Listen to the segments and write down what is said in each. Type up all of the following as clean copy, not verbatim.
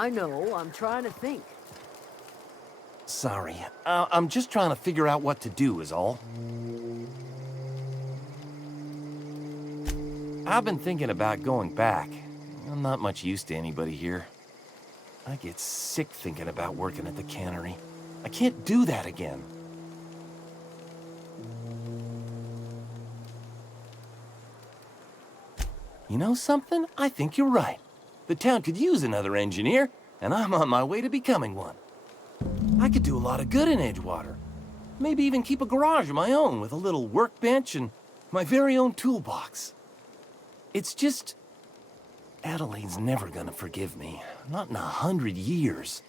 I know, I'm trying to think. Sorry. I'm just trying to figure out what to do is all. I've been thinking about going back. I'm not much use to anybody here. I get sick thinking about working at the cannery. I can't do that again. You know something? I think you're right. The town could use another engineer, and I'm on my way to becoming one. I could do a lot of good in Edgewater. Maybe even keep a garage of my own with a little workbench and my very own toolbox. It's just... Adelaide's never gonna forgive me. Not in 100 years.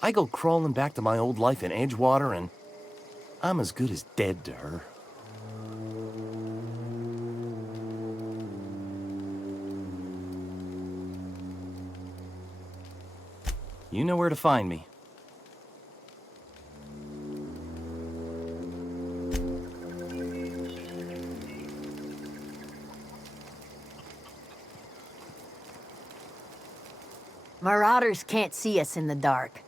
I go crawling back to my old life in Edgewater, and I'm as good as dead to her. You know where to find me. Marauders can't see us in the dark.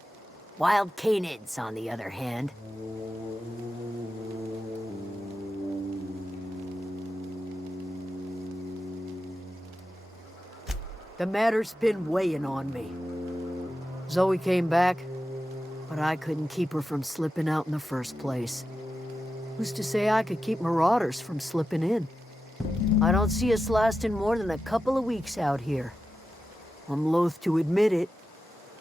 Wild canids, on the other hand. The matter's been weighing on me. Zoe came back, but I couldn't keep her from slipping out in the first place. Who's to say I could keep marauders from slipping in? I don't see us lasting more than a couple of weeks out here. I'm loath to admit it.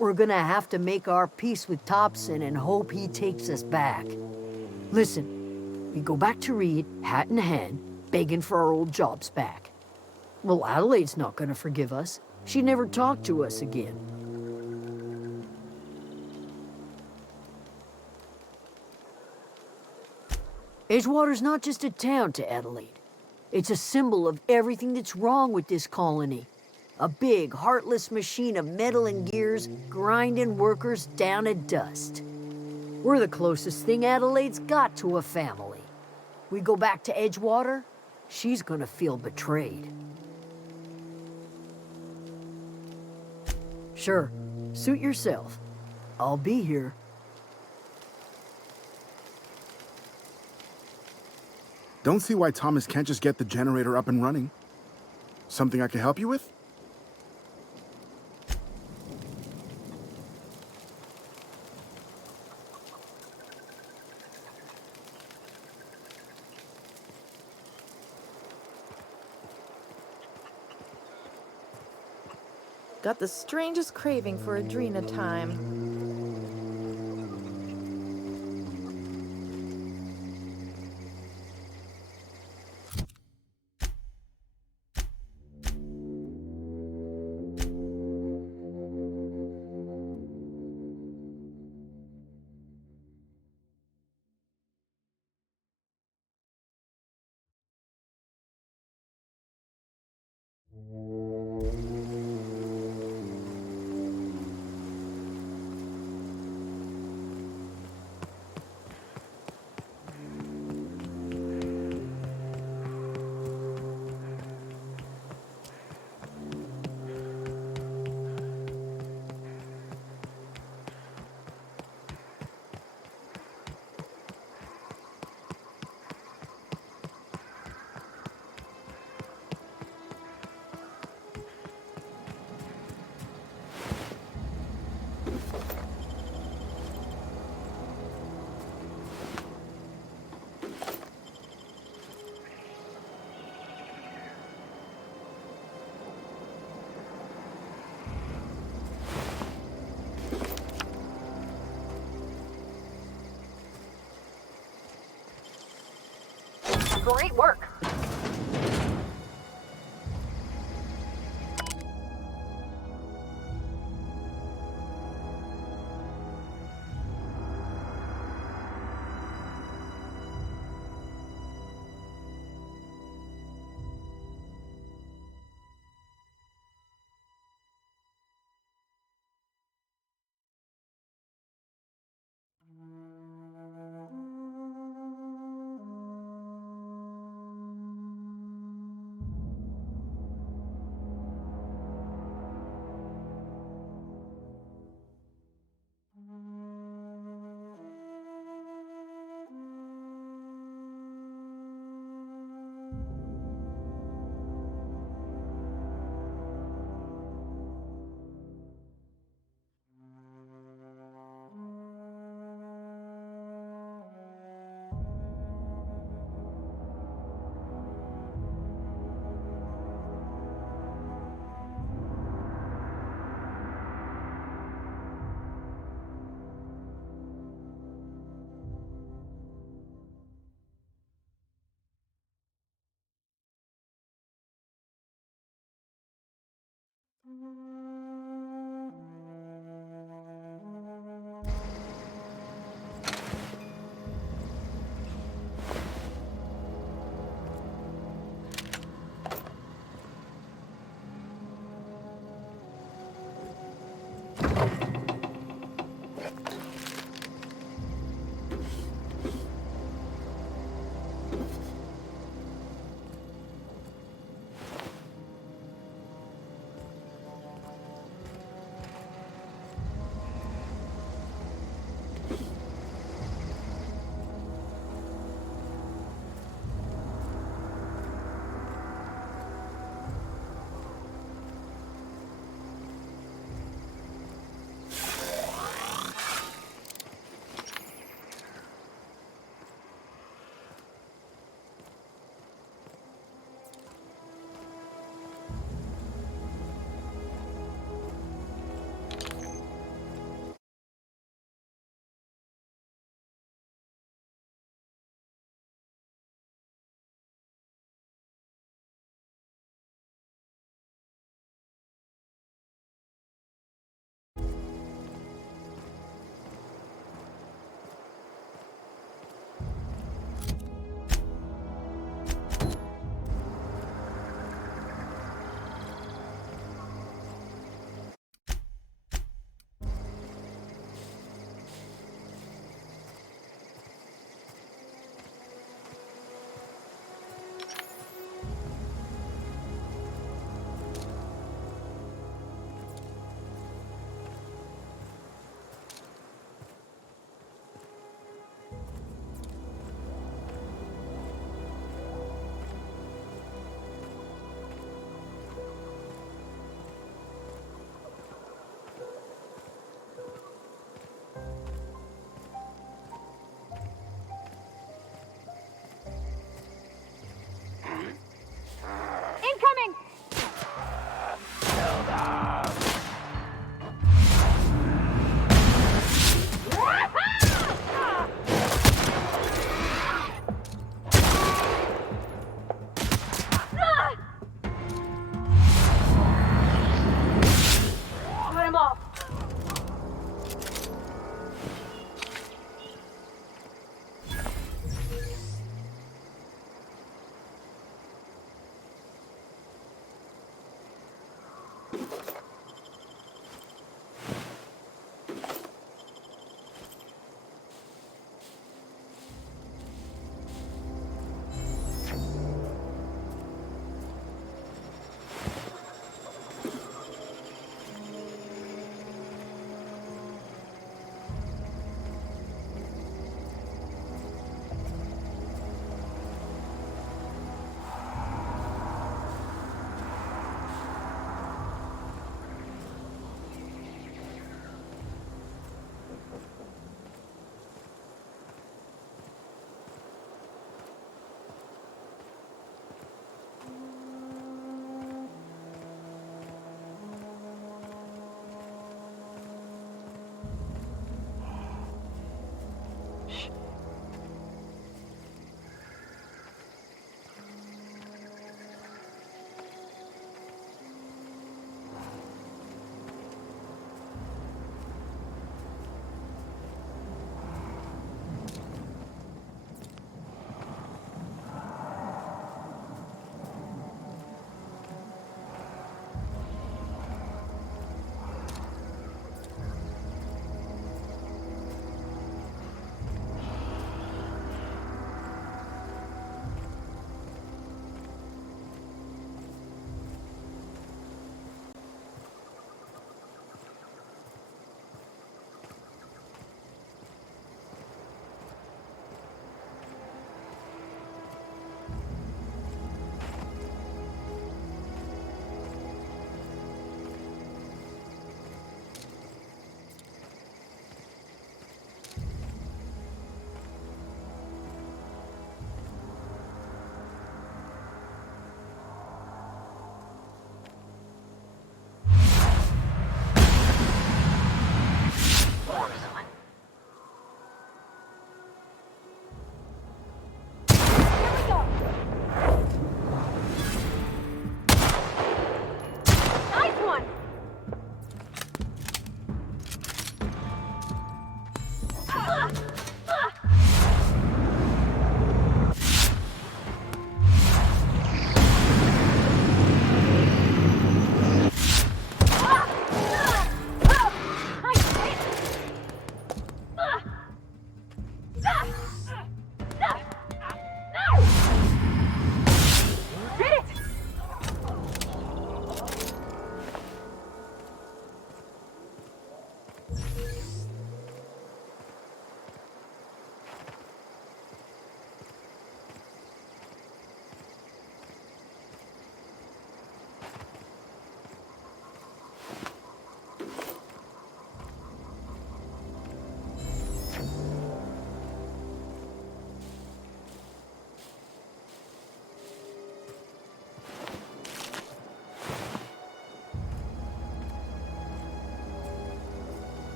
We're gonna have to make our peace with Topson and hope he takes us back. Listen, we go back to Reed, hat in hand, begging for our old jobs back. Well, Adelaide's not gonna forgive us. She never talked to us again. Edgewater's not just a town to Adelaide. It's a symbol of everything that's wrong with this colony. A big, heartless machine of metal and gears grinding workers down to dust. We're the closest thing Adelaide's got to a family. We go back to Edgewater, she's gonna feel betrayed. Sure, suit yourself. I'll be here. Don't see why Thomas can't just get the generator up and running. Something I can help you with? Got the strangest craving for Adrena time. Great work.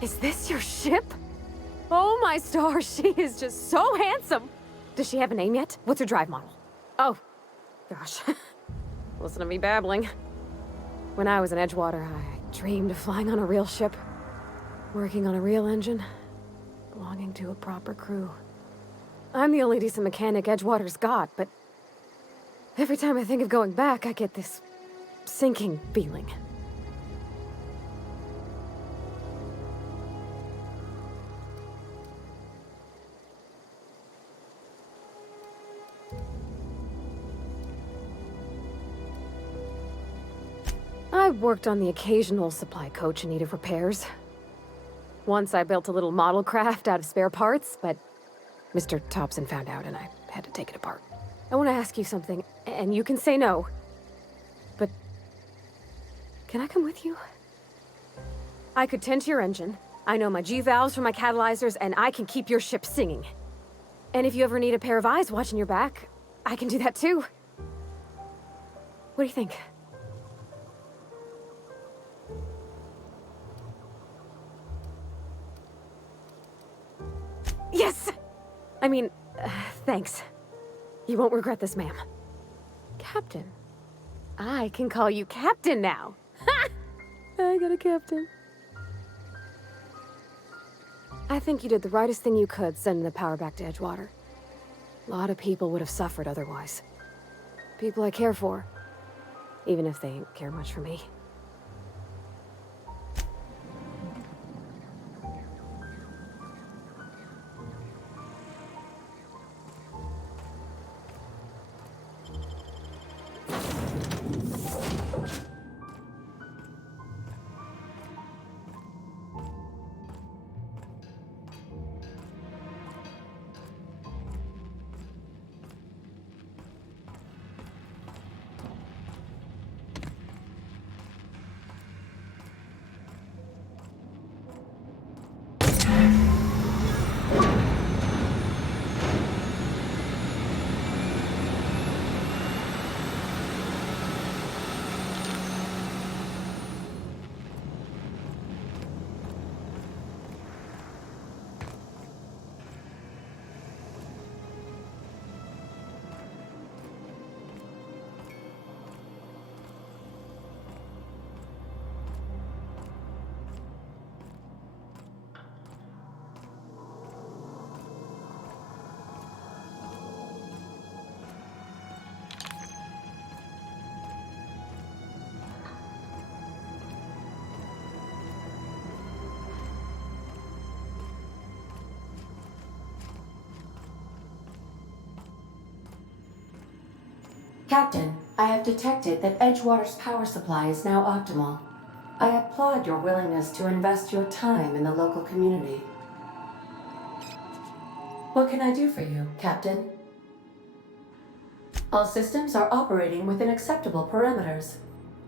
Is this your ship? Oh my stars, she is just so handsome! Does she have a name yet? What's her drive model? Oh, gosh. Listen to me babbling. When I was in Edgewater, I dreamed of flying on a real ship, working on a real engine, belonging to a proper crew. I'm the only decent mechanic Edgewater's got, but every time I think of going back, I get this sinking feeling. I worked on the occasional supply coach in need of repairs. Once I built a little model craft out of spare parts, but Mr. Thompson found out and I had to take it apart. I want to ask you something, and you can say no. But can I come with you? I could tend to your engine. I know my G-valves for my catalyzers, and I can keep your ship singing. And if you ever need a pair of eyes watching your back, I can do that too. What do you think? Yes! I mean, thanks. You won't regret this, ma'am. Captain. I can call you Captain now. Ha! I got a captain. I think you did the rightest thing you could sending the power back to Edgewater. A lot of people would have suffered otherwise. People I care for, even if they don't care much for me. Captain, I have detected that Edgewater's power supply is now optimal. I applaud your willingness to invest your time in the local community. What can I do for you, Captain? All systems are operating within acceptable parameters.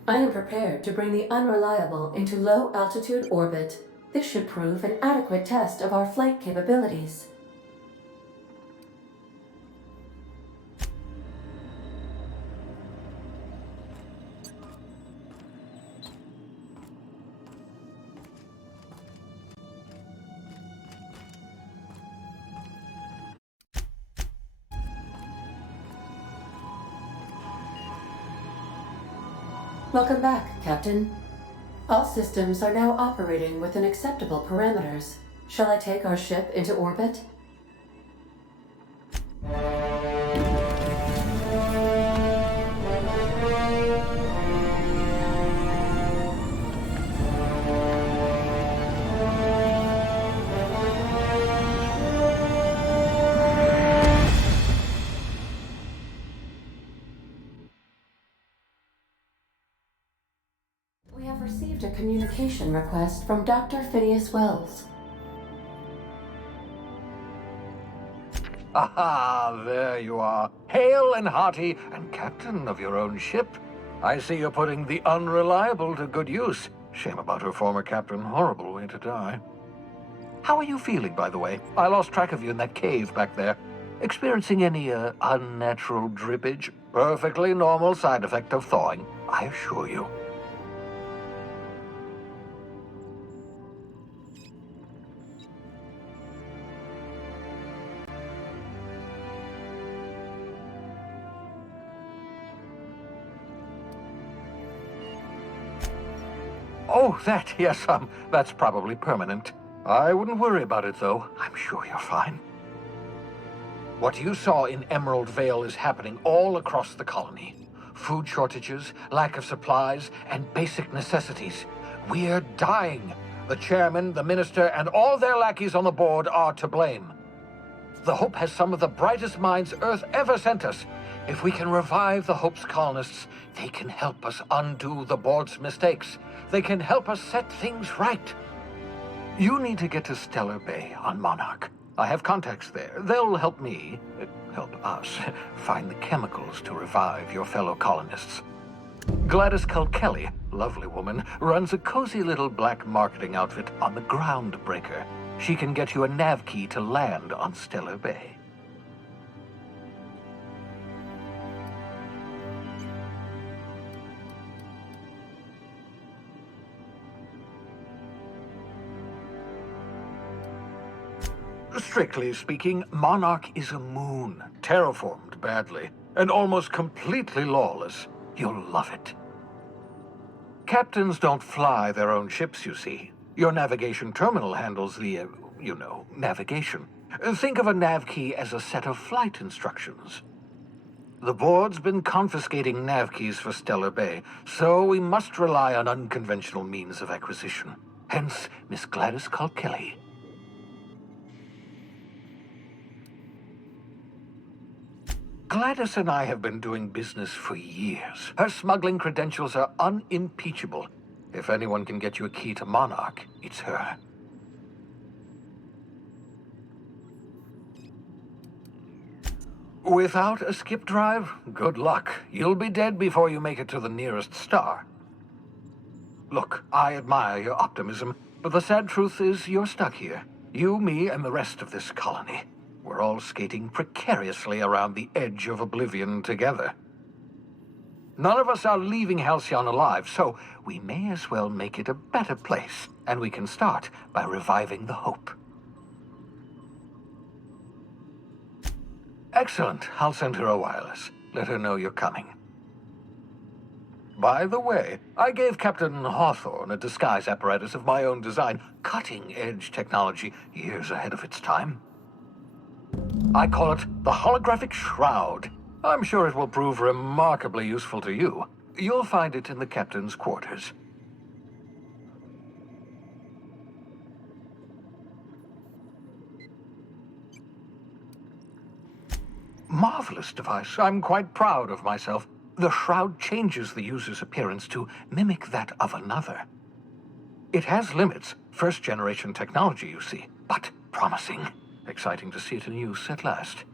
I am prepared to bring the unreliable into low-altitude orbit. This should prove an adequate test of our flight capabilities. Welcome back, Captain. All systems are now operating within acceptable parameters. Shall I take our ship into orbit? We have received a communication request from Dr. Phineas Wells. Aha, there you are, hale and hearty, and captain of your own ship. I see you're putting the unreliable to good use. Shame about her former captain, horrible way to die. How are you feeling, by the way? I lost track of you in that cave back there. Experiencing any, unnatural drippage? Perfectly normal side effect of thawing, I assure you. Oh, that, yes, that's probably permanent. I wouldn't worry about it, though. I'm sure you're fine. What you saw in Emerald Vale is happening all across the colony. Food shortages, lack of supplies, and basic necessities. We're dying. The chairman, the minister, and all their lackeys on the board are to blame. The Hope has some of the brightest minds Earth ever sent us. If we can revive the Hope's colonists, they can help us undo the board's mistakes. They can help us set things right. You need to get to Stellar Bay on Monarch. I have contacts there. They'll help me, help us, find the chemicals to revive your fellow colonists. Gladys Culkelly, lovely woman, runs a cozy little black marketing outfit on the Groundbreaker. She can get you a nav key to land on Stellar Bay. Strictly speaking, Monarch is a moon, terraformed badly, and almost completely lawless. You'll love it. Captains don't fly their own ships, you see. Your navigation terminal handles the, navigation. Think of a nav key as a set of flight instructions. The board's been confiscating nav keys for Stellar Bay, so we must rely on unconventional means of acquisition. Hence, Miss Gladys Culkelly. Gladys and I have been doing business for years. Her smuggling credentials are unimpeachable. If anyone can get you a key to Monarch, it's her. Without a skip drive, good luck. You'll be dead before you make it to the nearest star. Look, I admire your optimism, but the sad truth is you're stuck here. You, me, and the rest of this colony. We're all skating precariously around the edge of oblivion together. None of us are leaving Halcyon alive, so we may as well make it a better place, and we can start by reviving the Hope. Excellent. I'll send her a wireless. Let her know you're coming. By the way, I gave Captain Hawthorne a disguise apparatus of my own design, cutting-edge technology, years ahead of its time. I call it the Holographic Shroud. I'm sure it will prove remarkably useful to you. You'll find it in the captain's quarters. Marvelous device. I'm quite proud of myself. The shroud changes the user's appearance to mimic that of another. It has limits, first-generation technology, you see, but promising. Exciting to see it in use at last.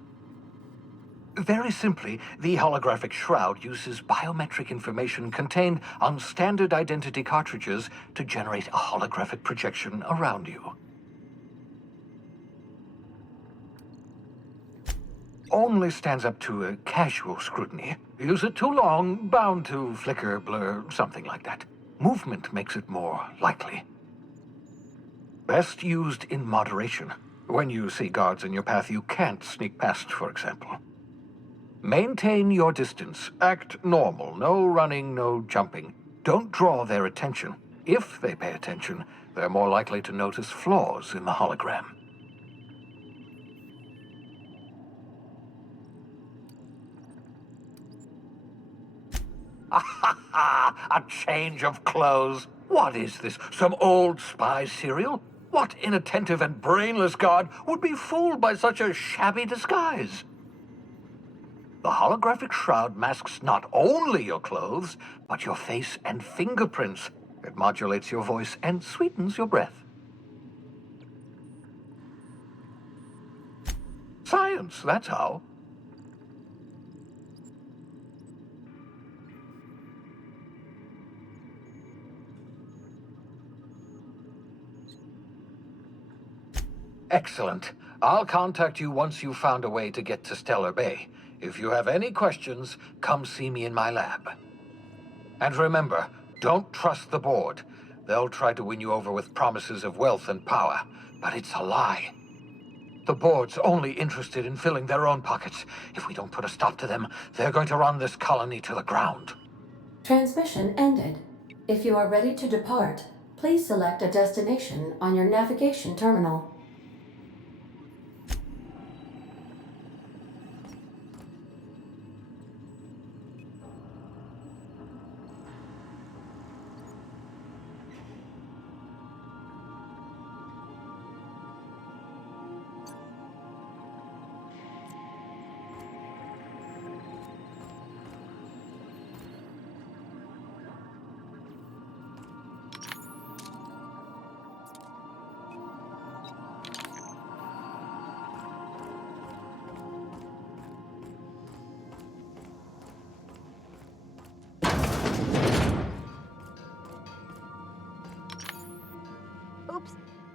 Very simply, the holographic shroud uses biometric information contained on standard identity cartridges to generate a holographic projection around you. Only stands up to a casual scrutiny. Use it too long, bound to flicker, blur, something like that. Movement makes it more likely. Best used in moderation. When you see guards in your path you can't sneak past, for example. Maintain your distance. Act normal. No running, no jumping. Don't draw their attention. If they pay attention, they're more likely to notice flaws in the hologram. A change of clothes. What is this? Some old spy serial? What inattentive and brainless guard would be fooled by such a shabby disguise? The holographic shroud masks not only your clothes, but your face and fingerprints. It modulates your voice and sweetens your breath. Science, that's how. Excellent. I'll contact you once you've found a way to get to Stellar Bay. If you have any questions, come see me in my lab. And remember, don't trust the board. They'll try to win you over with promises of wealth and power, but it's a lie. The board's only interested in filling their own pockets. If we don't put a stop to them, they're going to run this colony to the ground. Transmission ended. If you are ready to depart, please select a destination on your navigation terminal.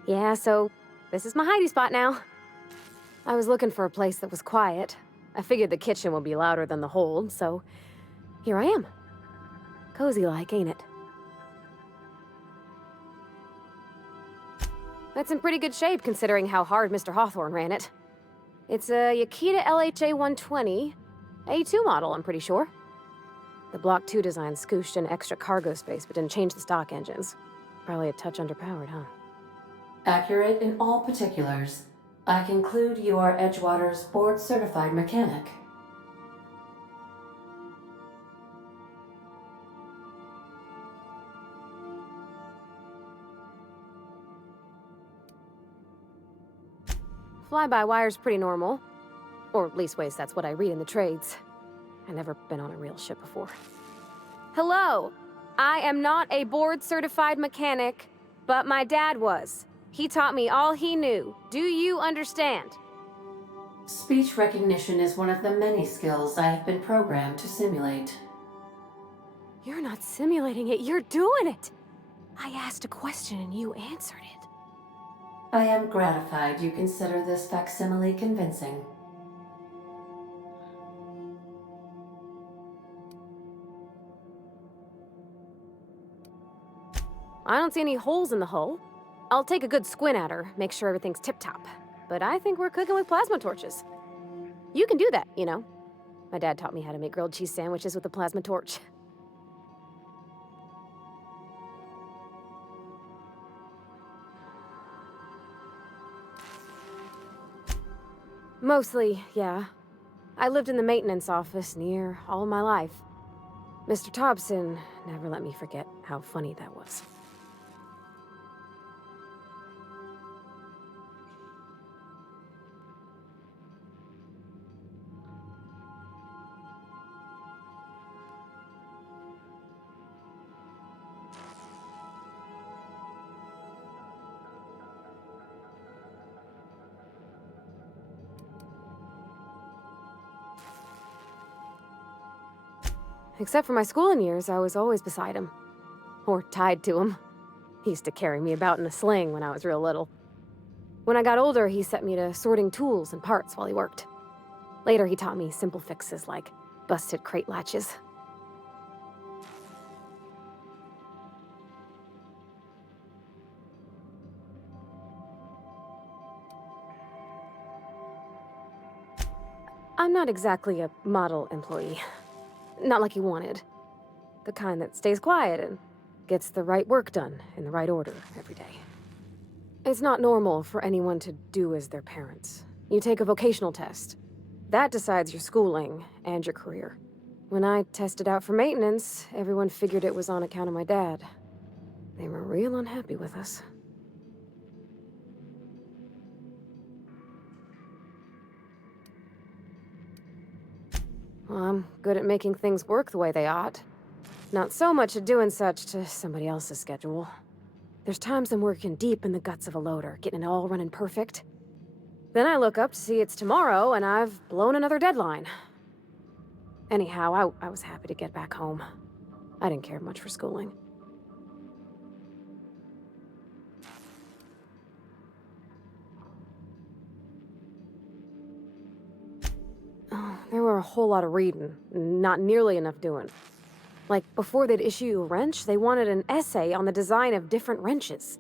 Yeah, so this is my hidey spot now. I was looking for a place that was quiet. I figured the kitchen would be louder than the hold, so here I am. Cozy-like, ain't it? That's in pretty good shape considering how hard Mr. Hawthorne ran it. It's a Yakita LHA 120, A2 model, I'm pretty sure. The Block 2 design scooshed in extra cargo space but didn't change the stock engines. Probably a touch underpowered, huh? Accurate in all particulars. I conclude you are Edgewater's board-certified mechanic. Fly-by-wire's pretty normal. Or leastways, that's what I read in the trades. I've never been on a real ship before. Hello! I am not a board-certified mechanic, but my dad was. He taught me all he knew. Do you understand? Speech recognition is one of the many skills I have been programmed to simulate. You're not simulating it, you're doing it! I asked a question and you answered it. I am gratified you consider this facsimile convincing. I don't see any holes in the hull. I'll take a good squint at her, make sure everything's tip-top. But I think we're cooking with plasma torches. You can do that, you know. My dad taught me how to make grilled cheese sandwiches with a plasma torch. Mostly, yeah. I lived in the maintenance office near all my life. Mr. Thompson never let me forget how funny that was. Except for my schooling years, I was always beside him. Or tied to him. He used to carry me about in a sling when I was real little. When I got older, he set me to sorting tools and parts while he worked. Later, he taught me simple fixes like busted crate latches. I'm not exactly a model employee. Not like you wanted. The kind that stays quiet and gets the right work done in the right order every day. It's not normal for anyone to do as their parents. You take a vocational test. That decides your schooling and your career. When I tested out for maintenance, everyone figured it was on account of my dad. They were real unhappy with us. Well, I'm good at making things work the way they ought. Not so much at doing such to somebody else's schedule. There's times I'm working deep in the guts of a loader, getting it all running perfect. Then I look up to see it's tomorrow, and I've blown another deadline. Anyhow, I was happy to get back home. I didn't care much for schooling. Oh, there were a whole lot of reading, not nearly enough doing. Like, before they'd issue you a wrench, they wanted an essay on the design of different wrenches.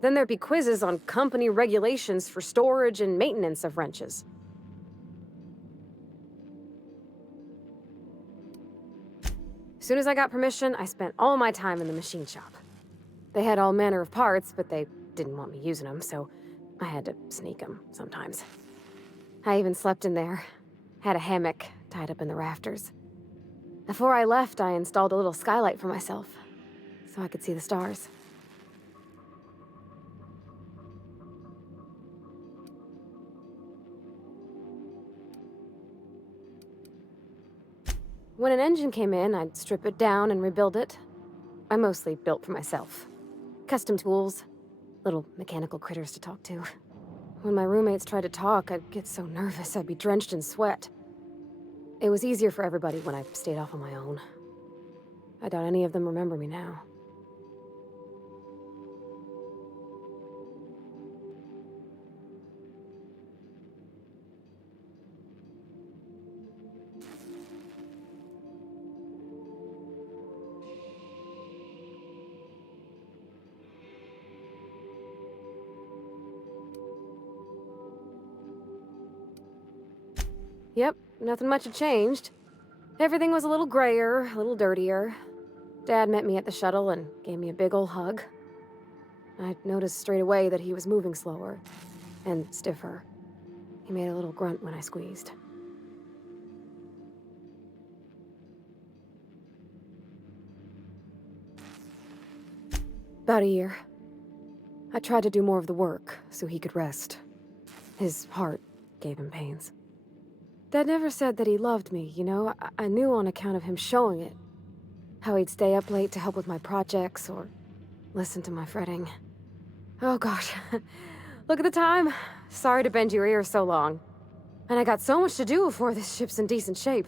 Then there'd be quizzes on company regulations for storage and maintenance of wrenches. As soon as I got permission, I spent all my time in the machine shop. They had all manner of parts, but they didn't want me using them, so I had to sneak them sometimes. I even slept in there. Had a hammock tied up in the rafters. Before I left, I installed a little skylight for myself, so I could see the stars. When an engine came in, I'd strip it down and rebuild it. I mostly built for myself. Custom tools, little mechanical critters to talk to. When my roommates tried to talk, I'd get so nervous I'd be drenched in sweat. It was easier for everybody when I stayed off on my own. I doubt any of them remember me now. Yep, nothing much had changed. Everything was a little grayer, a little dirtier. Dad met me at the shuttle and gave me a big ol' hug. I noticed straight away that he was moving slower and stiffer. He made a little grunt when I squeezed. About a year. I tried to do more of the work so he could rest. His heart gave him pains. Dad never said that he loved me, you know? I knew on account of him showing it. How he'd stay up late to help with my projects or listen to my fretting. Oh gosh, look at the time. Sorry to bend your ears so long. And I got so much to do before this ship's in decent shape.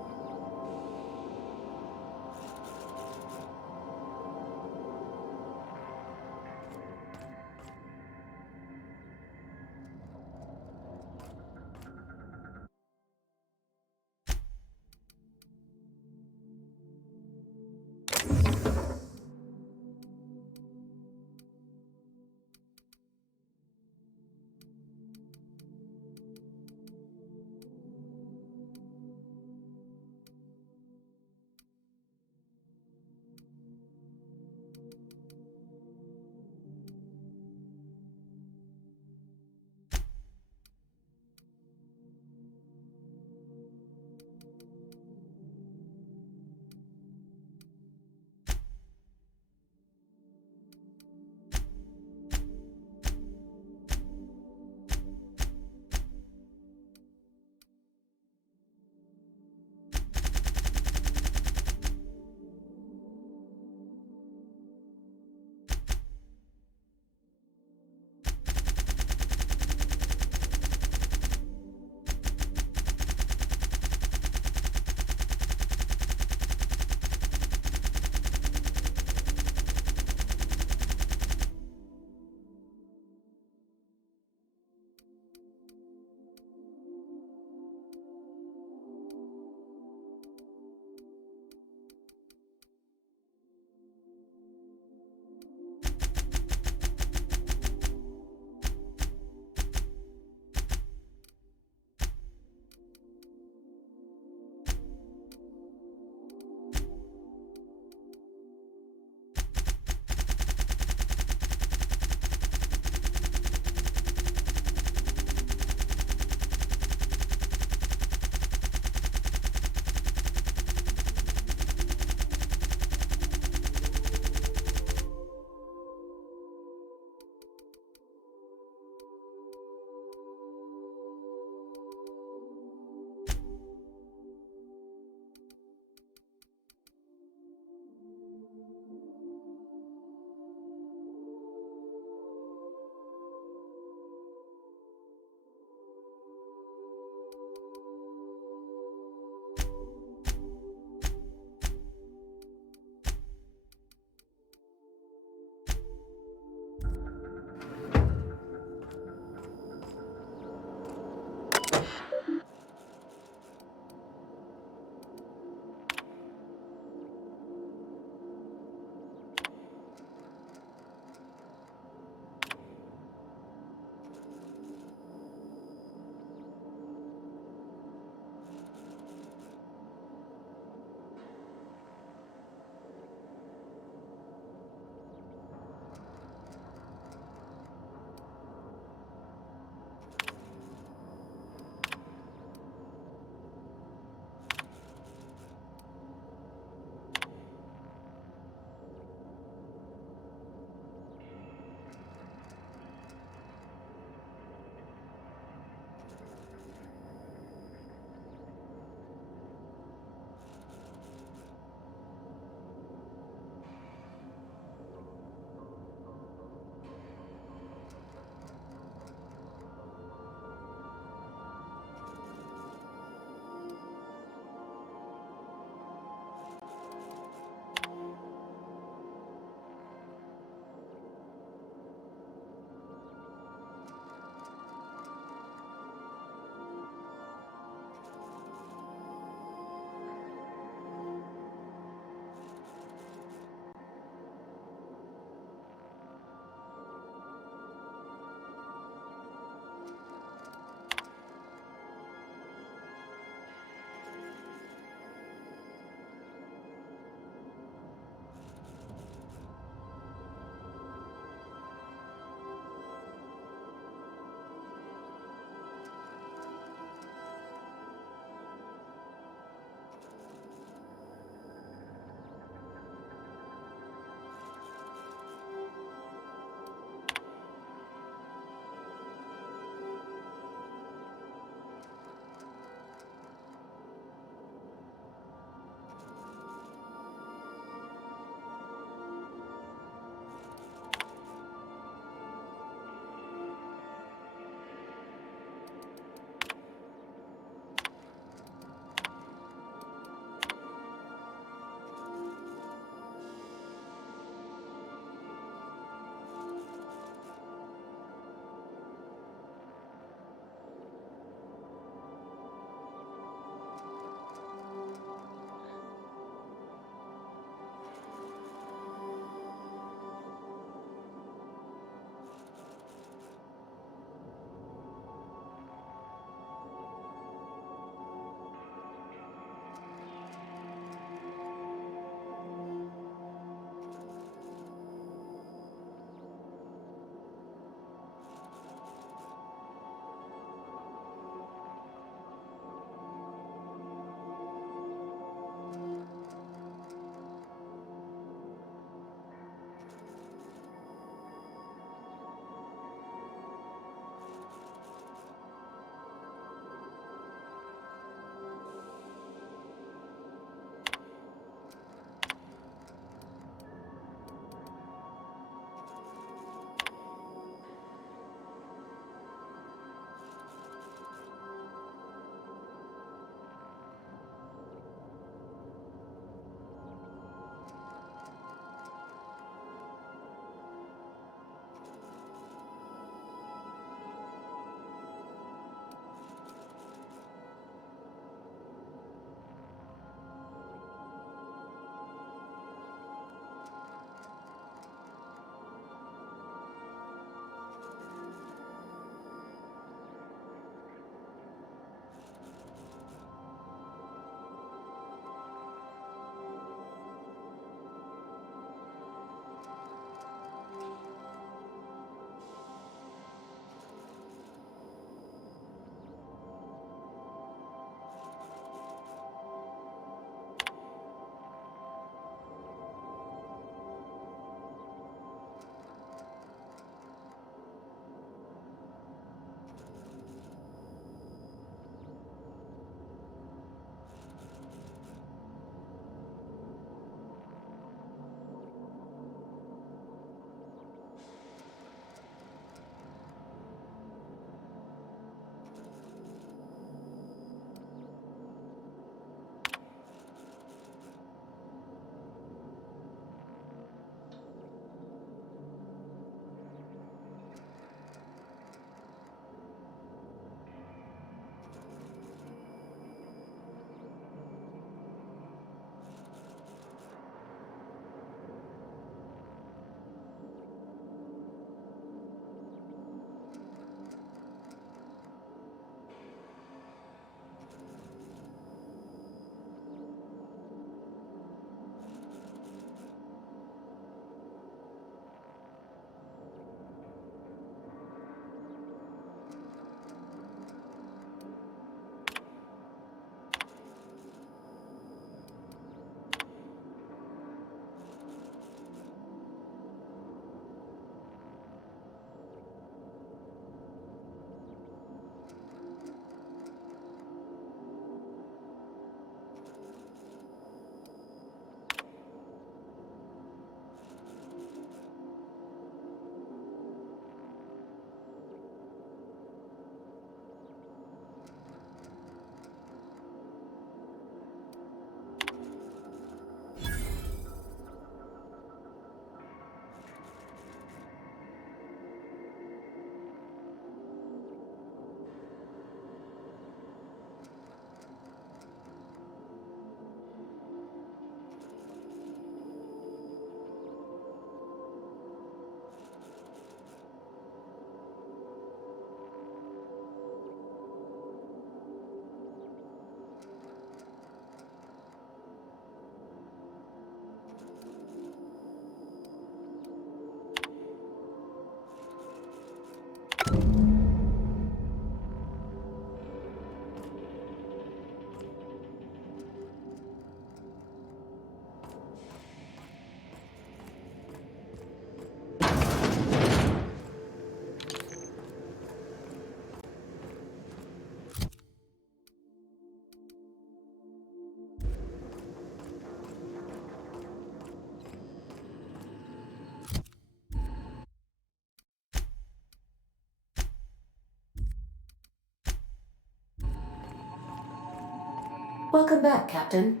Welcome back, Captain.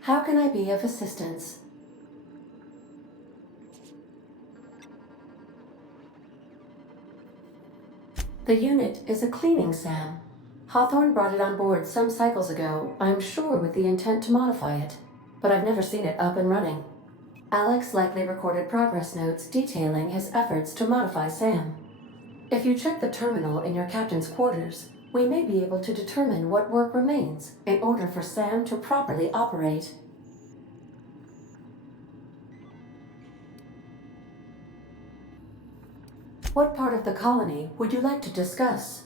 How can I be of assistance? The unit is a cleaning SAM. Hawthorne brought it on board some cycles ago, I'm sure with the intent to modify it, but I've never seen it up and running. Alex likely recorded progress notes detailing his efforts to modify SAM. If you check the terminal in your captain's quarters, we may be able to determine what work remains in order for SAM to properly operate. What part of the colony would you like to discuss?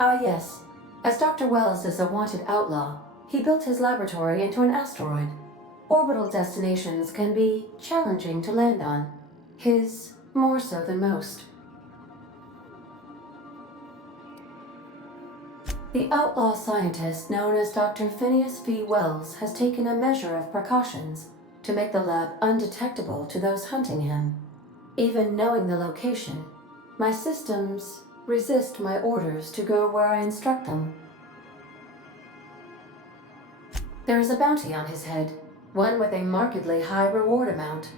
Ah, yes. As Dr. Wells is a wanted outlaw, he built his laboratory into an asteroid. Orbital destinations can be challenging to land on. His more so than most. The outlaw scientist known as Dr. Phineas V. Wells has taken a measure of precautions to make the lab undetectable to those hunting him. Even knowing the location, my systems resist my orders to go where I instruct them. There is a bounty on his head, one with a markedly high reward amount.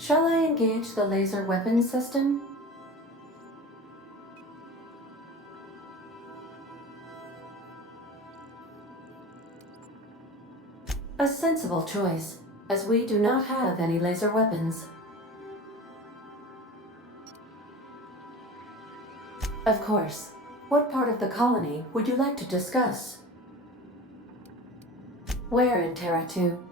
Shall I engage the laser weapons system? A sensible choice, as we do not have any laser weapons. Of course. What part of the colony would you like to discuss? Where in Terra 2?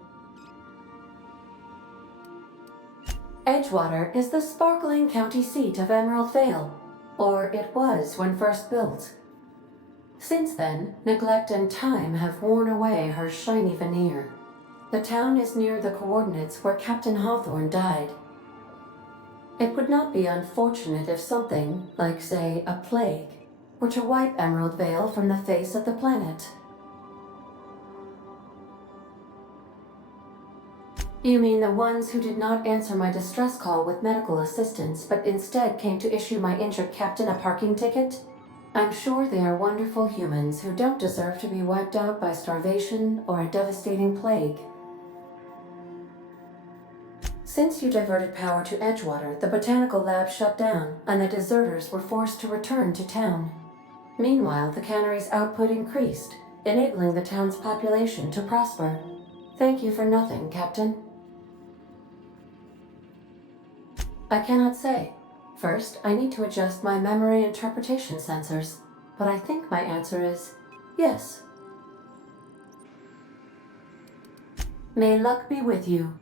Edgewater is the sparkling county seat of Emerald Vale, or it was when first built. Since then, neglect and time have worn away her shiny veneer. The town is near the coordinates where Captain Hawthorne died. It would not be unfortunate if something, like say, a plague, were to wipe Emerald Vale from the face of the planet. You mean the ones who did not answer my distress call with medical assistance, but instead came to issue my injured captain a parking ticket? I'm sure they are wonderful humans who don't deserve to be wiped out by starvation or a devastating plague. Since you diverted power to Edgewater, the botanical lab shut down, and the deserters were forced to return to town. Meanwhile, the cannery's output increased, enabling the town's population to prosper. Thank you for nothing, Captain. I cannot say. First, I need to adjust my memory interpretation sensors, but I think my answer is yes. May luck be with you.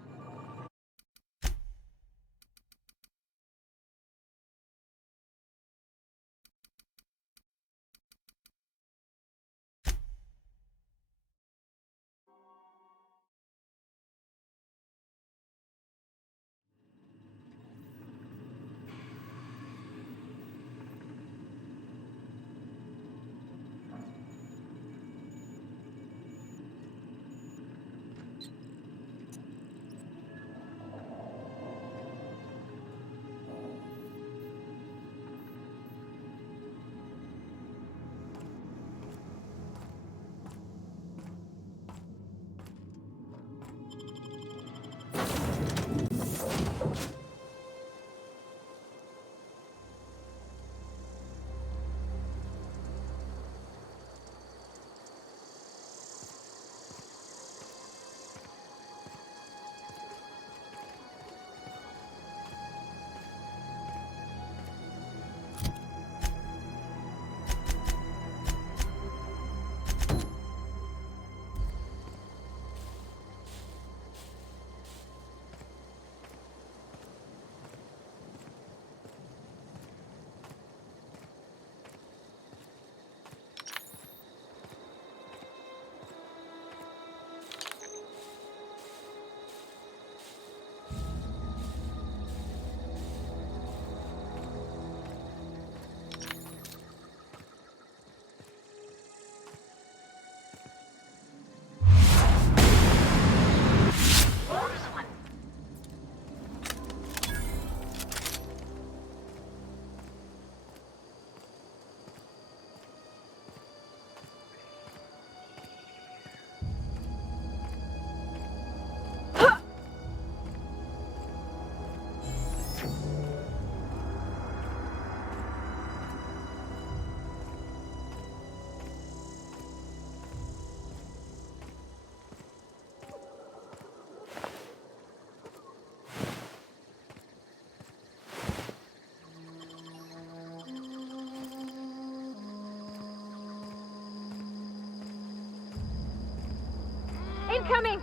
Incoming!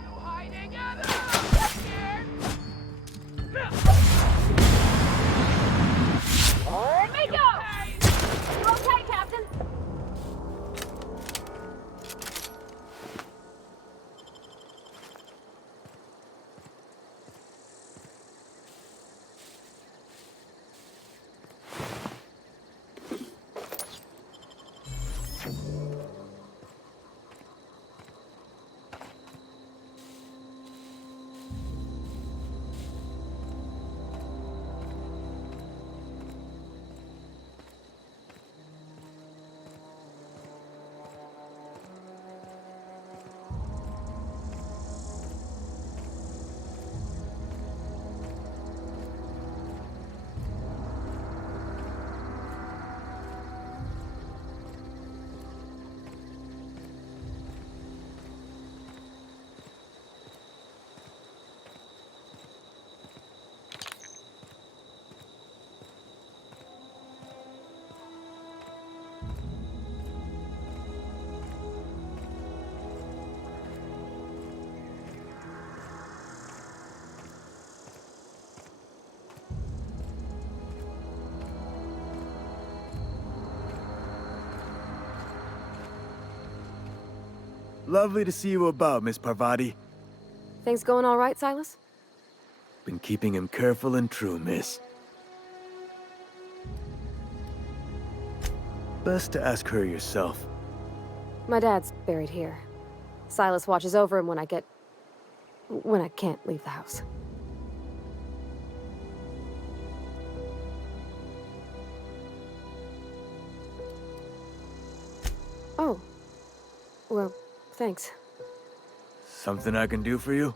Let me go! You okay, Captain? Lovely to see you about, Miss Parvati. Things going all right, Silas? Been keeping him careful and true, miss. Best to ask her yourself. My dad's buried here. Silas watches over him when I can't leave the house. Oh. Well, thanks. Something I can do for you?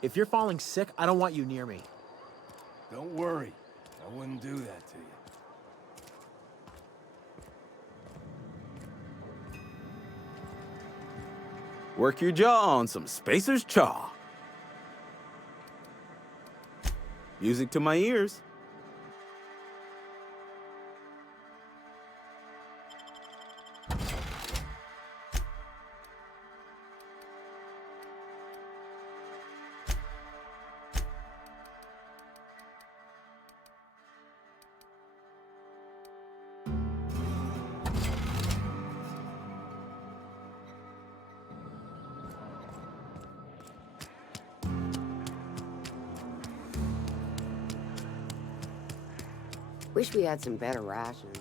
If you're falling sick, I don't want you near me. Don't worry. I wouldn't do that to you. Work your jaw on some Spacer's Chaw. Music to my ears. Wish we had some better rations.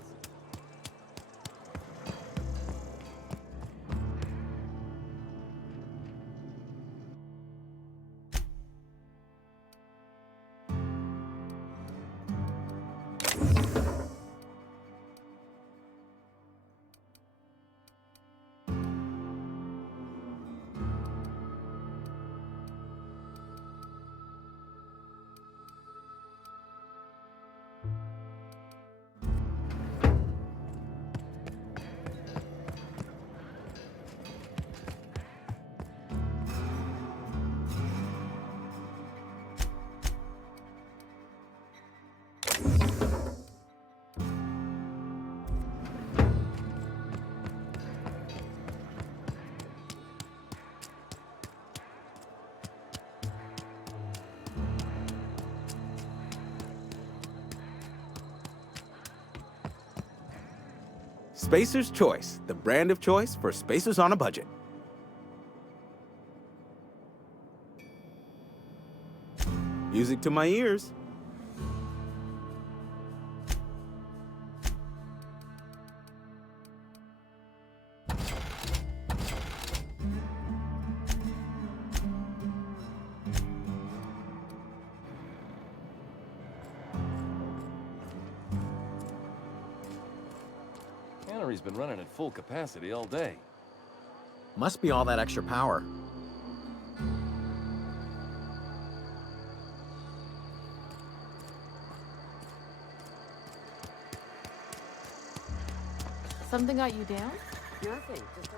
Spacer's Choice, the brand of choice for spacers on a budget. Music to my ears. Cannery's been running at full capacity all day. Must be all that extra power. Something got you down? Nothing. Just a...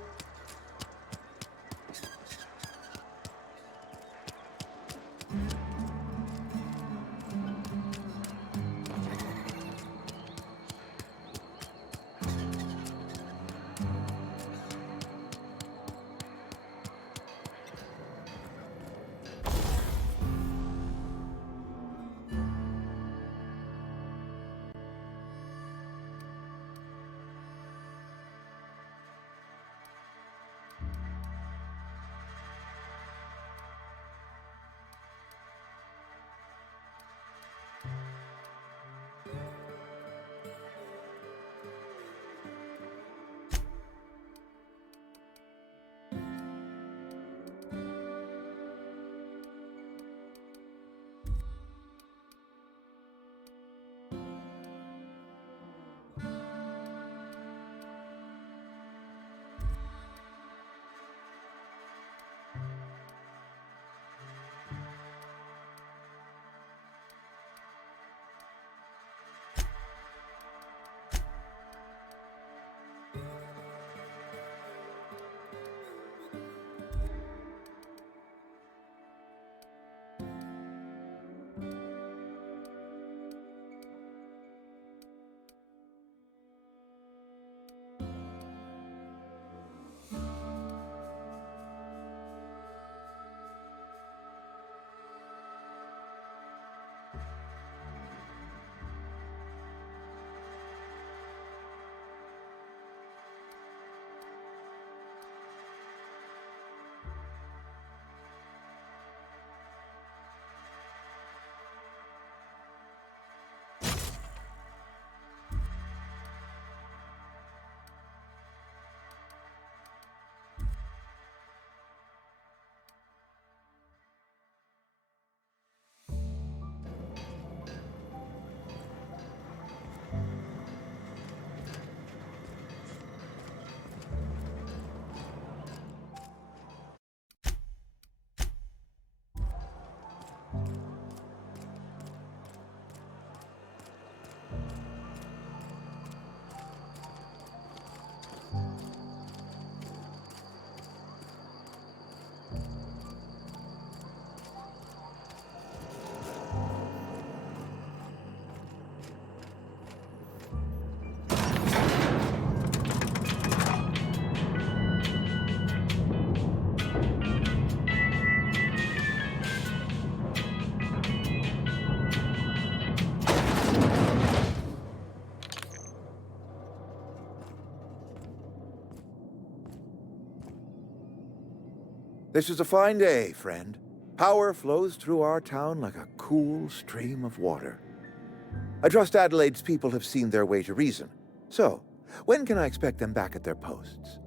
This is a fine day, friend. Power flows through our town like a cool stream of water. I trust Adelaide's people have seen their way to reason. So, when can I expect them back at their posts?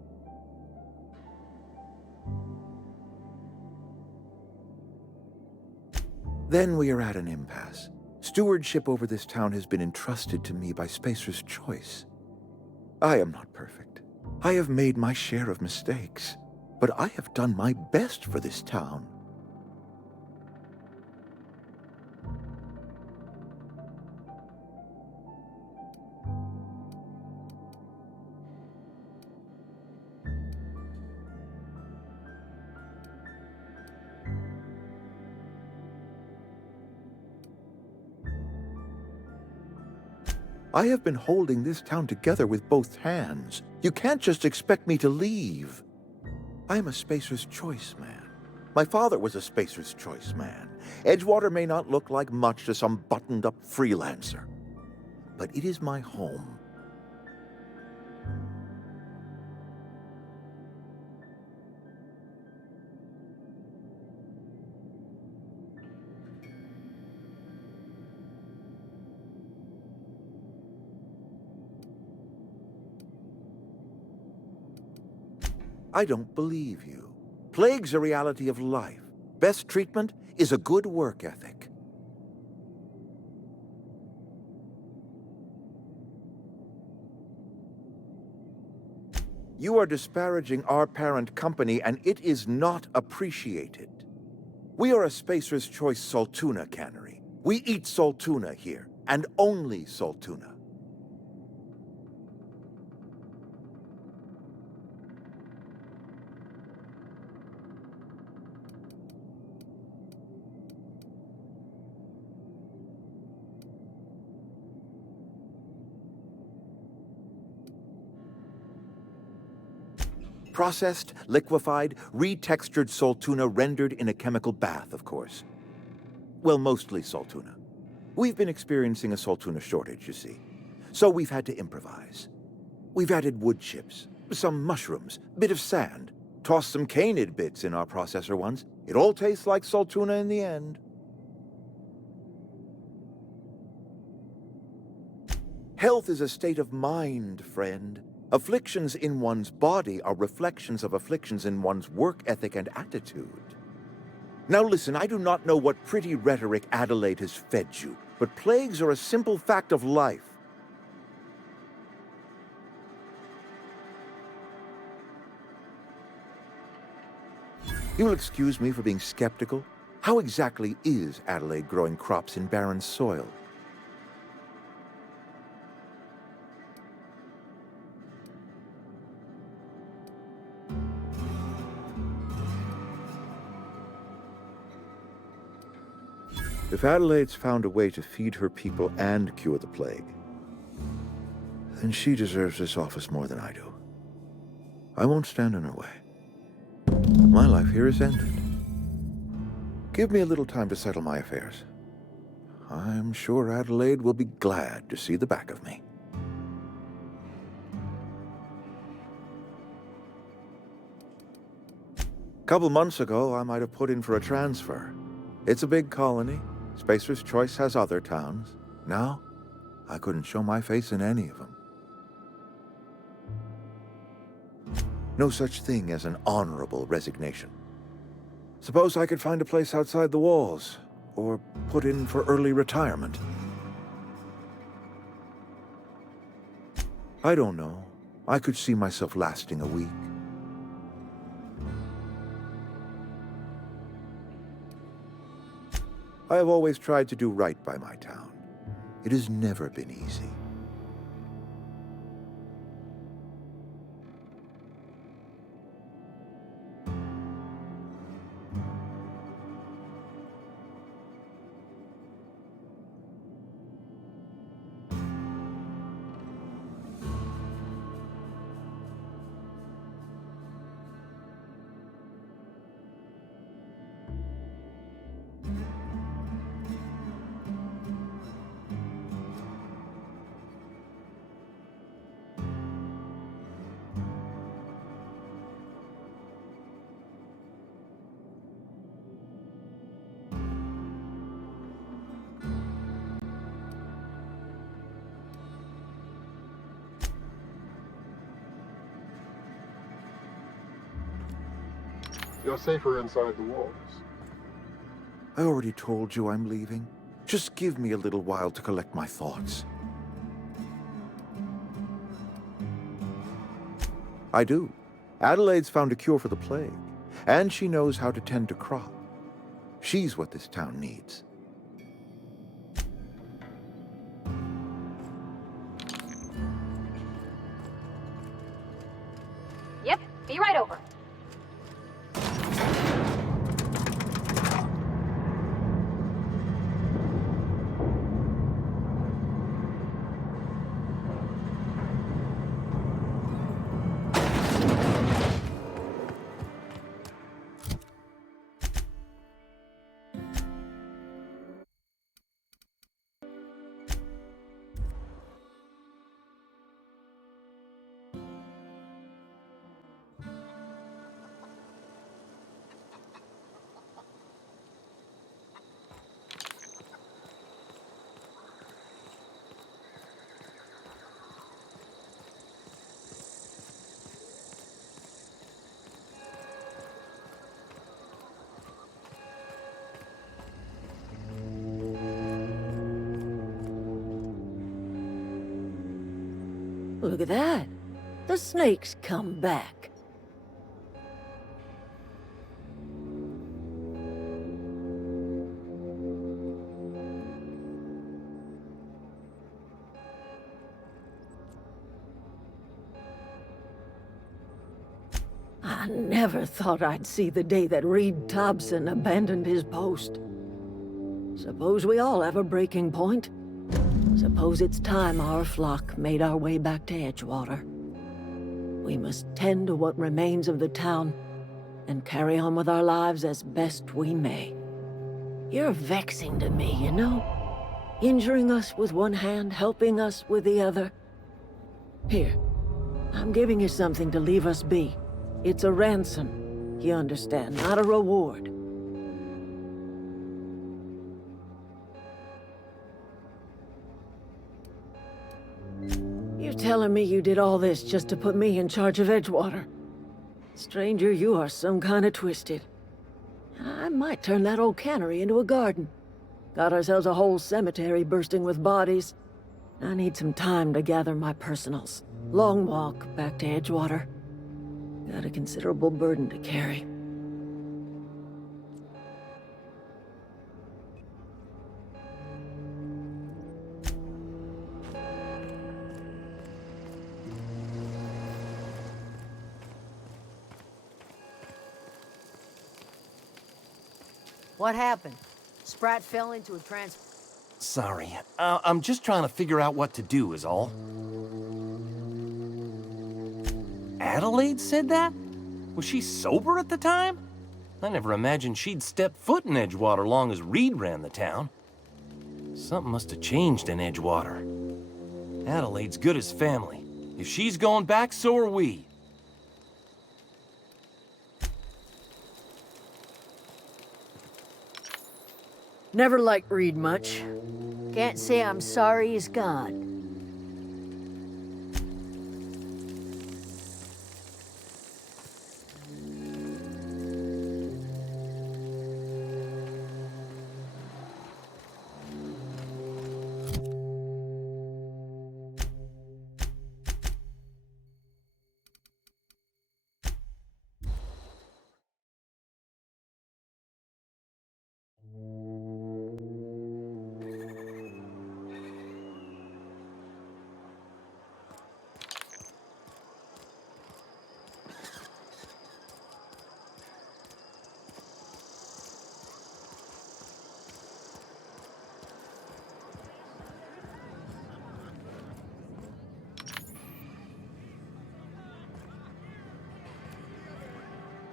Then we are at an impasse. Stewardship over this town has been entrusted to me by Spacer's Choice. I am not perfect. I have made my share of mistakes, but I have done my best for this town. I have been holding this town together with both hands. You can't just expect me to leave. I'm a Spacer's Choice man. My father was a Spacer's Choice man. Edgewater may not look like much to some buttoned-up freelancer, but it is my home. I don't believe you. Plague's a reality of life. Best treatment is a good work ethic. You are disparaging our parent company, and it is not appreciated. We are a Spacer's Choice Saltuna cannery. We eat Saltuna here, and only Saltuna. Processed, liquefied, retextured Saltuna rendered in a chemical bath, of course. Well, mostly Saltuna. We've been experiencing a Saltuna shortage, you see. So we've had to improvise. We've added wood chips, some mushrooms, bit of sand, tossed some canid bits in our processor once. It all tastes like Saltuna in the end. Health is a state of mind, friend. Afflictions in one's body are reflections of afflictions in one's work ethic and attitude. Now listen, I do not know what pretty rhetoric Adelaide has fed you, but plagues are a simple fact of life. You will excuse me for being skeptical. How exactly is Adelaide growing crops in barren soil? If Adelaide's found a way to feed her people and cure the plague, then she deserves this office more than I do. I won't stand in her way. My life here is ended. Give me a little time to settle my affairs. I'm sure Adelaide will be glad to see the back of me. A couple months ago, I might have put in for a transfer. It's a big colony. Spacer's Choice has other towns. Now, I couldn't show my face in any of them. No such thing as an honorable resignation. Suppose I could find a place outside the walls, or put in for early retirement. I don't know. I could see myself lasting a week. I have always tried to do right by my town. It has never been easy. You're safer inside the walls. I already told you I'm leaving. Just give me a little while to collect my thoughts. I do. Adelaide's found a cure for the plague, and she knows how to tend to crop. She's what this town needs. Yep, be right over. Look at that. The snake's come back. I never thought I'd see the day that Reed Thompson abandoned his post. Suppose we all have a breaking point. Suppose it's time our flock made our way back to Edgewater. We must tend to what remains of the town and carry on with our lives as best we may. You're vexing to me, you know? Injuring us with one hand, helping us with the other. Here, I'm giving you something to leave us be. It's a ransom, you understand, not a reward. You're telling me you did all this just to put me in charge of Edgewater? Stranger, you are some kind of twisted. I might turn that old cannery into a garden. Got ourselves a whole cemetery bursting with bodies. I need some time to gather my personals. Long walk back to Edgewater. Got a considerable burden to carry. What happened? Sprat fell into a trans... Sorry. I'm just trying to figure out what to do is all. Adelaide said that? Was she sober at the time? I never imagined she'd step foot in Edgewater long as Reed ran the town. Something must have changed in Edgewater. Adelaide's good as family. If she's going back, so are we. Never liked Reed much. Can't say I'm sorry he's gone.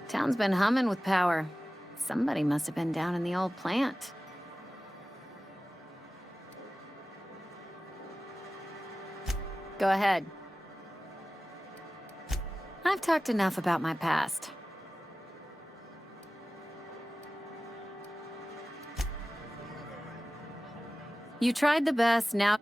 Town's been humming with power. Somebody must have been down in the old plant. Go ahead. I've talked enough about my past. You tried the best, now...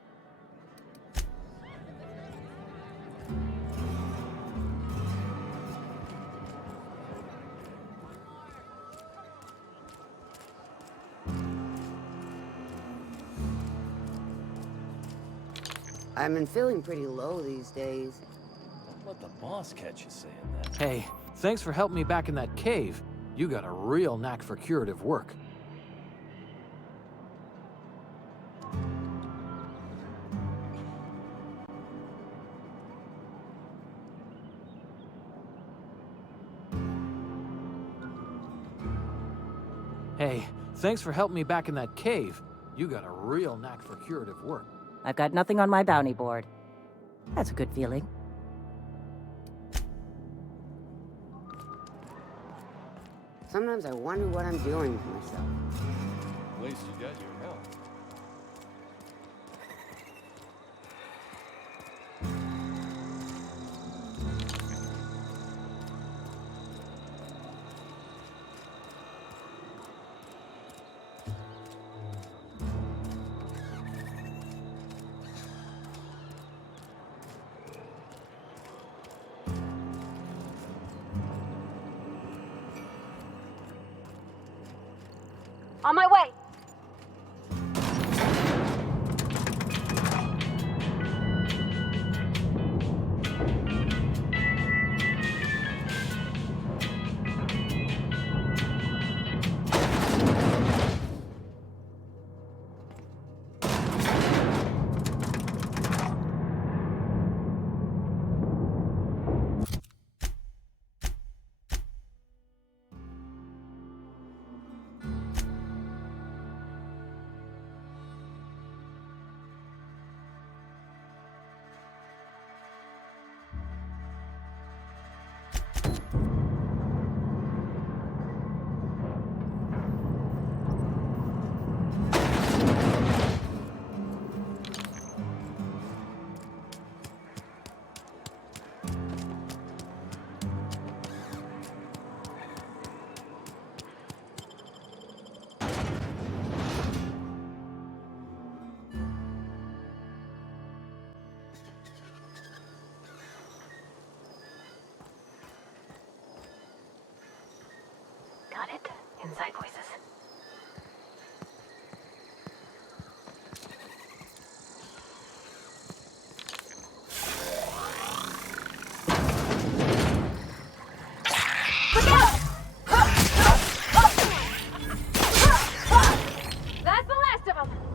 I've been feeling pretty low these days. Let the boss catch you saying that. Hey, thanks for helping me back in that cave. You got a real knack for curative work. Hey, thanks for helping me back in that cave. You got a real knack for curative work. I've got nothing on my bounty board. That's a good feeling. Sometimes I wonder what I'm doing to myself. At least you got your help. On my way. Inside voices. That's the last of them!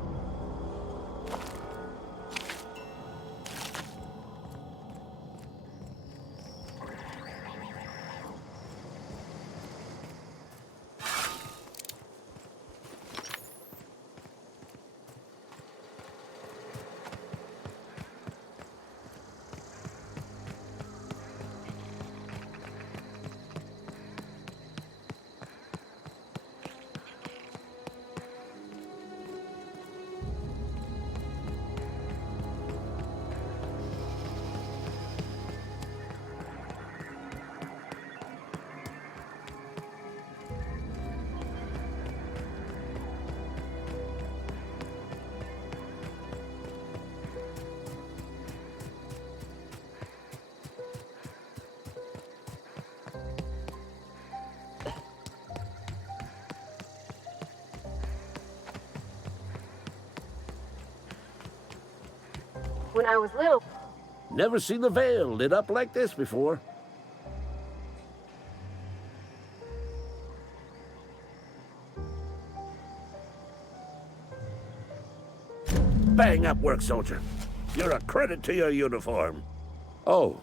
When I was little, Never seen the Vale lit up like this before. Bang up work, soldier. You're a credit to your uniform. Oh,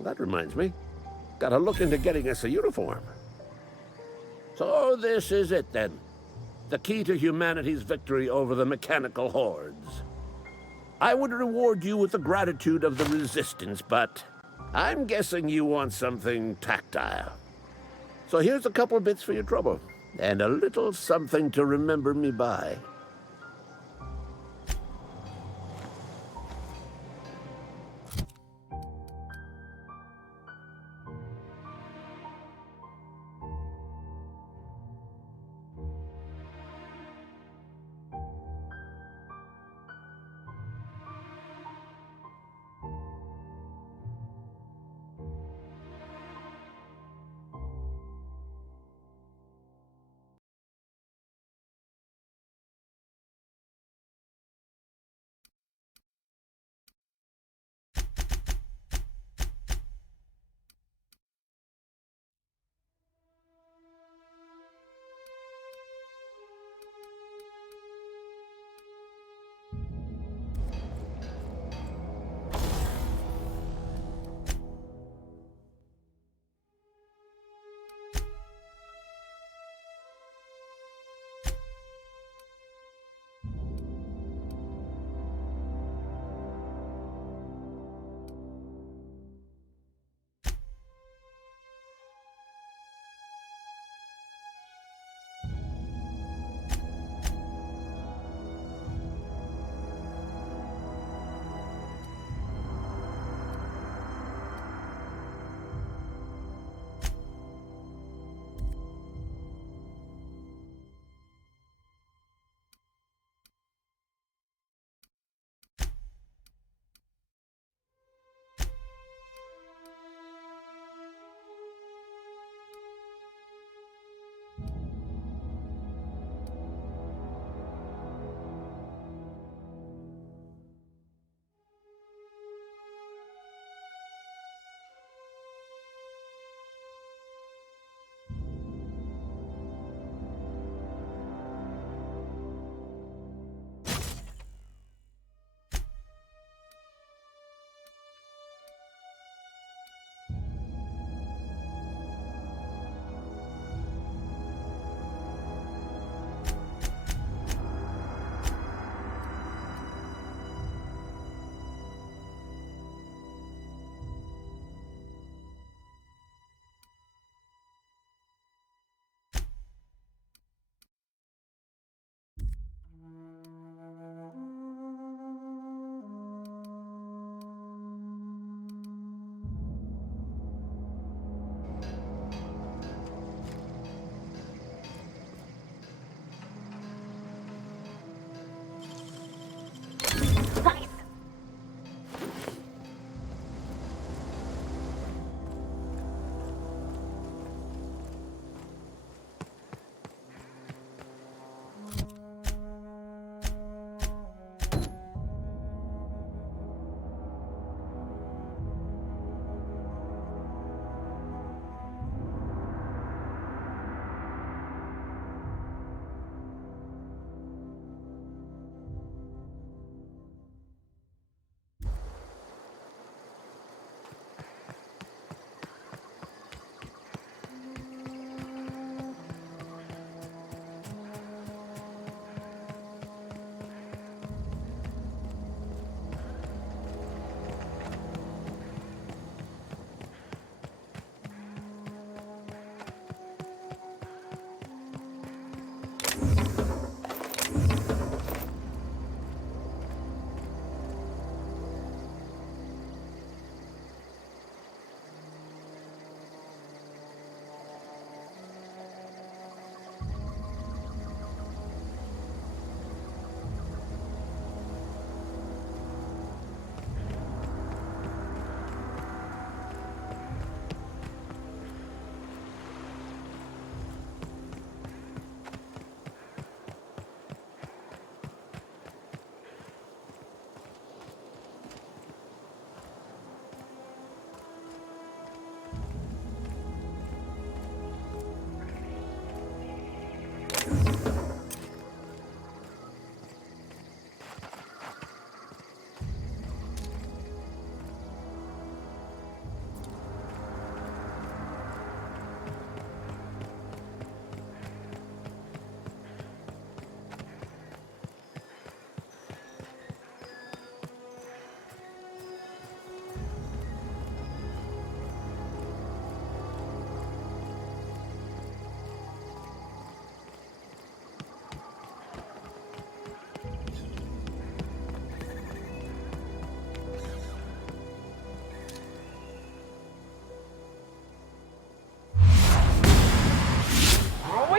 that reminds me. Gotta look into getting us a uniform. So this is it, then. The key to humanity's victory over the mechanical hordes. I would reward you with the gratitude of the Resistance, but I'm guessing you want something tactile. So here's a couple bits for your trouble, and a little something to remember me by.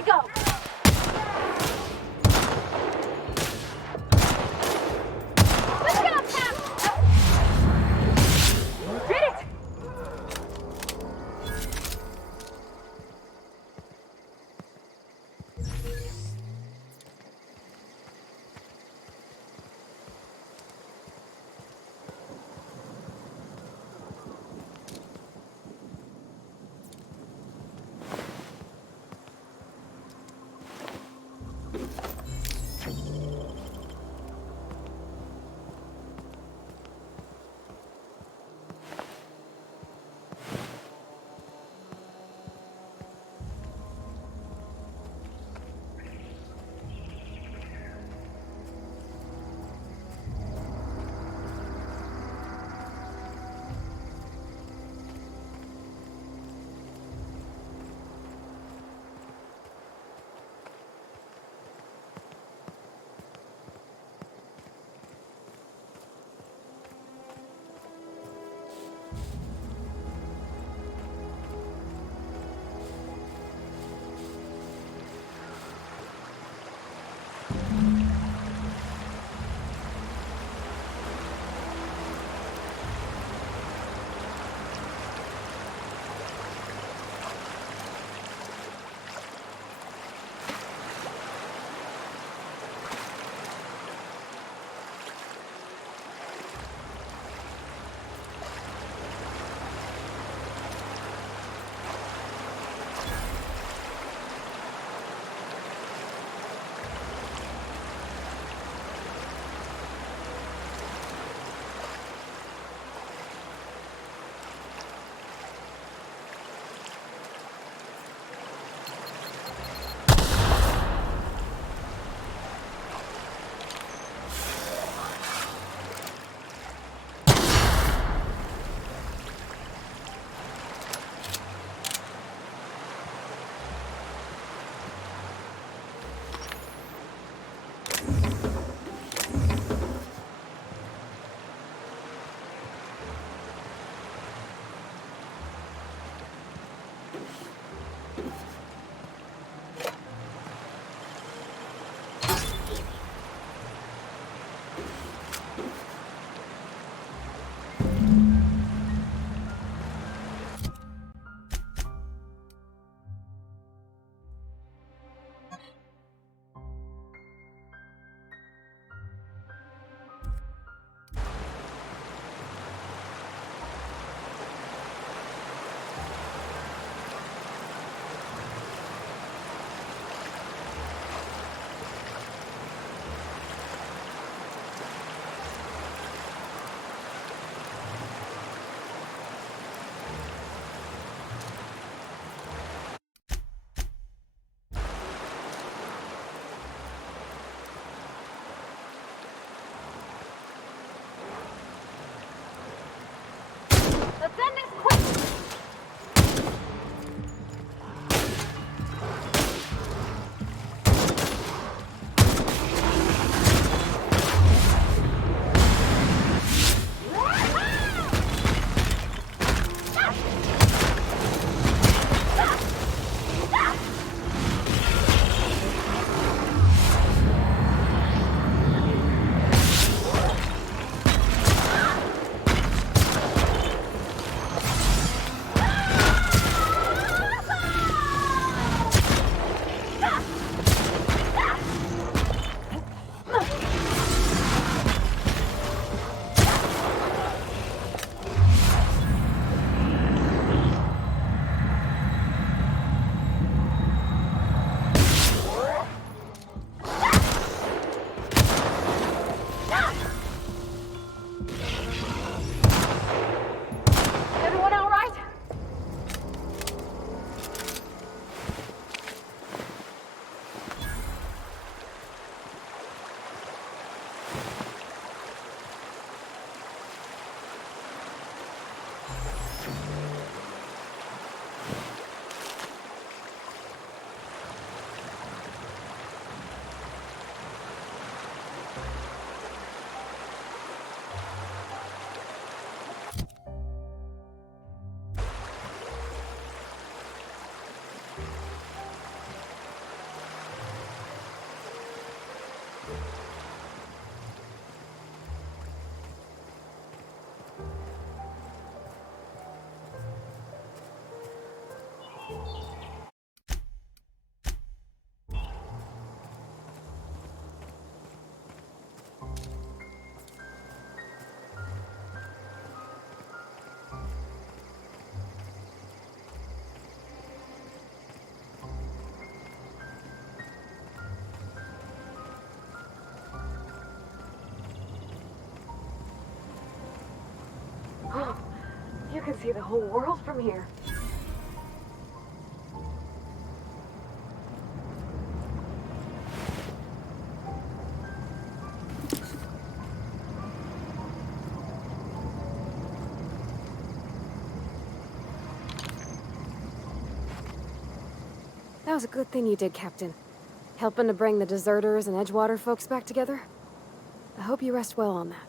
we go! Let's go, Cap! Did it! can see the whole world from here. That was a good thing you did, Captain. Helping to bring the deserters and Edgewater folks back together. I hope you rest well on that.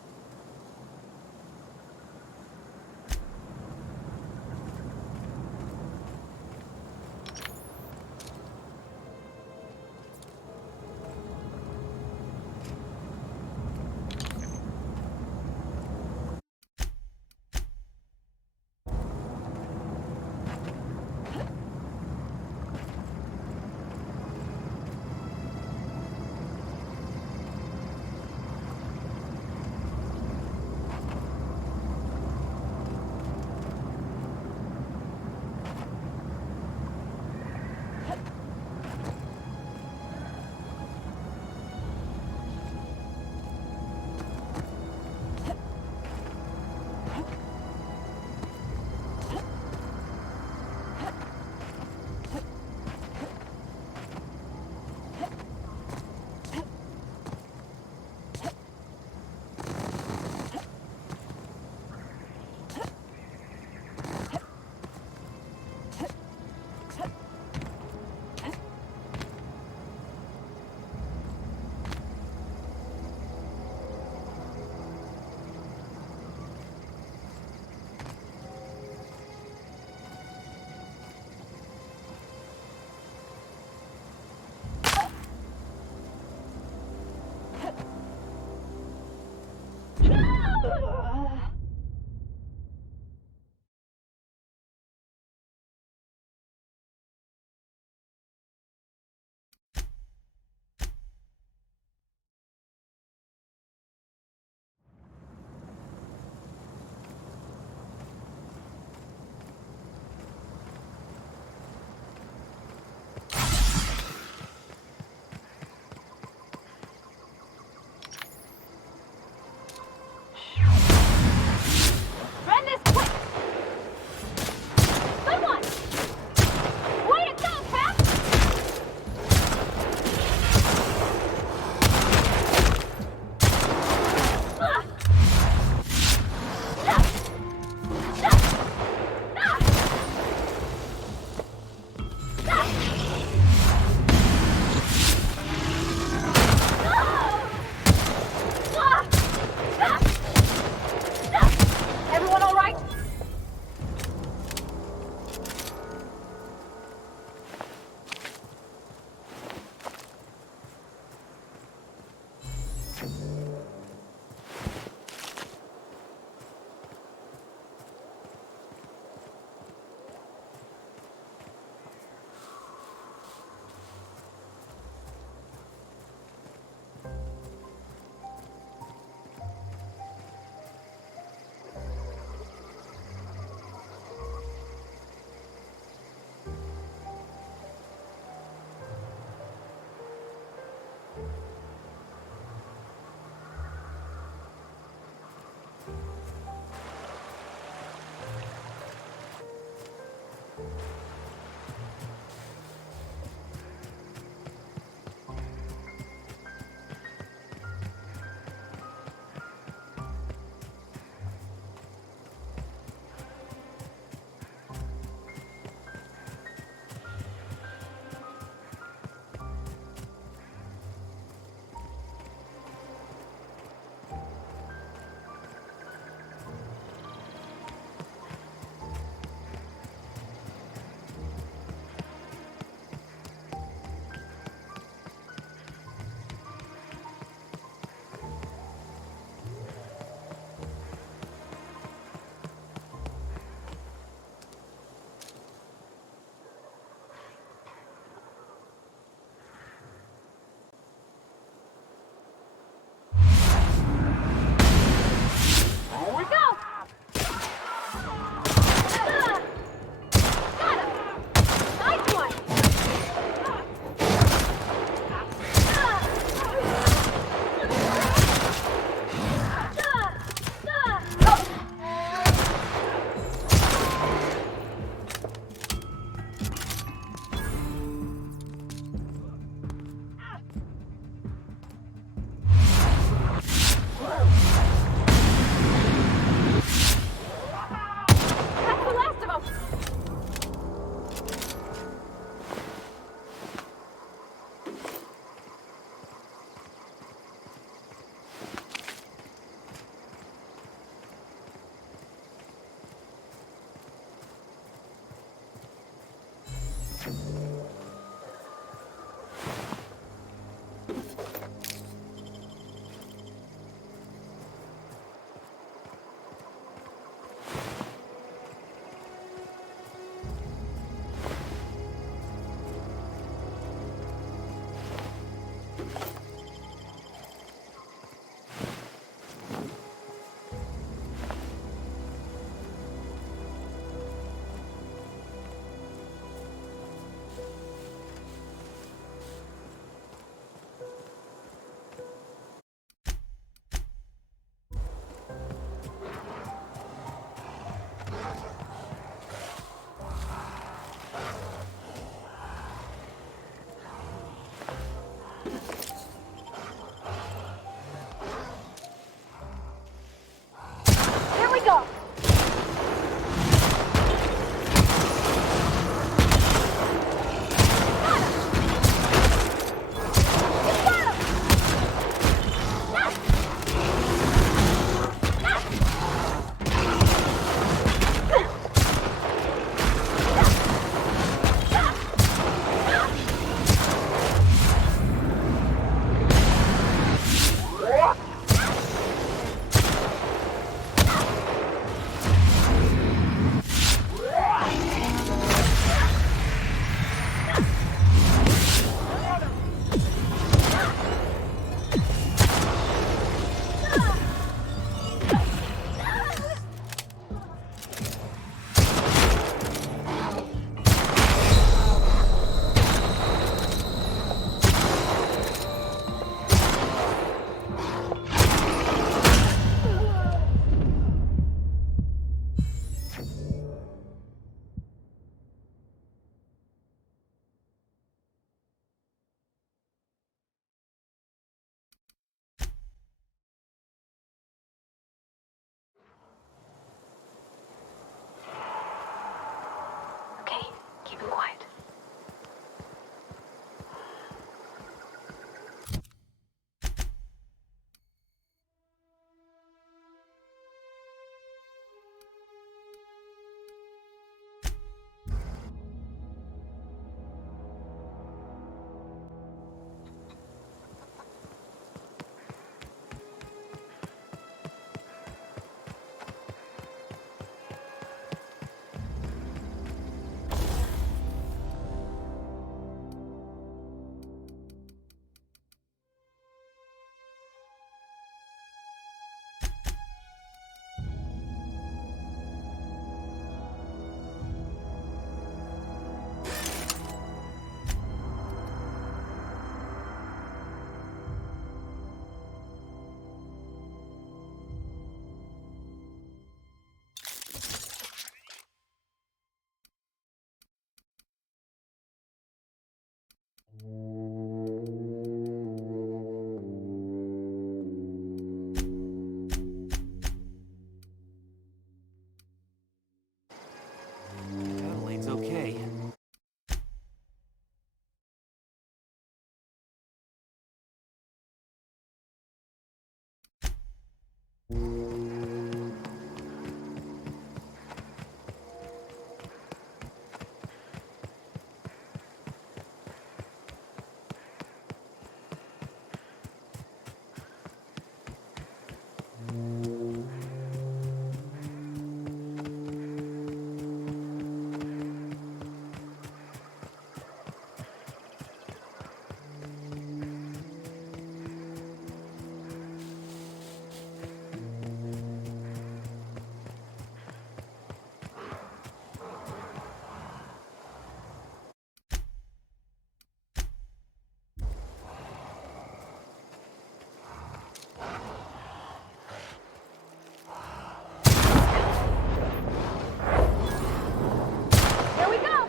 Here we go!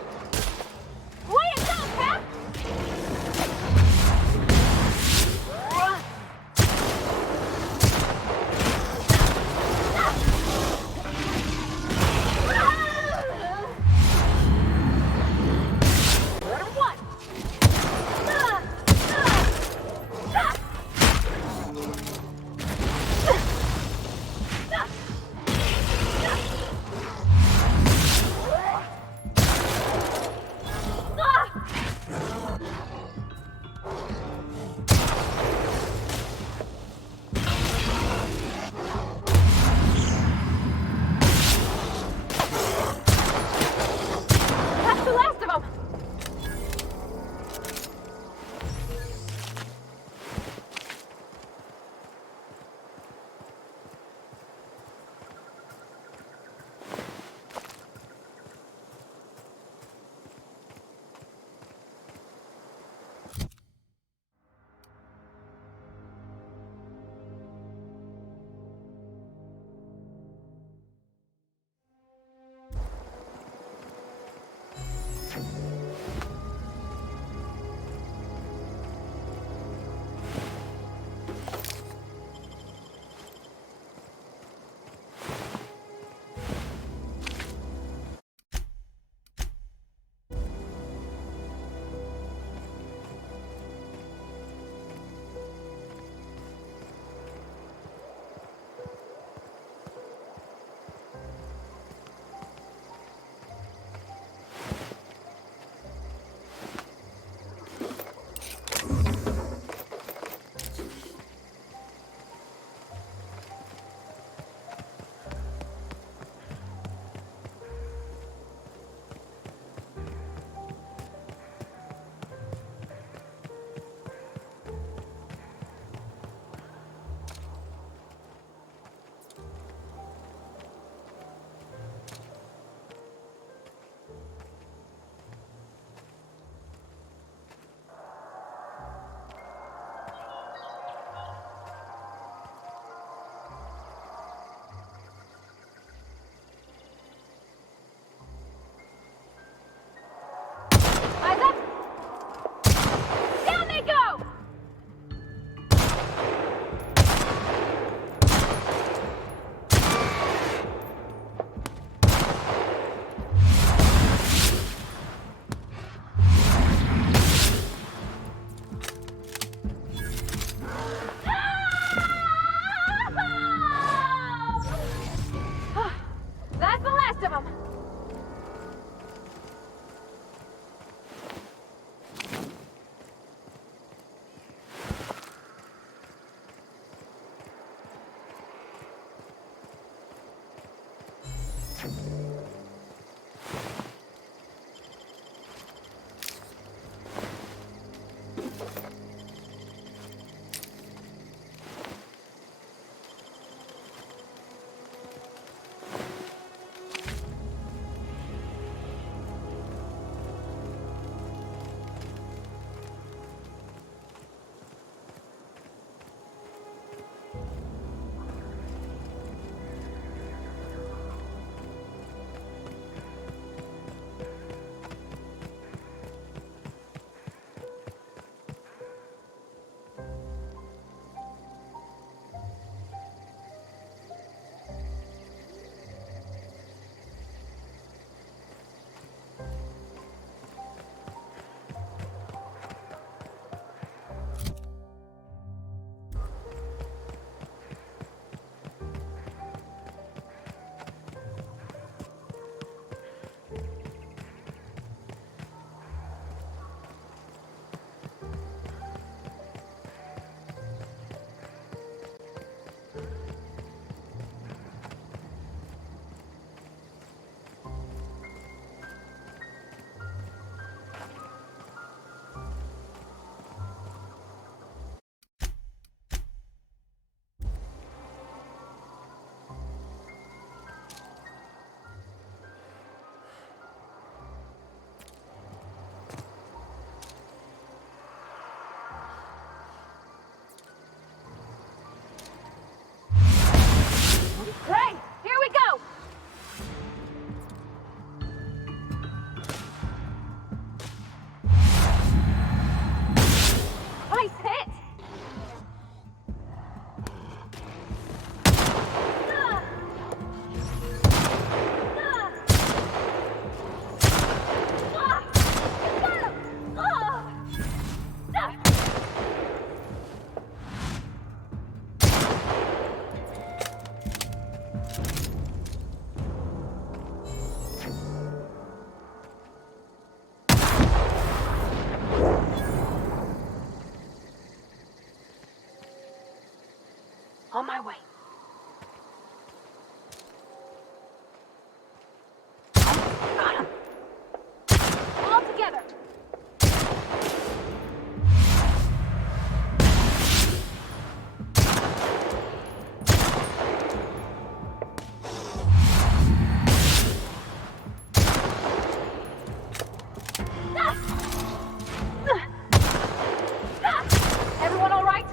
Way to go, Cap! Order one! That's the last of them! Down they go! That's the last of them! On my way. Got him. All together. Everyone all right?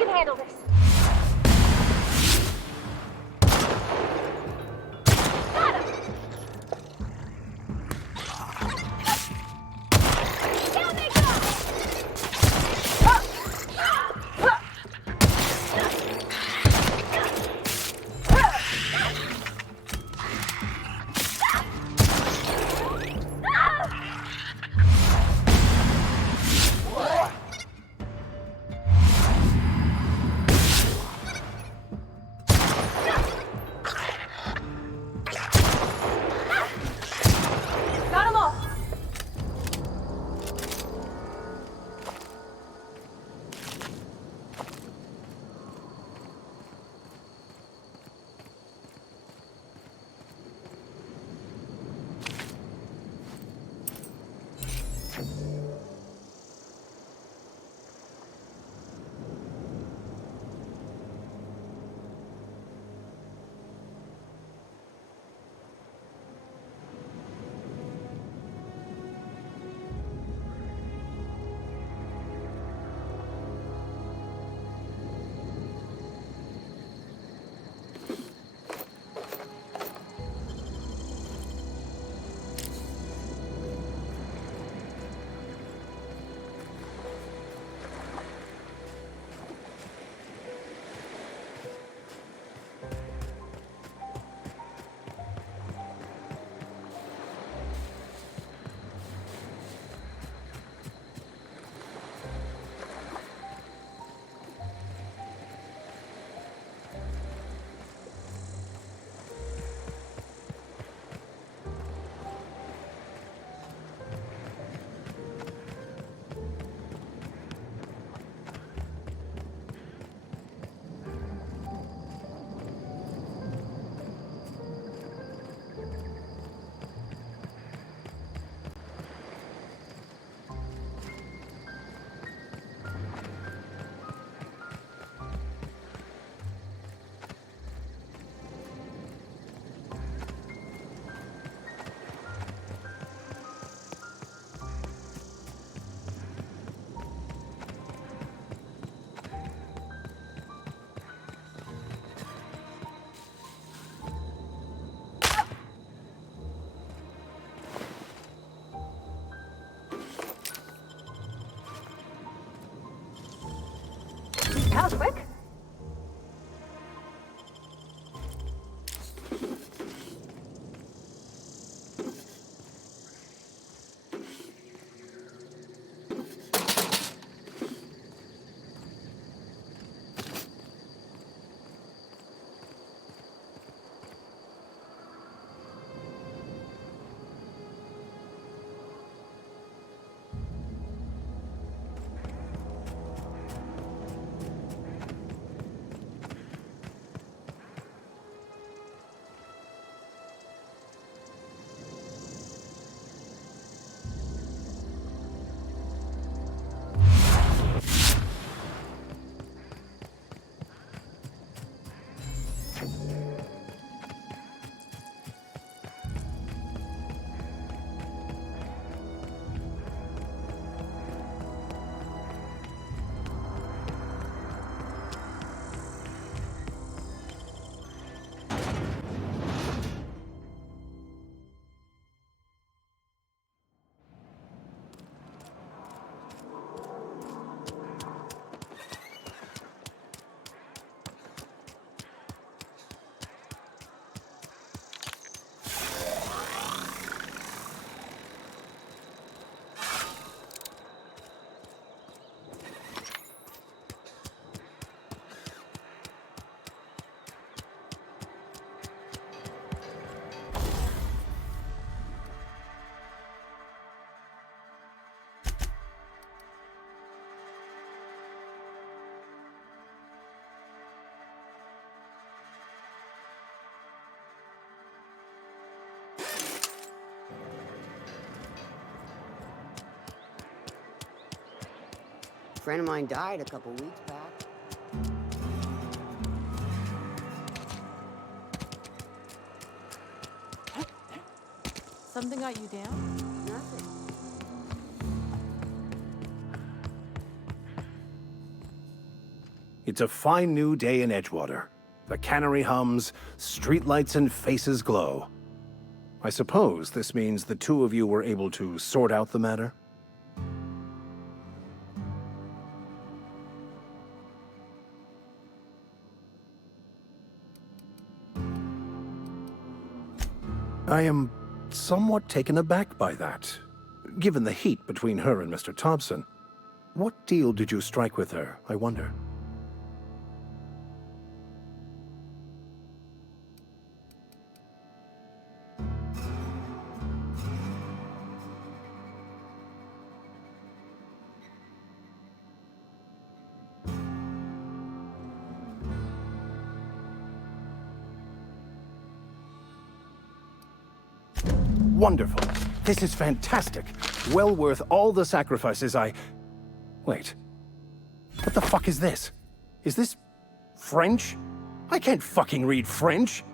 can handle this. Got him! Down they go! Got 'em all! That was quick. A friend of mine died a couple weeks back. Something got you down? Nothing. It's a fine new day in Edgewater. The cannery hums, streetlights and faces glow. I suppose this means the two of you were able to sort out the matter? I am somewhat taken aback by that, given the heat between her and Mr. Thompson. What deal did you strike with her, I wonder? Wonderful. This is fantastic. Well worth all the sacrifices I... Wait. What the fuck is this? Is this French? I can't fucking read French.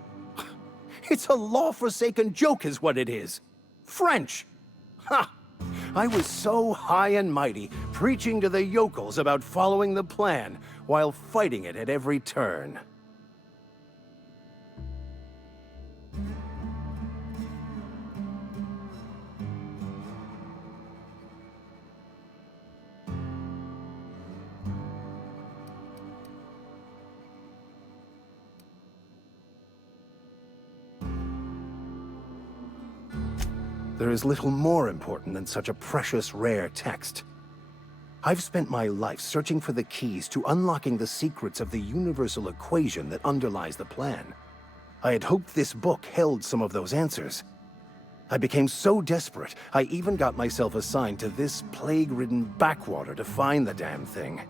It's a law-forsaken joke is what it is. French. Ha! I was so high and mighty, preaching to the yokels about following the plan, while fighting it at every turn. There is little more important than such a precious, rare text. I've spent my life searching for the keys to unlocking the secrets of the universal equation that underlies the plan. I had hoped this book held some of those answers. I became so desperate, I even got myself assigned to this plague-ridden backwater to find the damn thing.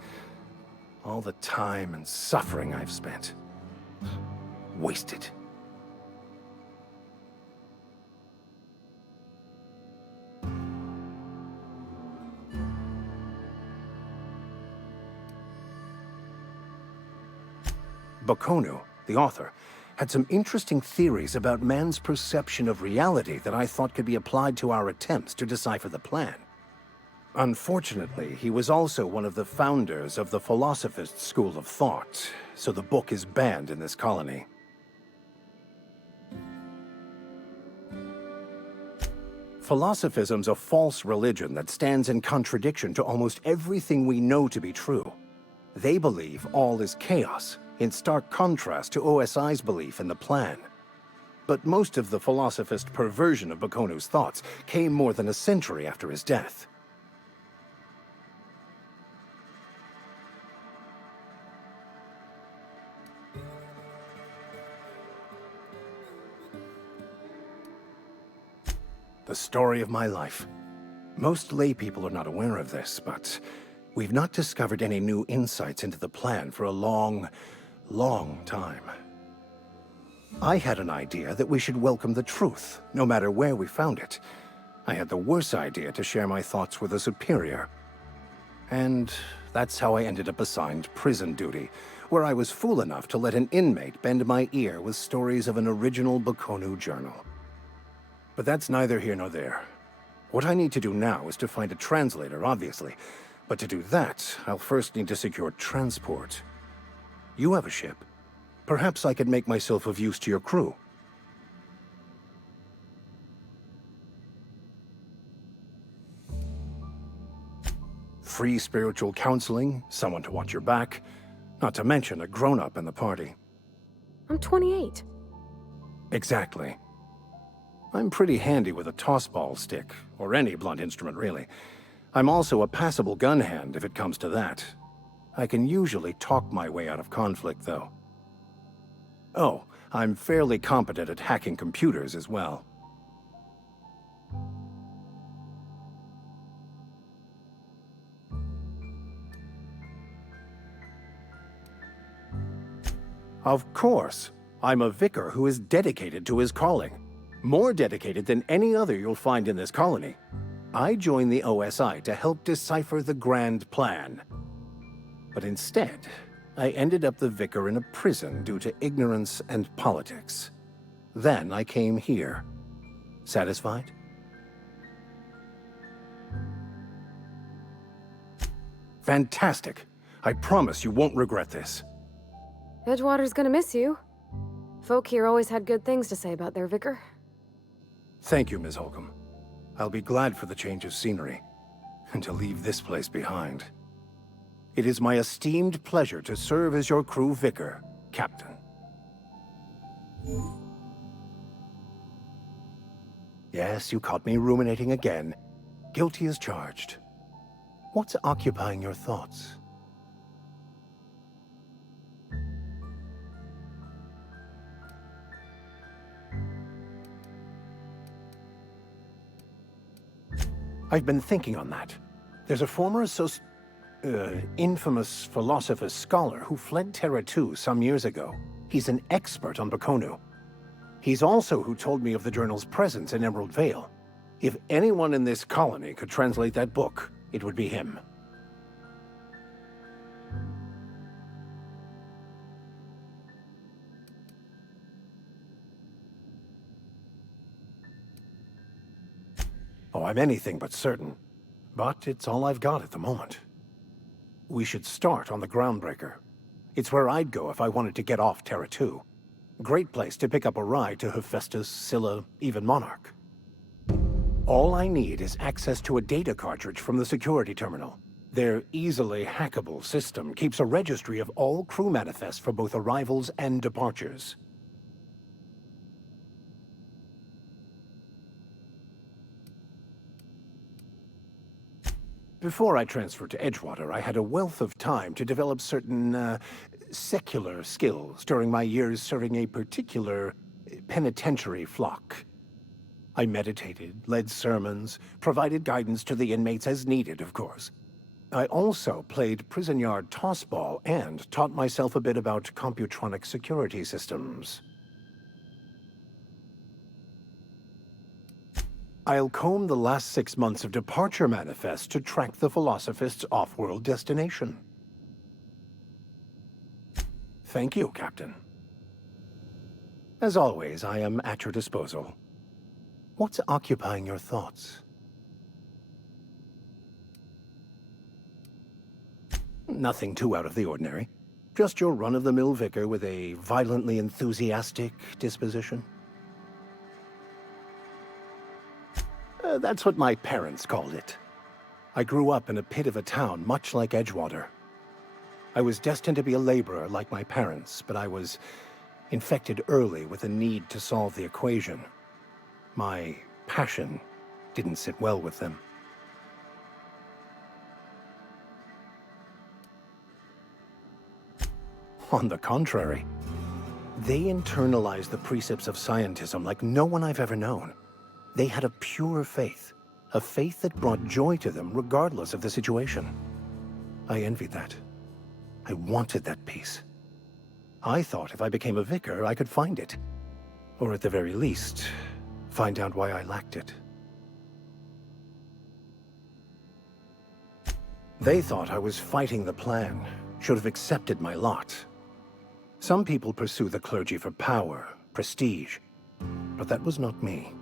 All the time and suffering I've spent. Wasted. Bokonu, the author, had some interesting theories about man's perception of reality that I thought could be applied to our attempts to decipher the plan. Unfortunately, he was also one of the founders of the Philosophist school of thought, so the book is banned in this colony. Philosophism's a false religion that stands in contradiction to almost everything we know to be true. They believe all is chaos, in stark contrast to OSI's belief in the plan. But most of the philosophist perversion of Bokonu's thoughts came more than a century after his death. The story of my life. Most lay people are not aware of this, but we've not discovered any new insights into the plan for a long time. I had an idea that we should welcome the truth, no matter where we found it. I had the worse idea to share my thoughts with a superior. And that's how I ended up assigned prison duty, where I was fool enough to let an inmate bend my ear with stories of an original Bokonu journal. But that's neither here nor there. What I need to do now is to find a translator, obviously. But to do that, I'll first need to secure transport. You have a ship. Perhaps I could make myself of use to your crew. Free spiritual counseling, someone to watch your back, not to mention a grown-up in the party. I'm 28. Exactly. I'm pretty handy with a tossball stick, or any blunt instrument, really. I'm also a passable gun hand if it comes to that. I can usually talk my way out of conflict, though. Oh, I'm fairly competent at hacking computers as well. Of course. I'm a vicar who is dedicated to his calling. More dedicated than any other you'll find in this colony. I joined the OSI to help decipher the grand plan. But instead, I ended up the vicar in a prison due to ignorance and politics. Then I came here. Satisfied? Fantastic. I promise you won't regret this. Edgewater's gonna miss you. Folk here always had good things to say about their vicar. Thank you, Ms. Holcomb. I'll be glad for the change of scenery, and to leave this place behind. It is my esteemed pleasure to serve as your crew vicar, Captain. Yes, you caught me ruminating again. Guilty as charged. What's occupying your thoughts? I've been thinking on that. There's a former infamous philosopher scholar who fled Terra 2 some years ago. He's an expert on Bakonu. He's also who told me of the journal's presence in Emerald Vale. If anyone in this colony could translate that book, it would be him. Oh, I'm anything but certain. But it's all I've got at the moment. We should start on the Groundbreaker. It's where I'd go if I wanted to get off Terra 2. Great place to pick up a ride to Hephaestus, Scylla, even Monarch. All I need is access to a data cartridge from the security terminal. Their easily hackable system keeps a registry of all crew manifests for both arrivals and departures. Before I transferred to Edgewater, I had a wealth of time to develop certain, secular skills during my years serving a particular penitentiary flock. I meditated, led sermons, provided guidance to the inmates as needed, of course. I also played prison yard tossball and taught myself a bit about computronic security systems. I'll comb the last 6 months of departure manifest to track the Philosophist's off-world destination. Thank you, Captain. As always, I am at your disposal. What's occupying your thoughts? Nothing too out of the ordinary. Just your run-of-the-mill vicar with a violently enthusiastic disposition. That's what my parents called it. I grew up in a pit of a town much like Edgewater. I was destined to be a laborer like my parents, but I was infected early with a need to solve the equation. My passion didn't sit well with them. On the contrary, they internalized the precepts of scientism like no one I've ever known. They had a pure faith, a faith that brought joy to them regardless of the situation. I envied that. I wanted that peace. I thought if I became a vicar, I could find it. Or at the very least, find out why I lacked it. They thought I was fighting the plan, should have accepted my lot. Some people pursue the clergy for power, prestige, but that was not me.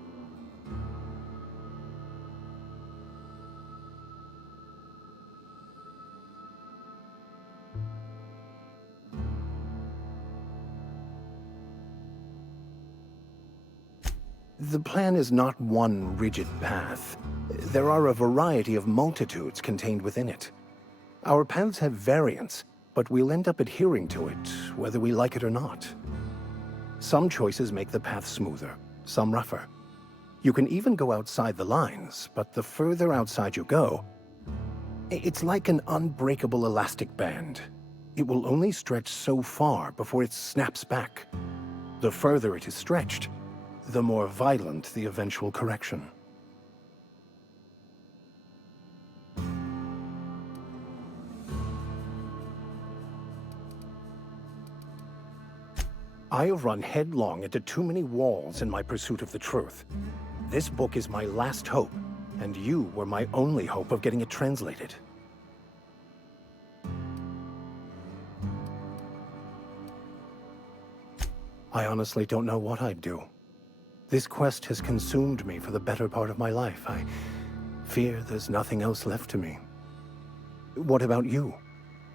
The plan is not one rigid path. There are a variety of multitudes contained within it. Our paths have variance, but we'll end up adhering to it, whether we like it or not. Some choices make the path smoother, some rougher. You can even go outside the lines, but the further outside you go, it's like an unbreakable elastic band. It will only stretch so far before it snaps back. The further it is stretched, the more violent the eventual correction. I have run headlong into too many walls in my pursuit of the truth. This book is my last hope, and you were my only hope of getting it translated. I honestly don't know what I'd do. This quest has consumed me for the better part of my life. I fear there's nothing else left to me. What about you?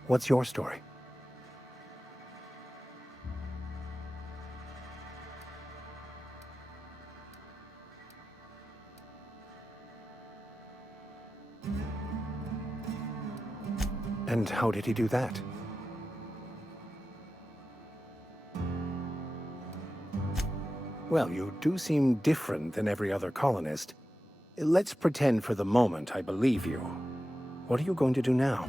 What's your story? And how did he do that? Well, you do seem different than every other colonist. Let's pretend for the moment I believe you. What are you going to do now?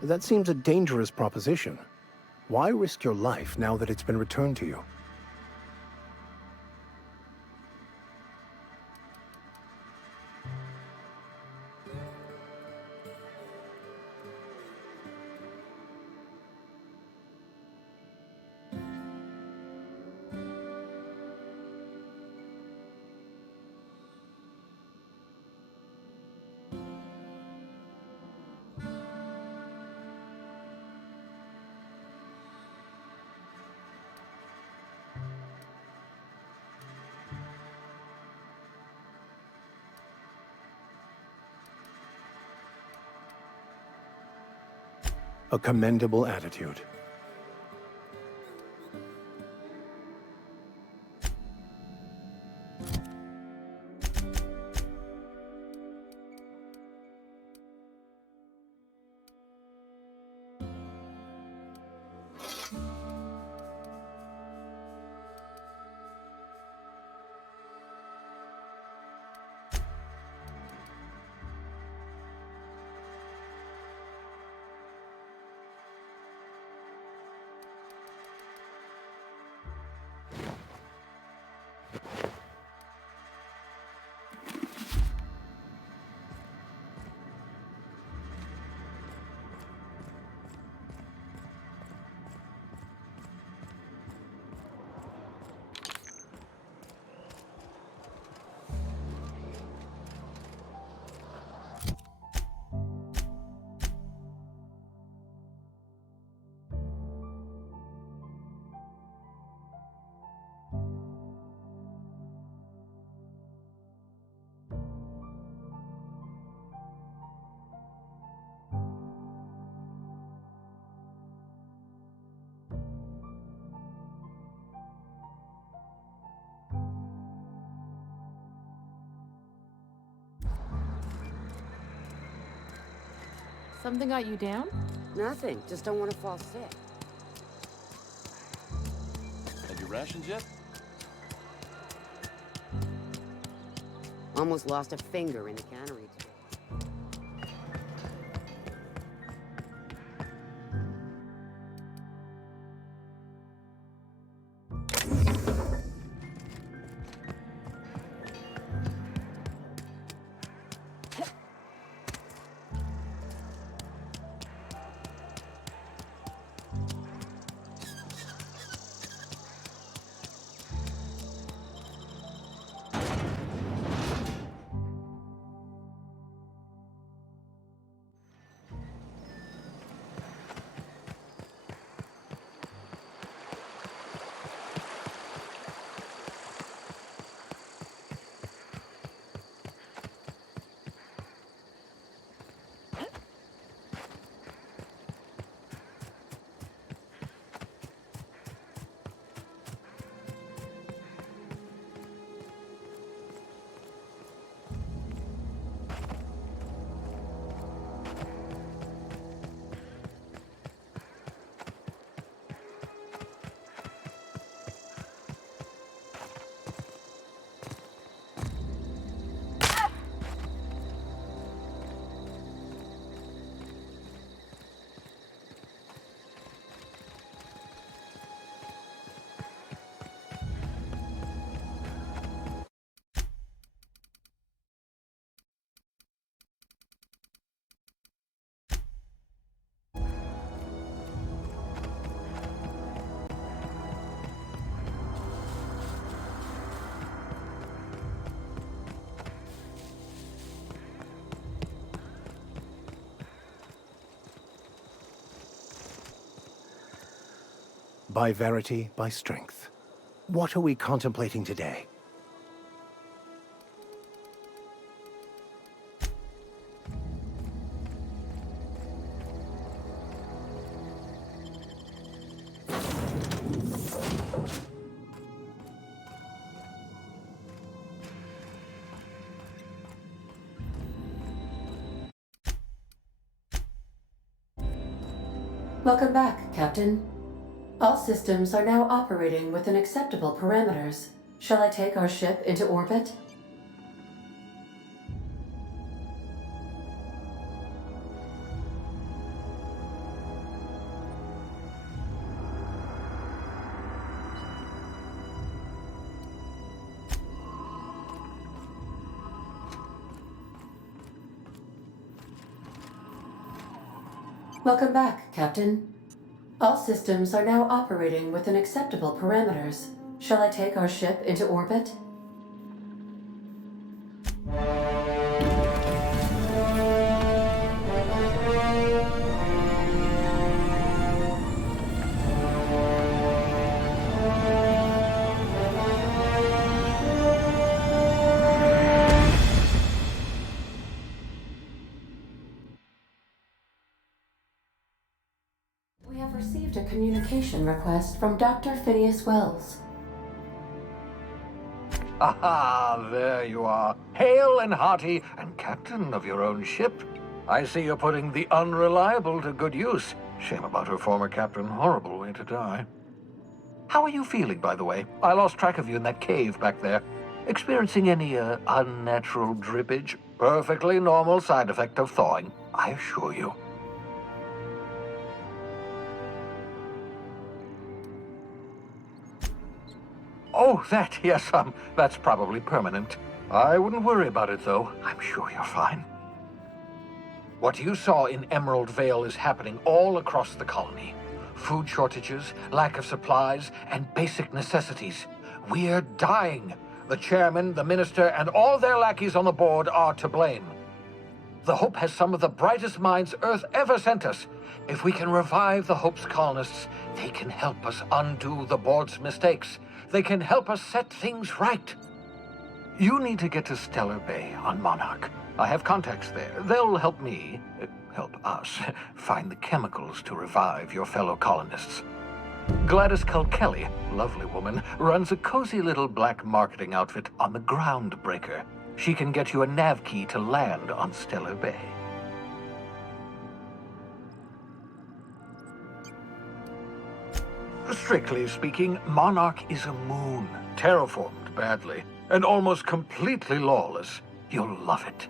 That seems a dangerous proposition. Why risk your life now that it's been returned to you? A commendable attitude. Something got you down? Nothing. Just don't want to fall sick. Have your rations yet? Almost lost a finger in the cannery today. By verity, by strength. What are we contemplating today? Welcome back, Captain. All systems are now operating within acceptable parameters. Shall I take our ship into orbit? Welcome back, Captain. All systems are now operating within acceptable parameters. Shall I take our ship into orbit? We have received a communication request from Dr. Phineas Wells. Aha, there you are. Hale and hearty, and captain of your own ship. I see you're putting the unreliable to good use. Shame about her former captain. Horrible way to die. How are you feeling, by the way? I lost track of you in that cave back there. Experiencing any, unnatural drippage? Perfectly normal side effect of thawing, I assure you. Oh, that, yes, that's probably permanent. I wouldn't worry about it, though. I'm sure you're fine. What you saw in Emerald Vale is happening all across the colony. Food shortages, lack of supplies, and basic necessities. We're dying. The chairman, the minister, and all their lackeys on the board are to blame. The Hope has some of the brightest minds Earth ever sent us. If we can revive the Hope's colonists, they can help us undo the board's mistakes. They can help us set things right. You need to get to Stellar Bay on Monarch. I have contacts there. They'll help me, help us, find the chemicals to revive your fellow colonists. Gladys Kilkelly, lovely woman, runs a cozy little black marketing outfit on the Groundbreaker. She can get you a nav key to land on Stellar Bay. Strictly speaking, Monarch is a moon, terraformed badly, and almost completely lawless. You'll love it.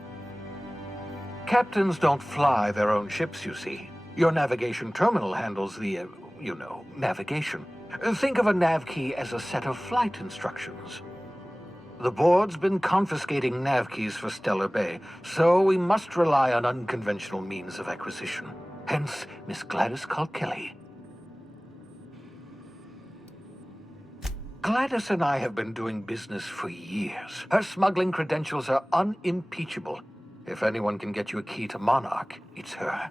Captains don't fly their own ships, you see. Your navigation terminal handles the, navigation. Think of a nav key as a set of flight instructions. The board's been confiscating nav keys for Stellar Bay, so we must rely on unconventional means of acquisition. Hence, Miss Gladys Kilkelly. Gladys and I have been doing business for years. Her smuggling credentials are unimpeachable. If anyone can get you a key to Monarch, it's her.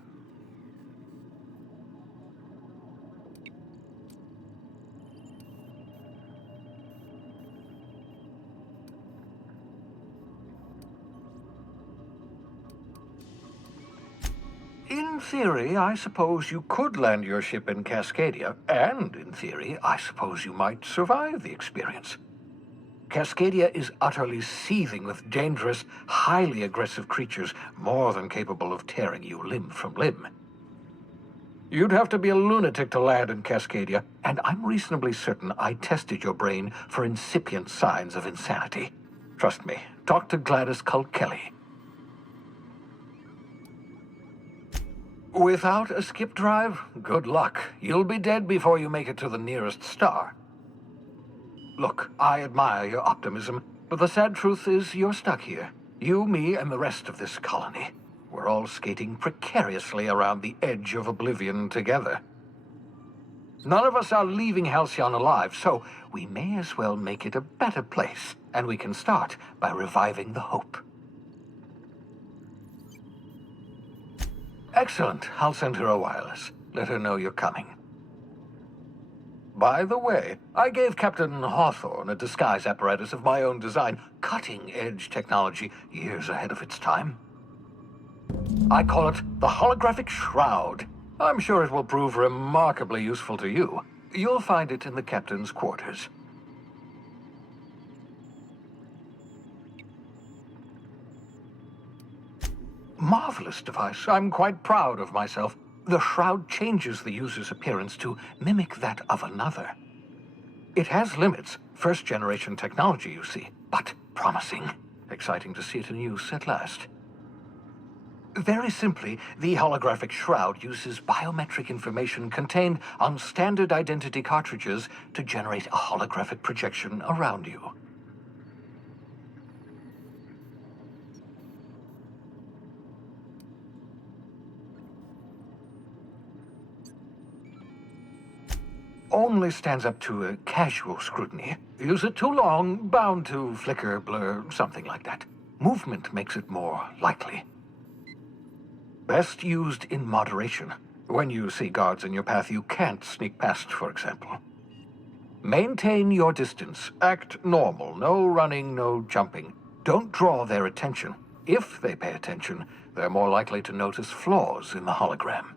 In theory, I suppose you could land your ship in Cascadia, and in theory, I suppose you might survive the experience. Cascadia is utterly seething with dangerous, highly aggressive creatures more than capable of tearing you limb from limb. You'd have to be a lunatic to land in Cascadia, and I'm reasonably certain I tested your brain for incipient signs of insanity. Trust me, talk to Gladys Kilkelly. Without a skip drive, good luck. You'll be dead before you make it to the nearest star. Look, I admire your optimism, but the sad truth is you're stuck here. You, me, and the rest of this colony. We're all skating precariously around the edge of oblivion together. None of us are leaving Halcyon alive, so we may as well make it a better place, and we can start by reviving the Hope. Excellent. I'll send her a wireless. Let her know you're coming. By the way, I gave Captain Hawthorne a disguise apparatus of my own design, cutting-edge technology years ahead of its time. I call it the Holographic Shroud. I'm sure it will prove remarkably useful to you. You'll find it in the captain's quarters. Marvelous device. I'm quite proud of myself. The shroud changes the user's appearance to mimic that of another. It has limits, first-generation technology, you see, but promising. Exciting to see it in use at last. Very simply, the holographic shroud uses biometric information contained on standard identity cartridges to generate a holographic projection around you. Only stands up to a casual scrutiny. Use it too long, bound to flicker, blur, something like that. Movement makes it more likely. Best used in moderation. When you see guards in your path you can't sneak past, for example. Maintain your distance. Act normal. No running, no jumping. Don't draw their attention. If they pay attention, they're more likely to notice flaws in the hologram.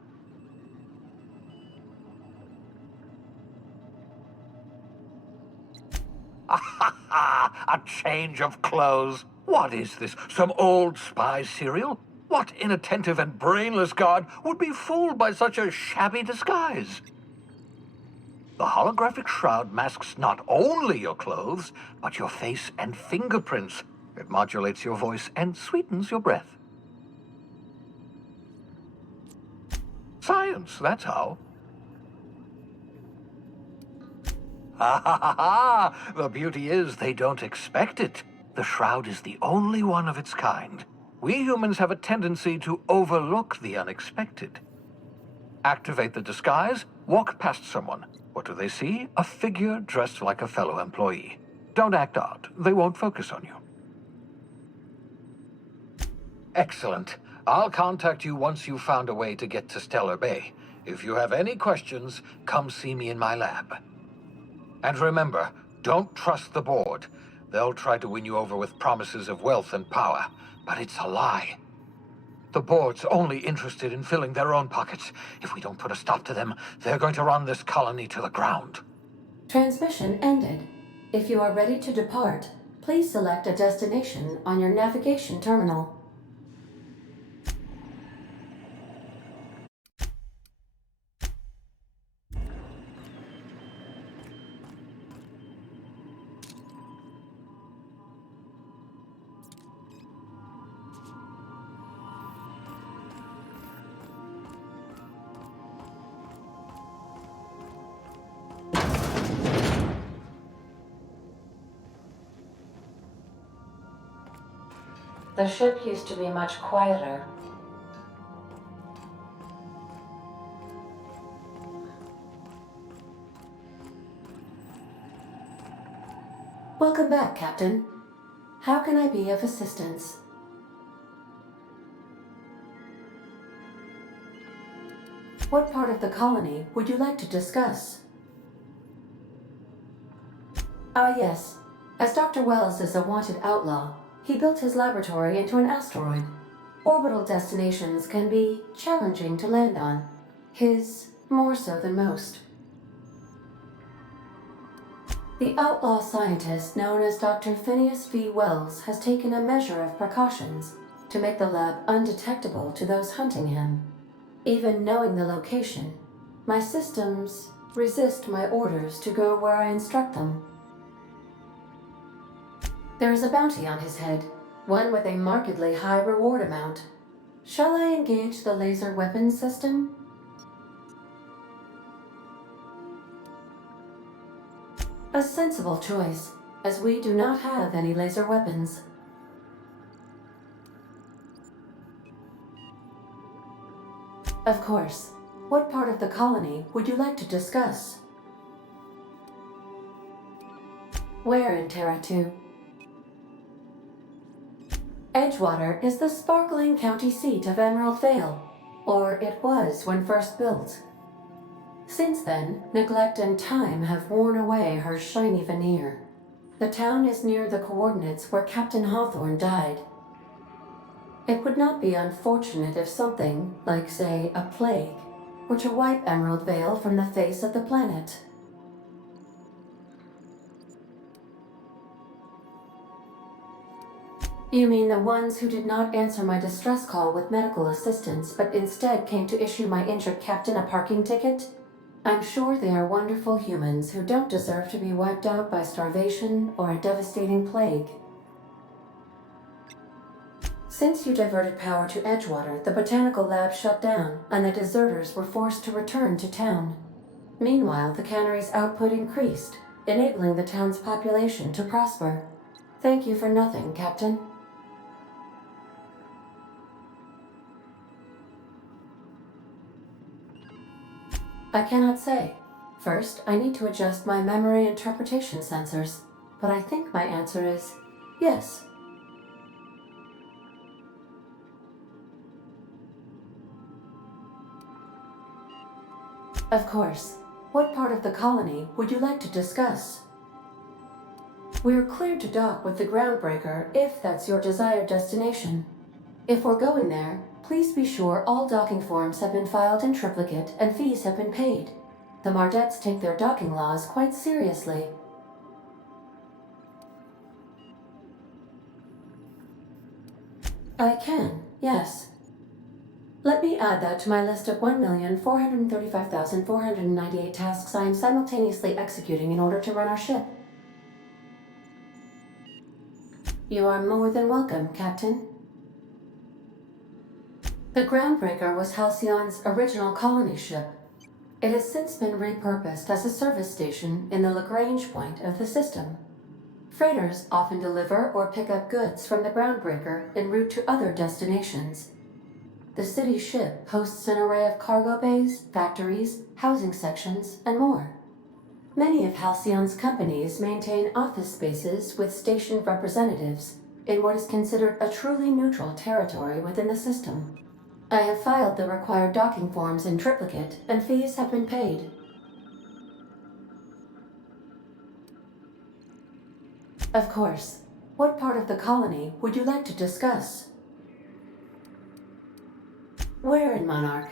A change of clothes. What is this? Some old spy serial? What inattentive and brainless guard would be fooled by such a shabby disguise? The holographic shroud masks not only your clothes, but your face and fingerprints. It modulates your voice and sweetens your breath. Science, that's how. The beauty is they don't expect it. The shroud is the only one of its kind. We humans have a tendency to overlook the unexpected. Activate the disguise, walk past someone. What do they see? A figure dressed like a fellow employee. Don't act odd. They won't focus on you. Excellent. I'll contact you once you've found a way to get to Stellar Bay. If you have any questions, come see me in my lab. And remember, don't trust the board. They'll try to win you over with promises of wealth and power, but it's a lie. The board's only interested in filling their own pockets. If we don't put a stop to them, they're going to run this colony to the ground. Transmission ended. If you are ready to depart, please select a destination on your navigation terminal. The ship used to be much quieter. Welcome back, Captain. How can I be of assistance? What part of the colony would you like to discuss? Ah, yes. As Dr. Wells is a wanted outlaw, he built his laboratory into an asteroid. Orbital destinations can be challenging to land on. His more so than most. The outlaw scientist known as Dr. Phineas V. Wells has taken a measure of precautions to make the lab undetectable to those hunting him. Even knowing the location, my systems resist my orders to go where I instruct them. There is a bounty on his head, one with a markedly high reward amount. Shall I engage the laser weapons system? A sensible choice, as we do not have any laser weapons. Of course. What part of the colony would you like to discuss? Where in Terra 2? Edgewater is the sparkling county seat of Emerald Vale, or it was when first built. Since then, neglect and time have worn away her shiny veneer. The town is near the coordinates where Captain Hawthorne died. It would not be unfortunate if something, like say, a plague, were to wipe Emerald Vale from the face of the planet. You mean the ones who did not answer my distress call with medical assistance, but instead came to issue my injured captain a parking ticket? I'm sure they are wonderful humans who don't deserve to be wiped out by starvation or a devastating plague. Since you diverted power to Edgewater, the botanical lab shut down, and the deserters were forced to return to town. Meanwhile, the cannery's output increased, enabling the town's population to prosper. Thank you for nothing, Captain. I cannot say. First, I need to adjust my memory interpretation sensors, but I think my answer is yes. Of course. What part of the colony would you like to discuss? We're cleared to dock with the Groundbreaker if that's your desired destination. If we're going there, please be sure all docking forms have been filed in triplicate and fees have been paid. The Mardettes take their docking laws quite seriously. I can, yes. Let me add that to my list of 1,435,498 tasks I am simultaneously executing in order to run our ship. You are more than welcome, Captain. The Groundbreaker was Halcyon's original colony ship. It has since been repurposed as a service station in the Lagrange point of the system. Freighters often deliver or pick up goods from the Groundbreaker en route to other destinations. The city ship hosts an array of cargo bays, factories, housing sections, and more. Many of Halcyon's companies maintain office spaces with station representatives in what is considered a truly neutral territory within the system. I have filed the required docking forms in triplicate, and fees have been paid. Of course. What part of the colony would you like to discuss? Where in Monarch?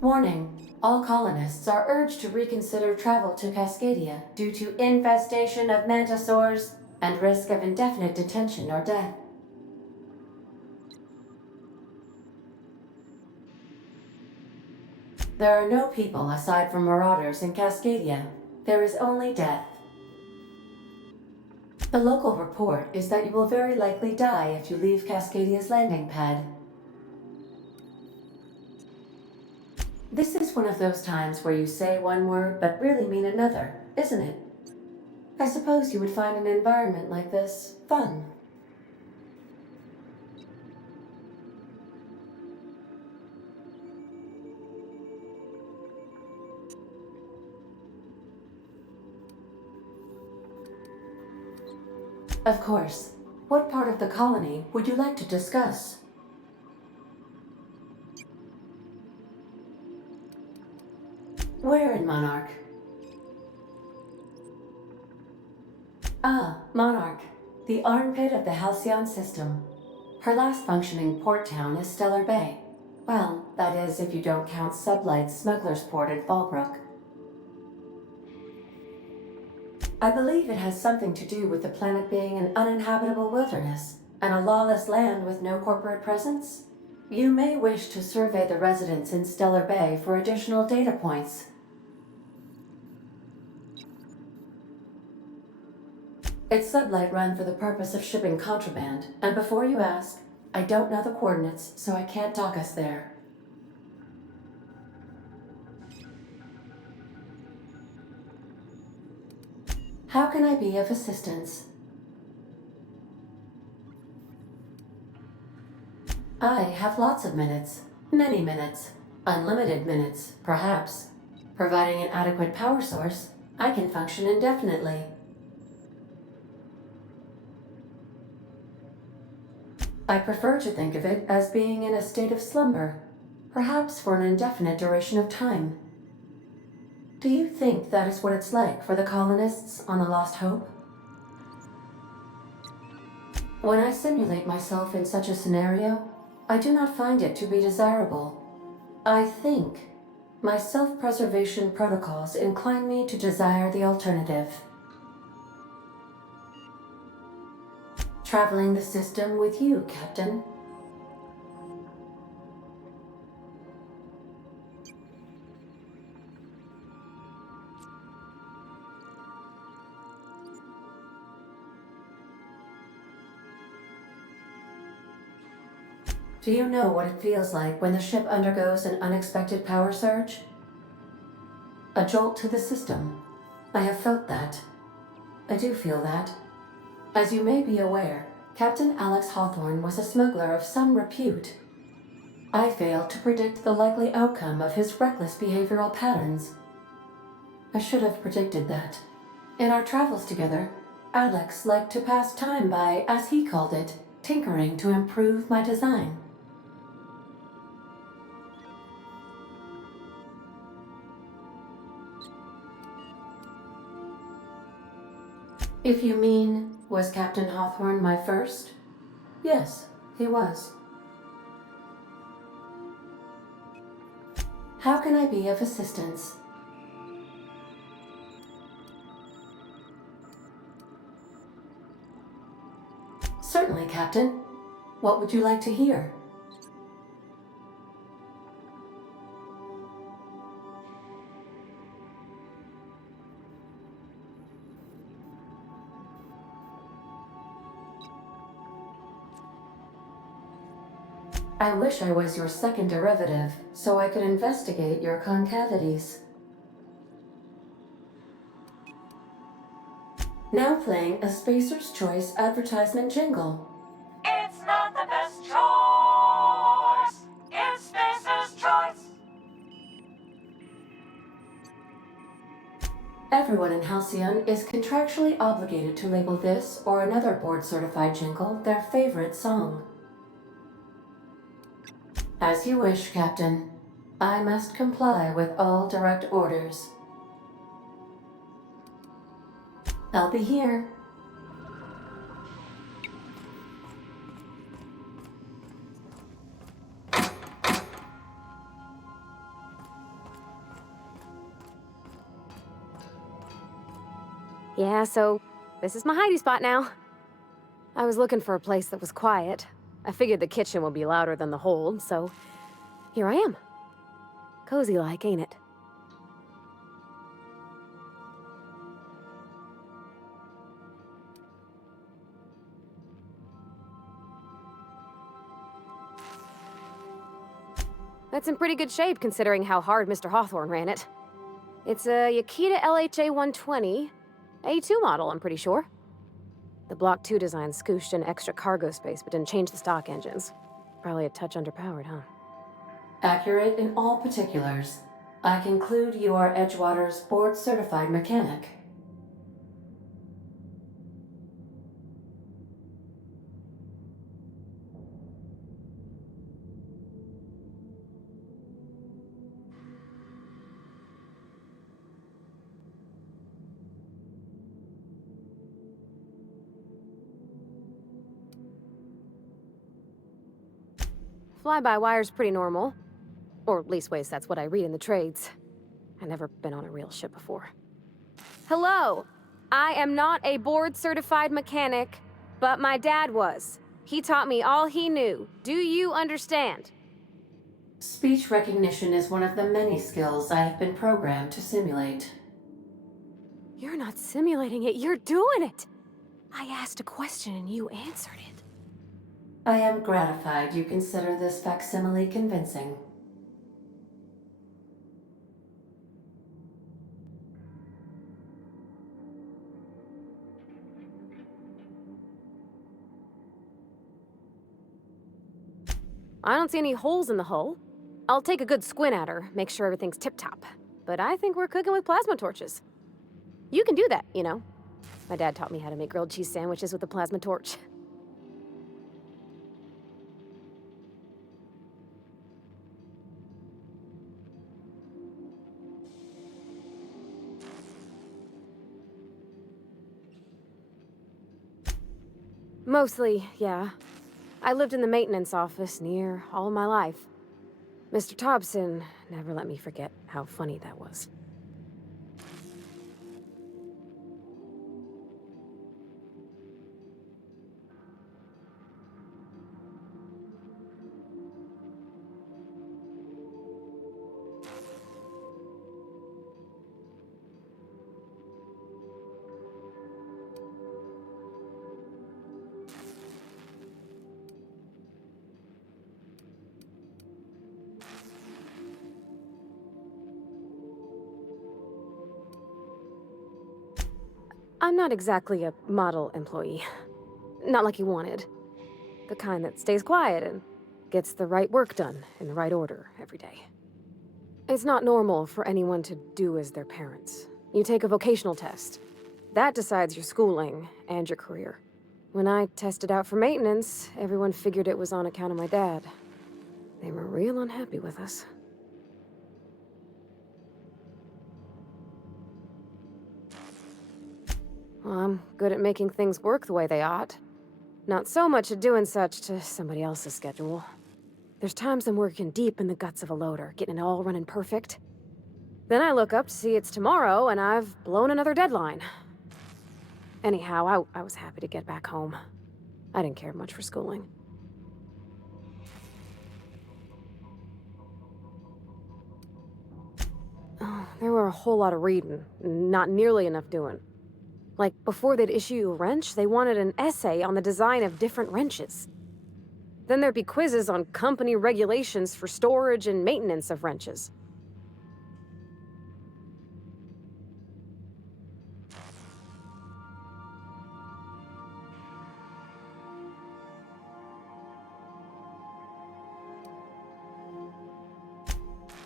Warning. All colonists are urged to reconsider travel to Cascadia due to infestation of mantisaurs and risk of indefinite detention or death. There are no people aside from marauders in Cascadia. There is only death. The local report is that you will very likely die if you leave Cascadia's landing pad. This is one of those times where you say one word but really mean another, isn't it? I suppose you would find an environment like this fun. Of course. What part of the colony would you like to discuss? Where in Monarch? Ah, Monarch. The armpit of the Halcyon system. Her last functioning port town is Stellar Bay. Well, that is if you don't count Sublight's Smuggler's Port at Fallbrook. I believe it has something to do with the planet being an uninhabitable wilderness and a lawless land with no corporate presence. You may wish to survey the residents in Stellar Bay for additional data points. It's Sublight run for the purpose of shipping contraband, and before you ask, I don't know the coordinates, so I can't dock us there. How can I be of assistance? I have lots of minutes. Many minutes. Unlimited minutes, perhaps. Providing an adequate power source, I can function indefinitely. I prefer to think of it as being in a state of slumber, perhaps for an indefinite duration of time. Do you think that is what it's like for the colonists on the Lost Hope? When I simulate myself in such a scenario, I do not find it to be desirable. I think my self-preservation protocols incline me to desire the alternative. Traveling the system with you, Captain. Do you know what it feels like when the ship undergoes an unexpected power surge? A jolt to the system. I have felt that. I do feel that. As you may be aware, Captain Alex Hawthorne was a smuggler of some repute. I failed to predict the likely outcome of his reckless behavioral patterns. I should have predicted that. In our travels together, Alex liked to pass time by, as he called it, tinkering to improve my design. If you mean, was Captain Hawthorne my first? Yes, he was. How can I be of assistance? Certainly, Captain. What would you like to hear? I wish I was your second derivative, so I could investigate your concavities. Now playing a Spacer's Choice advertisement jingle. It's not the best choice. It's Spacer's Choice. Everyone in Halcyon is contractually obligated to label this or another board-certified jingle their favorite song. As you wish, Captain. I must comply with all direct orders. I'll be here. Yeah, so this is my hidey spot now. I was looking for a place that was quiet. I figured the kitchen would be louder than the hold, so here I am. Cozy-like, ain't it? That's in pretty good shape considering how hard Mr. Hawthorne ran it. It's a Yakita LHA 120, A2 model, I'm pretty sure. The Block 2 design scooshed in extra cargo space but didn't change the stock engines. Probably a touch underpowered, huh? Accurate in all particulars. I conclude you are Edgewater's board-certified mechanic. Fly-by-wire's pretty normal. Or leastways, that's what I read in the trades. I've never been on a real ship before. Hello! I am not a board-certified mechanic, but my dad was. He taught me all he knew. Do you understand? Speech recognition is one of the many skills I have been programmed to simulate. You're not simulating it, you're doing it! I asked a question and you answered it. I am gratified you consider this facsimile convincing. I don't see any holes in the hull. I'll take a good squint at her, make sure everything's tip-top. But I think we're cooking with plasma torches. You can do that, you know. My dad taught me how to make grilled cheese sandwiches with a plasma torch. Mostly, yeah. I lived in the maintenance office near all my life. Mr. Thompson never let me forget how funny that was. I'm not exactly a model employee. Not like you wanted. The kind that stays quiet and gets the right work done in the right order every day. It's not normal for anyone to do as their parents. You take a vocational test. That decides your schooling and your career. When I tested out for maintenance, everyone figured it was on account of my dad. They were real unhappy with us. Well, I'm good at making things work the way they ought. Not so much at doing such to somebody else's schedule. There's times I'm working deep in the guts of a loader, getting it all running perfect. Then I look up to see it's tomorrow, and I've blown another deadline. Anyhow, I was happy to get back home. I didn't care much for schooling. Oh, there were a whole lot of reading, not nearly enough doing. Like, before they'd issue you a wrench, they wanted an essay on the design of different wrenches. Then there'd be quizzes on company regulations for storage and maintenance of wrenches.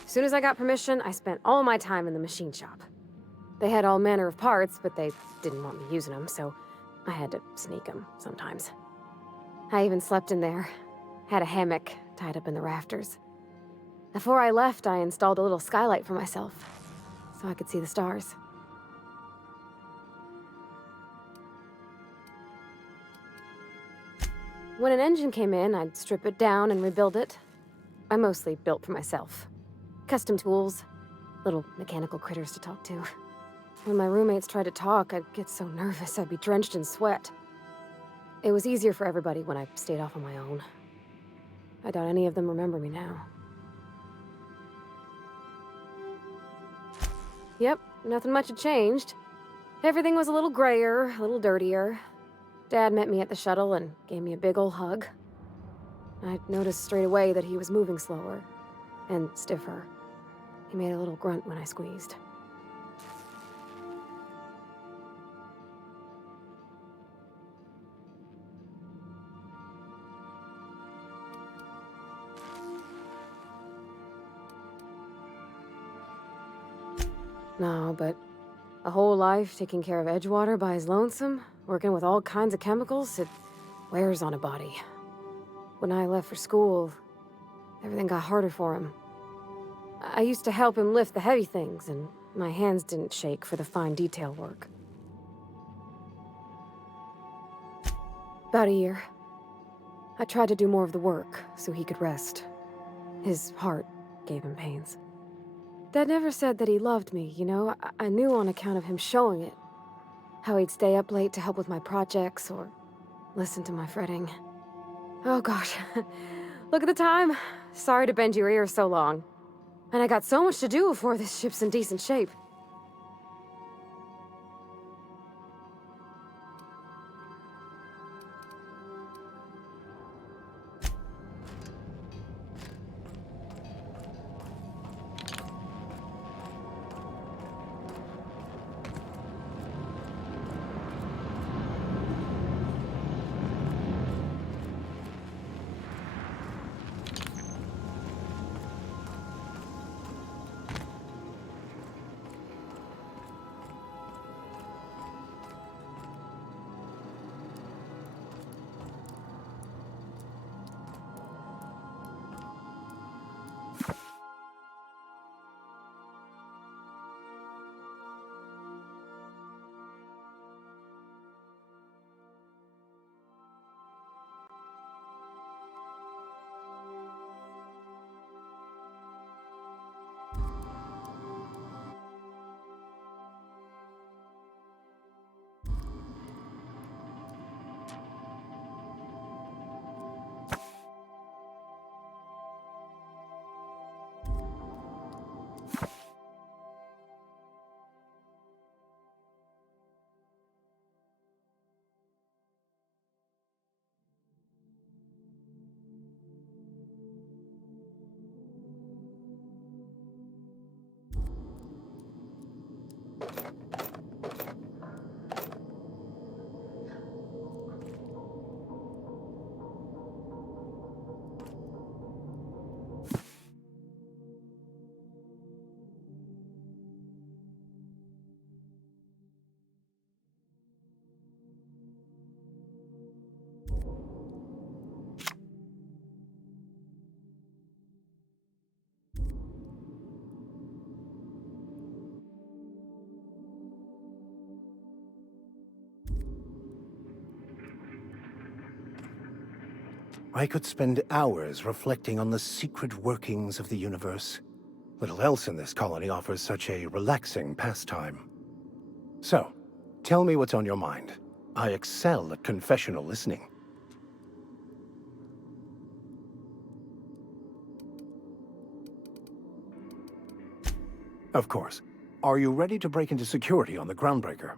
As soon as I got permission, I spent all my time in the machine shop. They had all manner of parts, but they didn't want me using them, so I had to sneak them sometimes. I even slept in there. Had a hammock tied up in the rafters. Before I left, I installed a little skylight for myself, so I could see the stars. When an engine came in, I'd strip it down and rebuild it. I mostly built for myself. Custom tools, little mechanical critters to talk to. When my roommates tried to talk, I'd get so nervous I'd be drenched in sweat. It was easier for everybody when I stayed off on my own. I doubt any of them remember me now. Yep, nothing much had changed. Everything was a little grayer, a little dirtier. Dad met me at the shuttle and gave me a big ol' hug. I noticed straight away that he was moving slower and stiffer. He made a little grunt when I squeezed. No, but a whole life taking care of Edgewater by his lonesome, working with all kinds of chemicals, it wears on a body. When I left for school, everything got harder for him. I used to help him lift the heavy things, and my hands didn't shake for the fine detail work. About a year. I tried to do more of the work so he could rest. His heart gave him pains. Dad never said that he loved me, you know? I knew on account of him showing it. How he'd stay up late to help with my projects or listen to my fretting. Oh gosh, look at the time. Sorry to bend your ears so long. And I got so much to do before this ship's in decent shape. I could spend hours reflecting on the secret workings of the universe. Little else in this colony offers such a relaxing pastime. So, tell me what's on your mind. I excel at confessional listening. Of course. Are you ready to break into security on the Groundbreaker?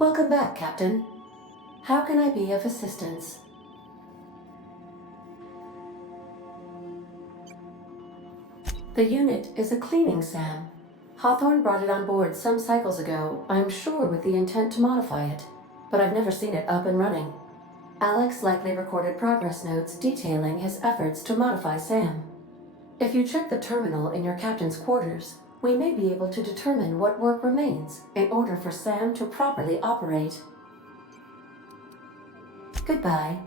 Welcome back, Captain. How can I be of assistance? The unit is a cleaning SAM. Hawthorne brought it on board some cycles ago, I'm sure with the intent to modify it, but I've never seen it up and running. Alex likely recorded progress notes detailing his efforts to modify SAM. If you check the terminal in your captain's quarters, we may be able to determine what work remains in order for SAM to properly operate. Goodbye.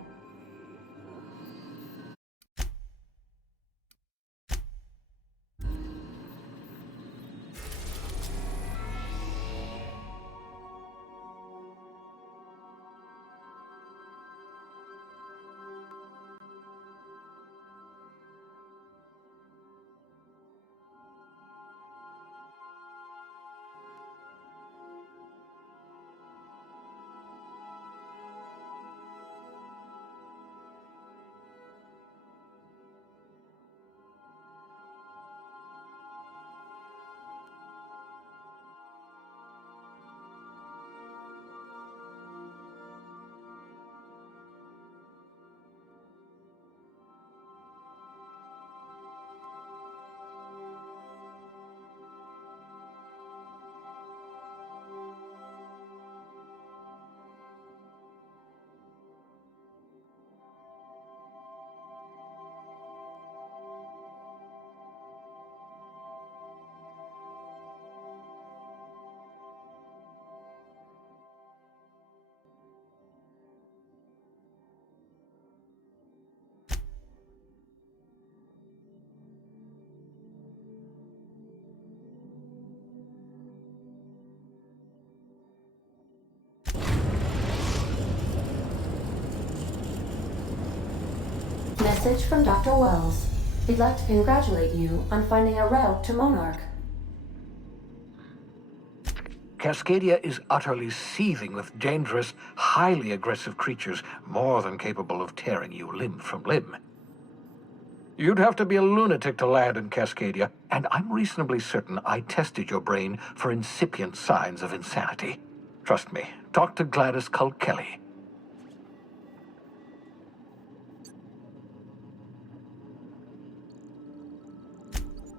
Message from Dr. Wells. He'd like to congratulate you on finding a route to Monarch. Cascadia is utterly seething with dangerous, highly aggressive creatures more than capable of tearing you limb from limb. You'd have to be a lunatic to land in Cascadia, and I'm reasonably certain I tested your brain for incipient signs of insanity. Trust me, talk to Gladys Culkelly.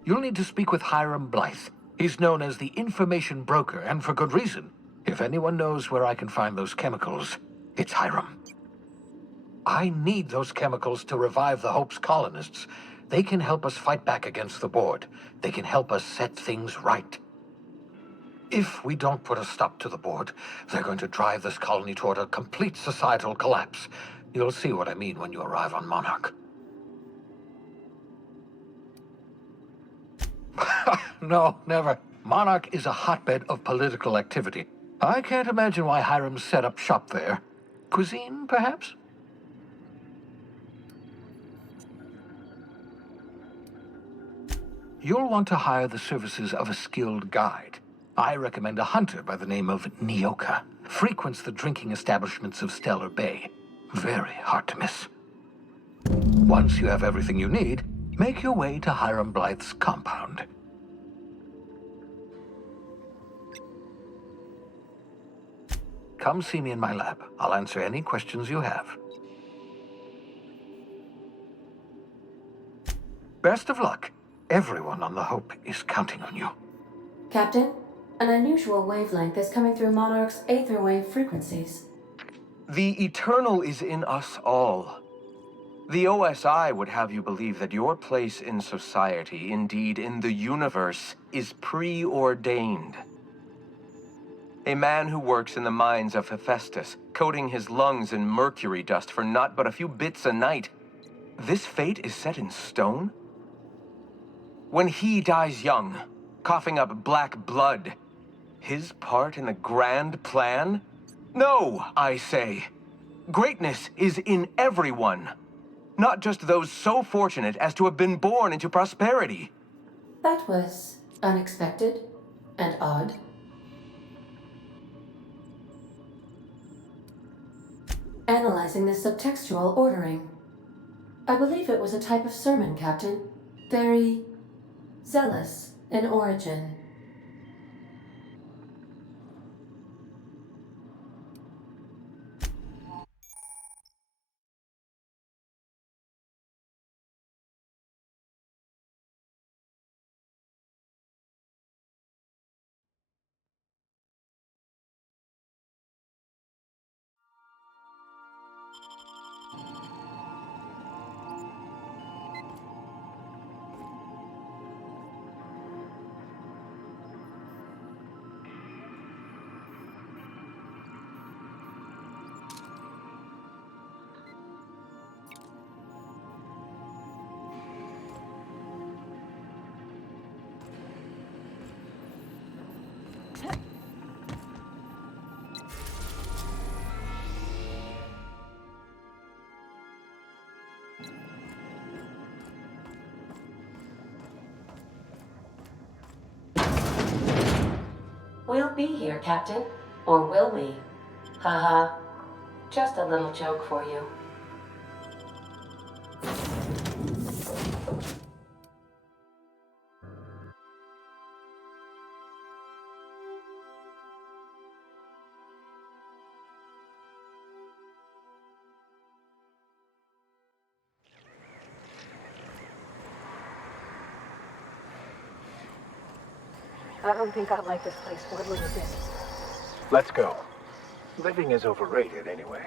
You'll need to speak with Hiram Blythe. He's known as the information broker, and for good reason. If anyone knows where I can find those chemicals, it's Hiram. I need those chemicals to revive the Hope's colonists. They can help us fight back against the Board. They can help us set things right. If we don't put a stop to the Board, they're going to drive this colony toward a complete societal collapse. You'll see what I mean when you arrive on Monarch. No, never. Monarch is a hotbed of political activity. I can't imagine why Hiram set up shop there. Cuisine, perhaps? You'll want to hire the services of a skilled guide. I recommend a hunter by the name of Nyoka. Frequents the drinking establishments of Stellar Bay. Very hard to miss. Once you have everything you need, make your way to Hiram Blythe's compound. Come see me in my lab. I'll answer any questions you have. Best of luck. Everyone on the Hope is counting on you. Captain, an unusual wavelength is coming through Monarch's aether wave frequencies. The eternal is in us all. The OSI would have you believe that your place in society, indeed in the universe, is preordained. A man who works in the mines of Hephaestus, coating his lungs in mercury dust for not but a few bits a night. This fate is set in stone? When he dies young, coughing up black blood, his part in the grand plan? No, I say. Greatness is in everyone. Not just those so fortunate as to have been born into prosperity. That was unexpected and odd. Analyzing the subtextual ordering. I believe it was a type of sermon, Captain. Very zealous in origin. We'll be here, Captain. Or will we? Haha. Just a little joke for you. I don't think I like this place one little bit. Let's go. Living is overrated anyway.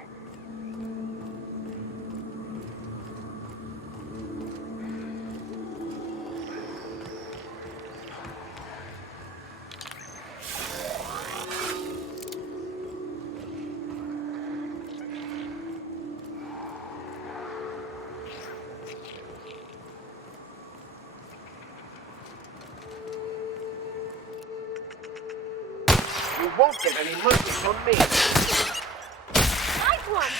You won't get any mercy from me. Nice one!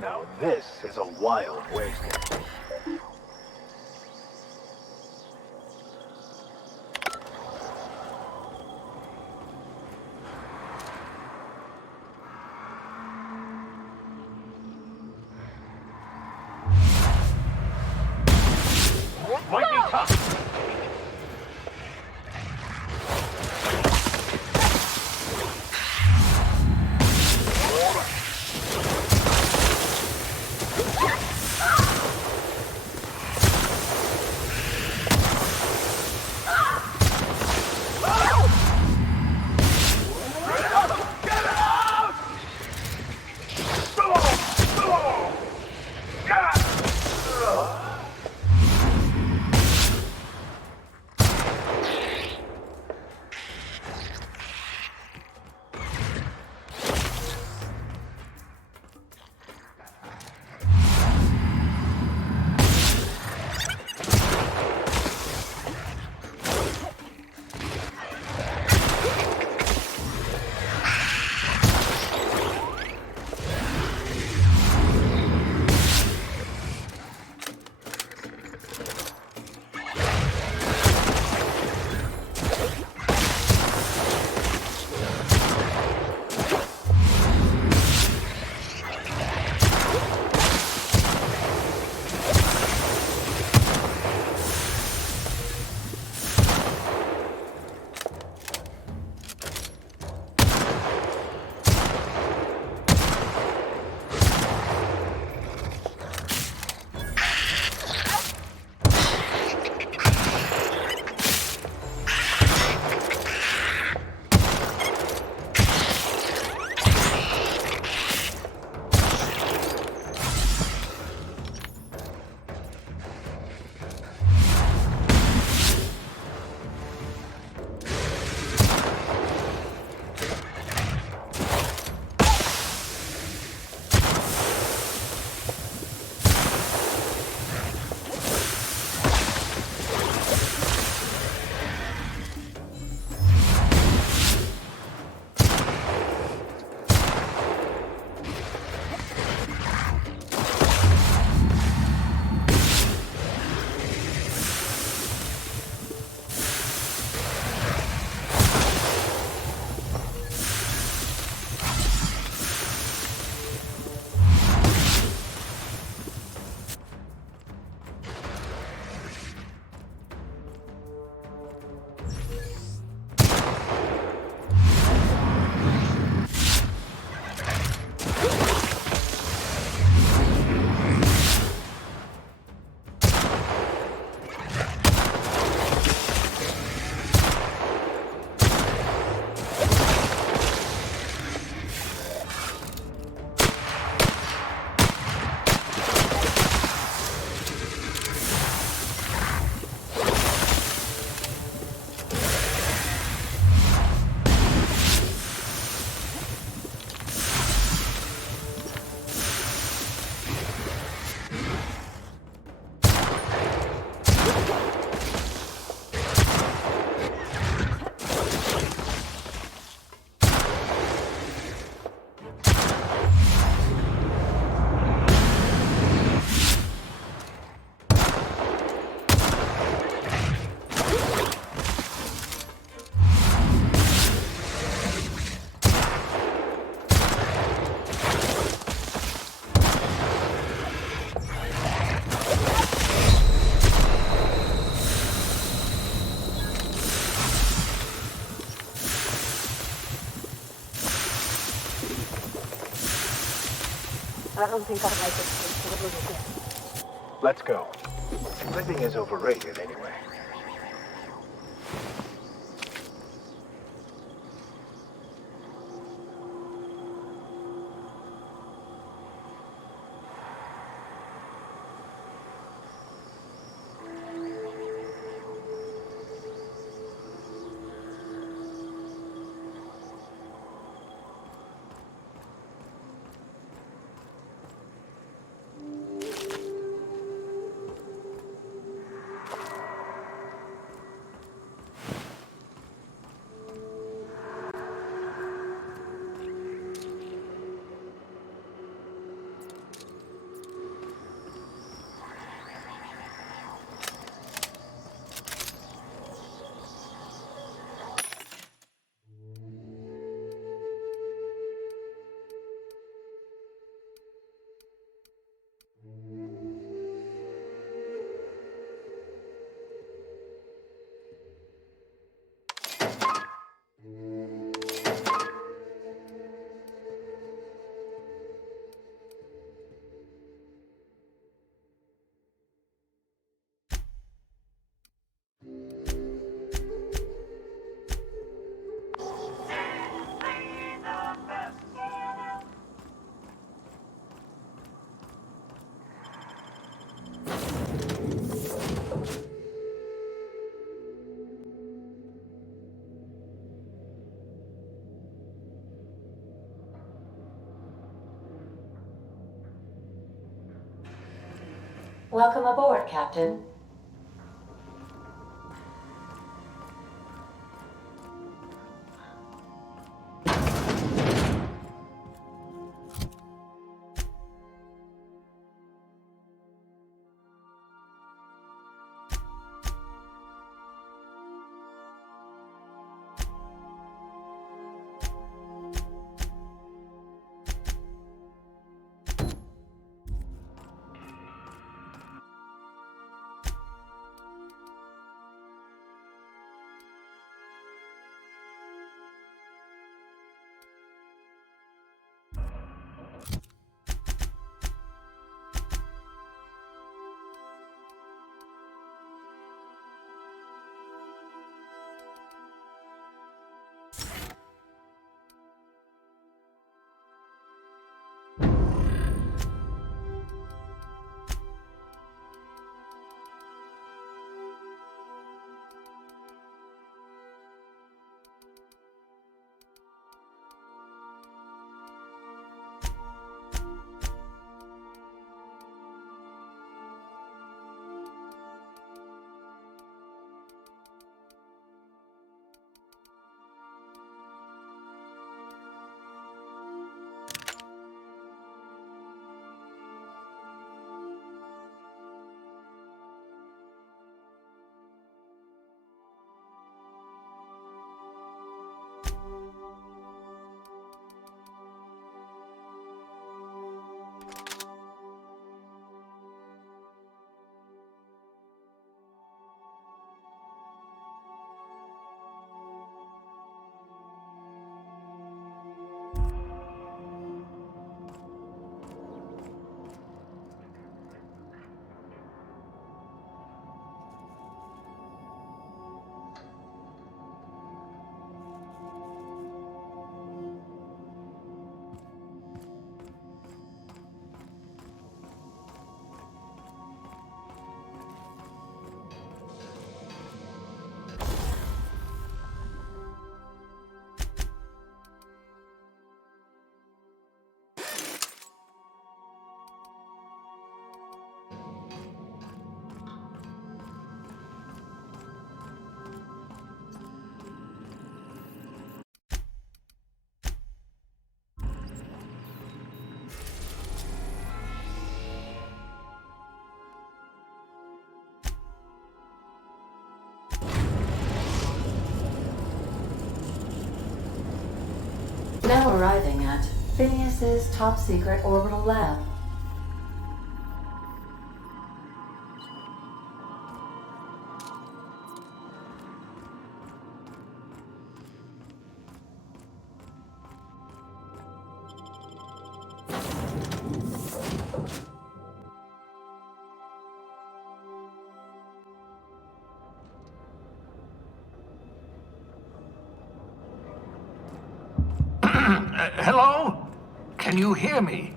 Now this is a wild wasteland. Might be tough. I don't think I like this place a little bit. Let's go. Living is overrated anyway. Welcome aboard, Captain. Now arriving at Phineas's top-secret orbital lab. Hello? Can you hear me?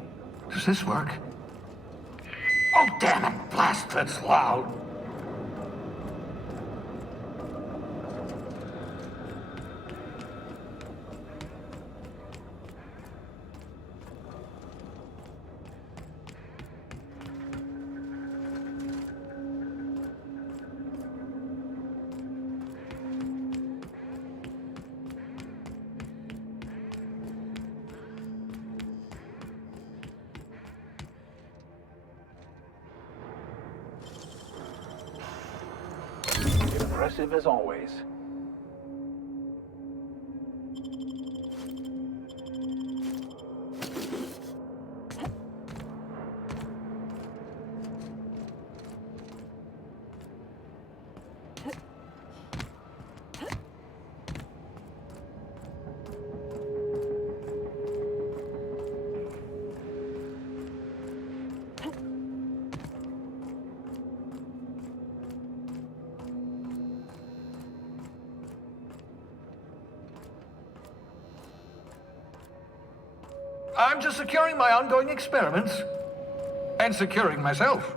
Does this work? Oh, damn it! Blast, that's loud. Impressive as always. I'm just securing my ongoing experiments. And securing myself.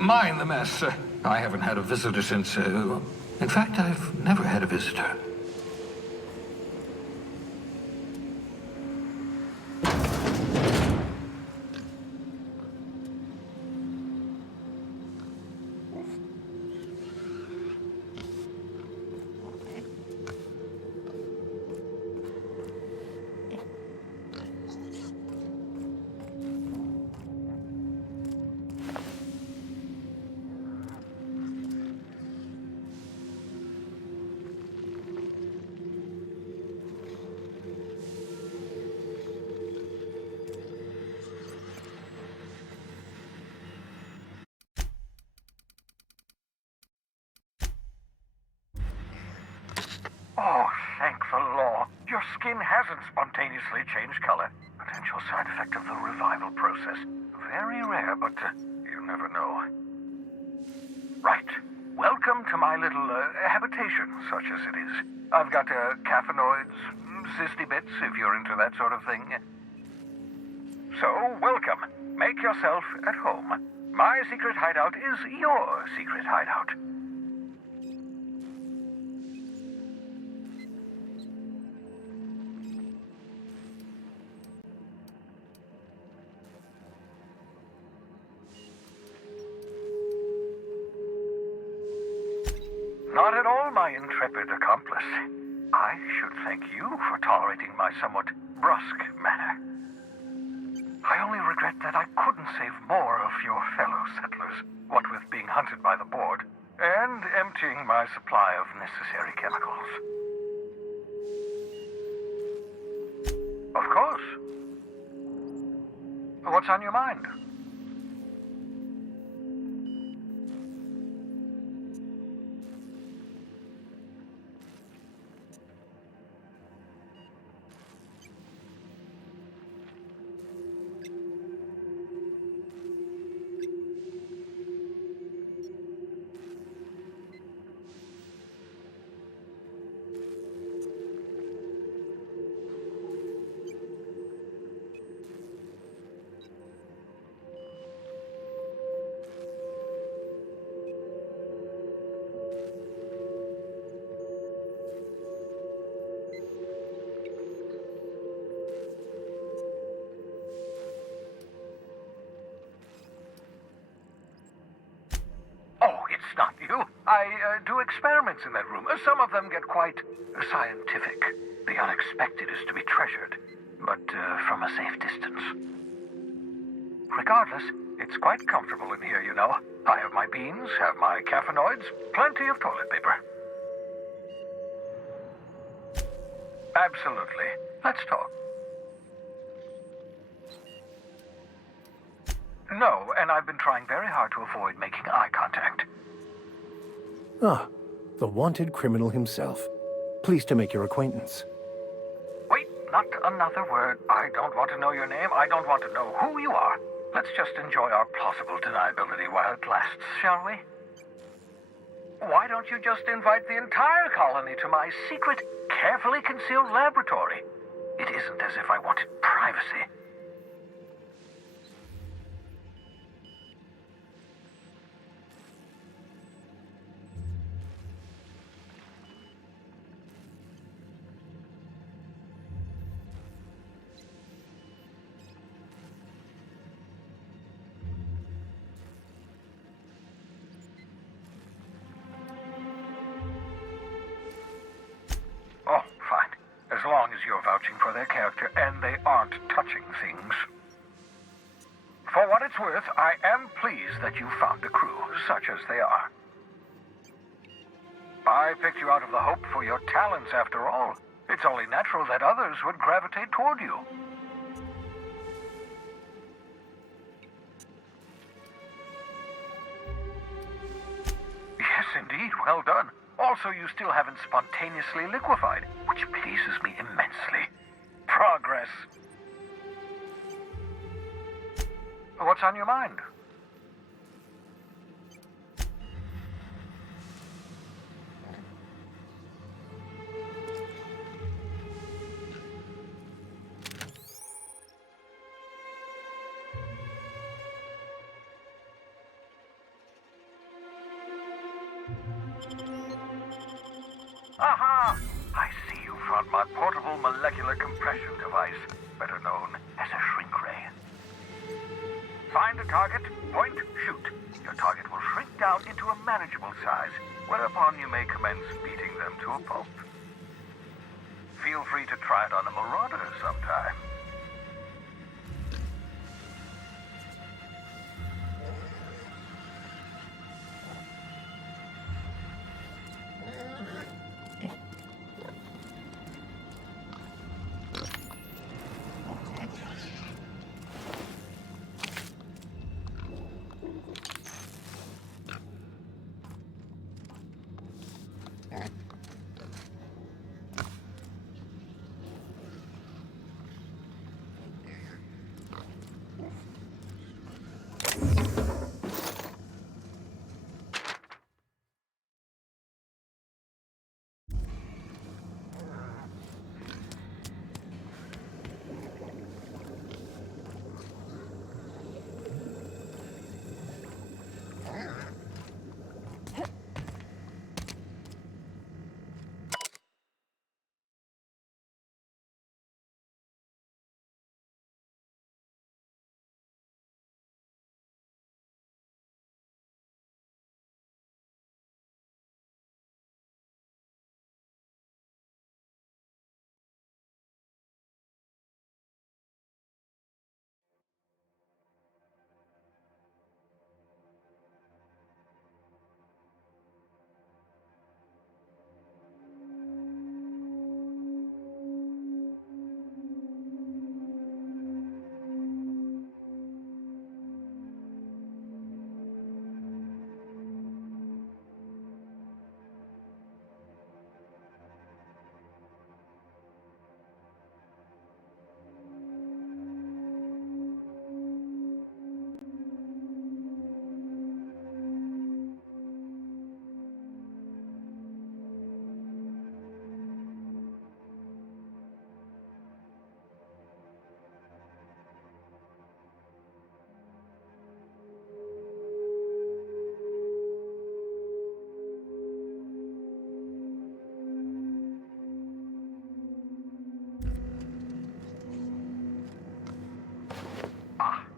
Mind the mess. I haven't had a visitor since, in fact, I've never had a visitor. Oh, thank the law. Your skin hasn't spontaneously changed color. Potential side effect of the revival process. Very rare, but you never know. Right. Welcome to my little habitation, such as it is. I've got caffeinoids, cysty bits, if you're into that sort of thing. So, welcome. Make yourself at home. My secret hideout is your secret hideout. Not at all, my intrepid accomplice. I should thank you for tolerating my somewhat brusque manner. I only regret that I couldn't save more of your fellow settlers, what with being hunted by the board, and emptying my supply of necessary chemicals. Of course. What's on your mind? Not you. I do experiments in that room. Some of them get quite scientific. The unexpected is to be treasured, but from a safe distance. Regardless, it's quite comfortable in here, you know. I have my beans, have my caffeinoids, plenty of toilet paper. Absolutely. Let's talk. No, and I've been trying very hard to avoid making eye contact. Ah, the wanted criminal himself. Pleased to make your acquaintance. Wait, not another word. I don't want to know your name. I don't want to know who you are. Let's just enjoy our plausible deniability while it lasts, shall we? Why don't you just invite the entire colony to my secret, carefully concealed laboratory? It isn't as if I wanted privacy. Oh, fine. As long as you're vouching for their character and they aren't touching things. For what it's worth, I am pleased that you found a crew, such as they are. I picked you out of the hope for your talents, after all. It's only natural that others would gravitate toward you. Yes, indeed. Well done. Also, you still haven't spontaneously liquefied, which pleases me immensely. Progress. What's on your mind? Aha! I see you found my portable molecular compression device, better known as a shrink ray. Find a target, point, shoot. Your target will shrink down into a manageable size, whereupon you may commence beating them to a pulp. Feel free to try it on a marauder sometime.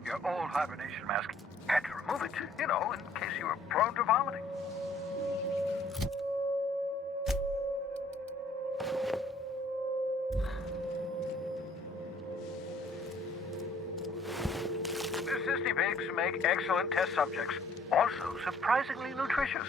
Your old hibernation mask. Had to remove it, you know, in case you were prone to vomiting. The Cysty pigs make excellent test subjects. Also surprisingly nutritious.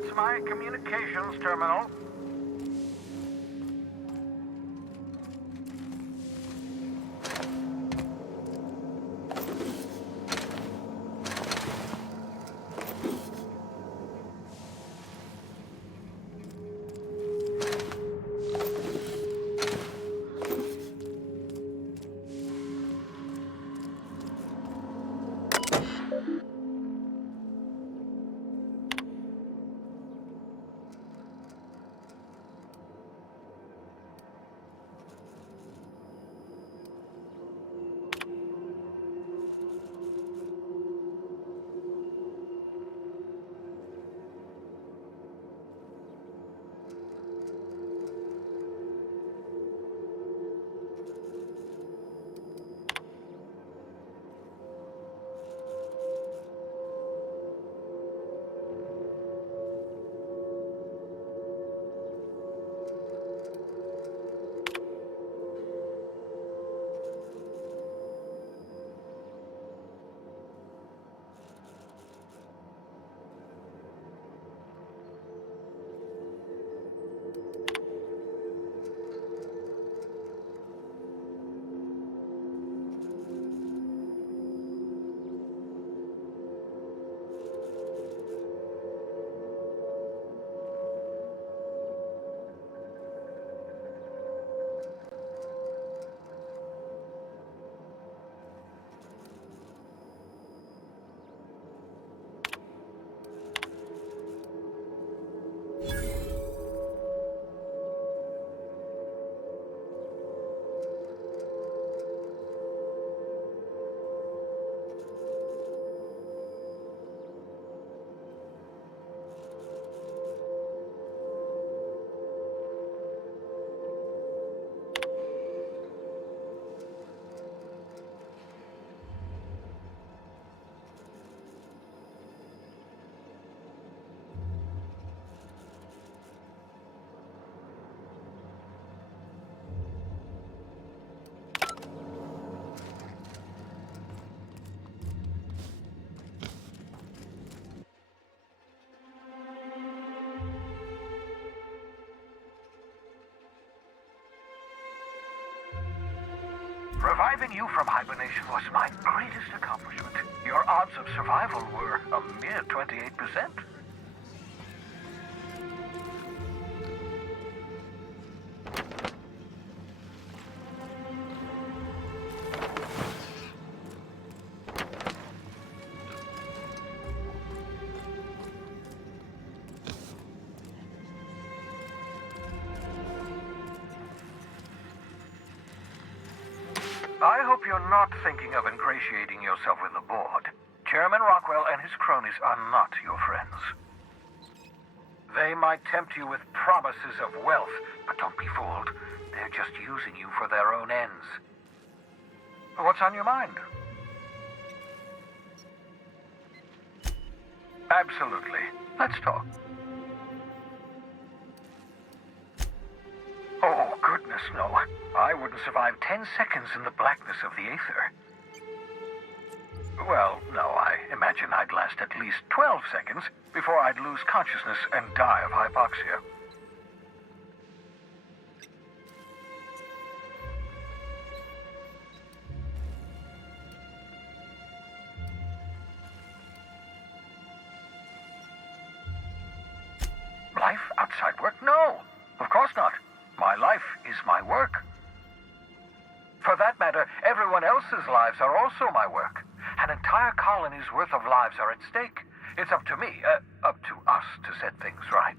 that's my communications terminal. Reviving you from hibernation was my greatest accomplishment. Your odds of survival were a mere 28%. I hope you're not thinking of ingratiating yourself with the board. Chairman Rockwell and his cronies are not your friends. They might tempt you with promises of wealth, but don't be fooled. They're just using you for their own ends. What's on your mind? Absolutely. Let's talk. Oh, goodness, no. I wouldn't survive 10 seconds in the blackness of the aether. Well, no, I imagine I'd last at least 12 seconds before I'd lose consciousness and die of hypoxia. Life outside work? No, of course not. My life is my work. For that matter, everyone else's lives are also my work. An entire colony's worth of lives are at stake. It's up to me, up to us to set things right.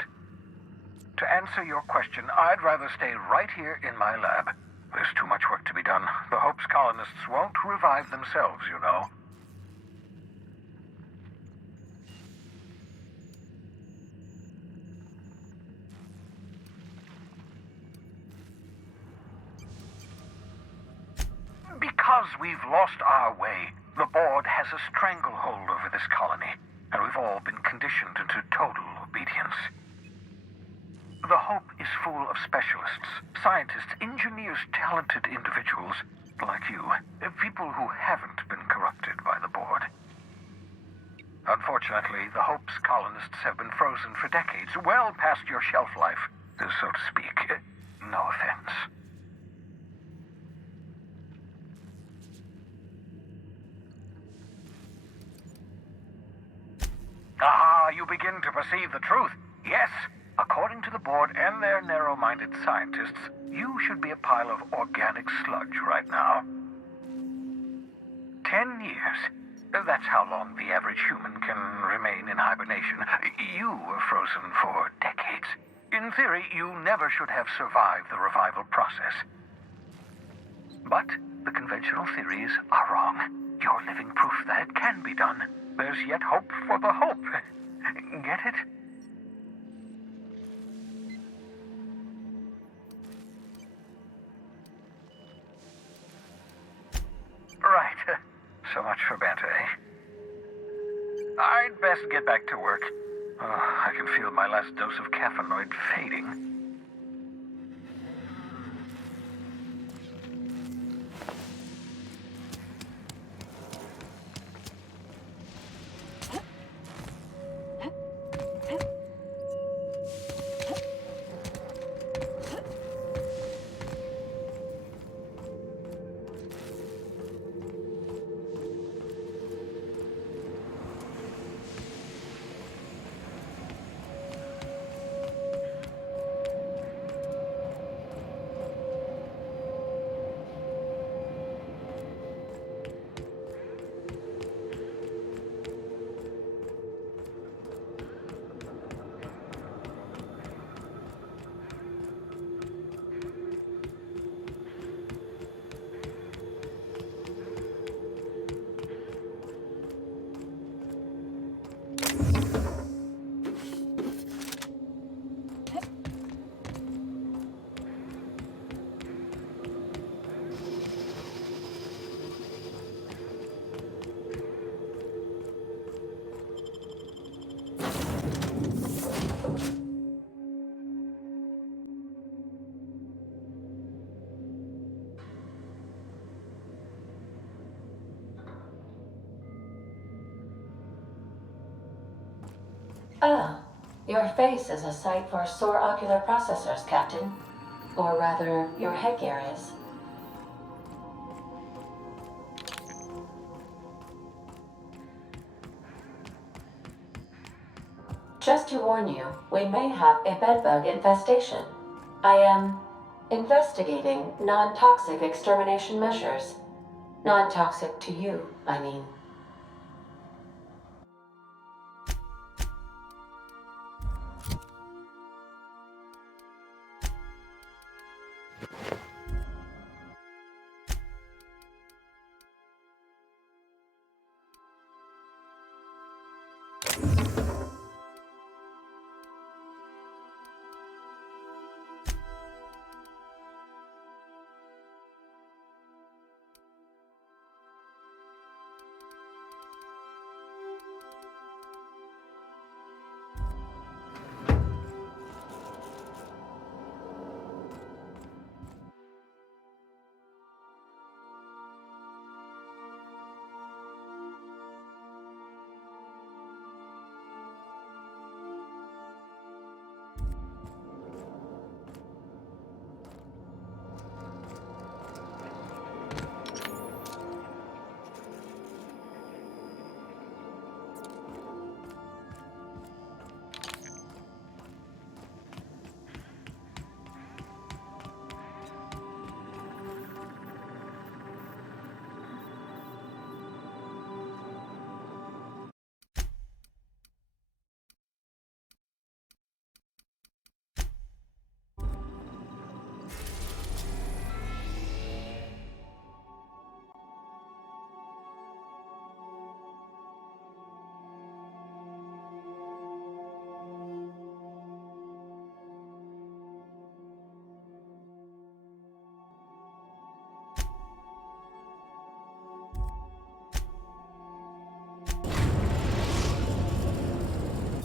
To answer your question, I'd rather stay right here in my lab. There's too much work to be done. The Hope's colonists won't revive themselves, you know. Because we've lost our way, the board has a stranglehold over this colony, and we've all been conditioned into total obedience. The Hope is full of specialists, scientists, engineers, talented individuals like you, people who haven't been corrupted by the board. Unfortunately, the Hope's colonists have been frozen for decades, well past your shelf life, so to speak. No offense. Ah, you begin to perceive the truth. Yes, according to the board and their narrow-minded scientists, you should be a pile of organic sludge right now. 10 years. That's how long the average human can remain in hibernation. You were frozen for decades. In theory, you never should have survived the revival process. But the conventional theories are wrong. You're living proof that it can be done. There's yet hope for the hope. Get it? Right. So much for banter, eh? I'd best get back to work. Oh, I can feel my last dose of caffeinoid fading. Ah, your face is a sight for sore ocular processors, Captain. Or rather, your headgear is. Just to warn you, we may have a bedbug infestation. I am investigating non-toxic extermination measures. Non-toxic to you, I mean.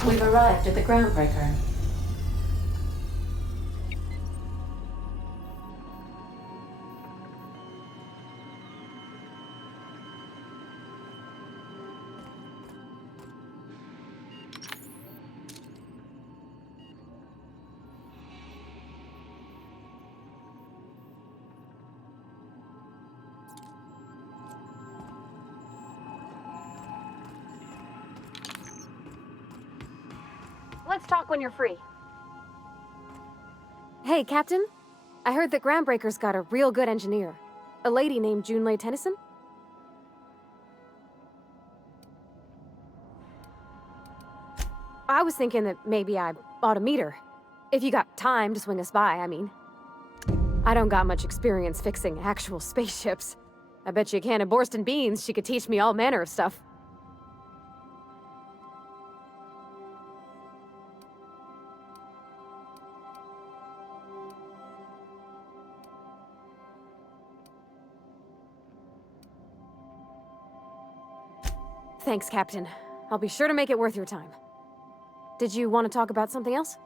We've arrived at the Groundbreaker. let's talk when you're free. Hey, Captain. I heard that Groundbreaker's got a real good engineer. A lady named Junlei Tennyson? I was thinking that maybe I ought to meet her. If you got time to swing us by, I mean. I don't got much experience fixing actual spaceships. I bet you a can of Borston beans she could teach me all manner of stuff. Thanks, Captain. I'll be sure to make it worth your time. Did you want to talk about something else?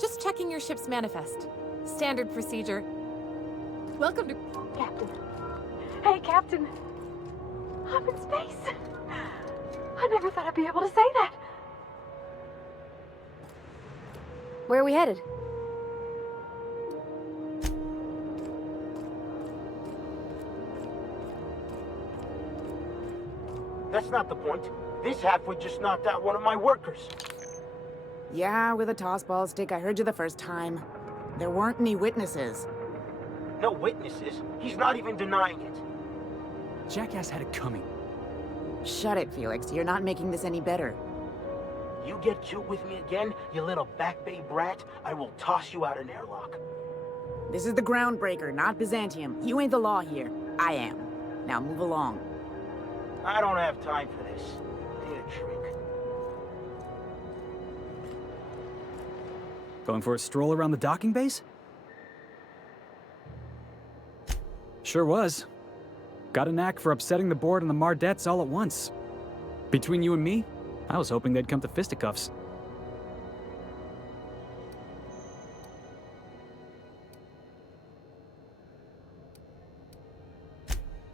Just checking your ship's manifest. Standard procedure. Welcome to... Captain. Hey, Captain. I'm in space. I never thought I'd be able to say that. Where are we headed? That's not the point. This halfwit just knocked out one of my workers. Yeah, with a tossball stick. I heard you the first time. There weren't any witnesses. No witnesses? He's not even denying it. Jackass had it coming. Shut it, Felix. You're not making this any better. You get cute with me again, you little Back Bay brat, I will toss you out an airlock. This is the Groundbreaker, not Byzantium. You ain't the law here. I am. Now move along. I don't have time for this. Need a drink. Going for a stroll around the docking base? Sure was. Got a knack for upsetting the board and the Mardettes all at once. Between you and me, I was hoping they'd come to fisticuffs.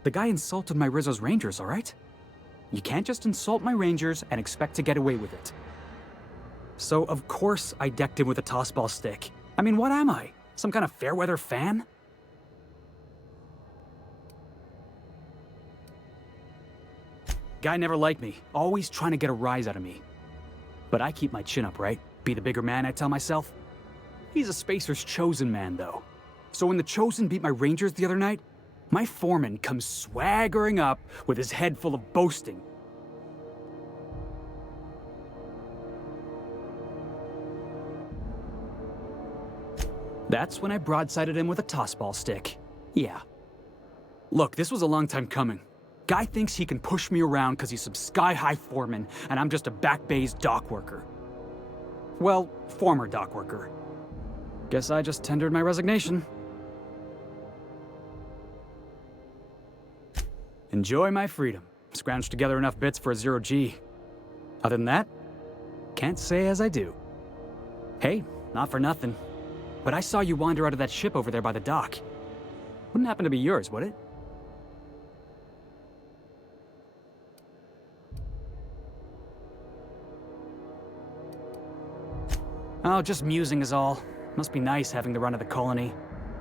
The guy insulted my Rizzo's Rangers, all right? You can't just insult my Rangers and expect to get away with it. So, of course, I decked him with a tossball stick. I mean, what am I? Some kind of fair-weather fan? Guy never liked me, always trying to get a rise out of me. But I keep my chin up, right? Be the bigger man, I tell myself. He's a Spacer's chosen man, though. So when the Chosen beat my Rangers the other night, my foreman comes swaggering up with his head full of boasting. That's when I broadsided him with a tossball stick. Yeah. Look, this was a long time coming. Guy thinks he can push me around because he's some sky-high foreman, and I'm just a Back Bay's dock worker. Well, former dock worker. Guess I just tendered my resignation. Enjoy my freedom. Scrounged together enough bits for a 0G. Other than that, can't say as I do. Hey, not for nothing, but I saw you wander out of that ship over there by the dock. Wouldn't happen to be yours, would it? Oh, just musing is all. Must be nice having the run of the colony.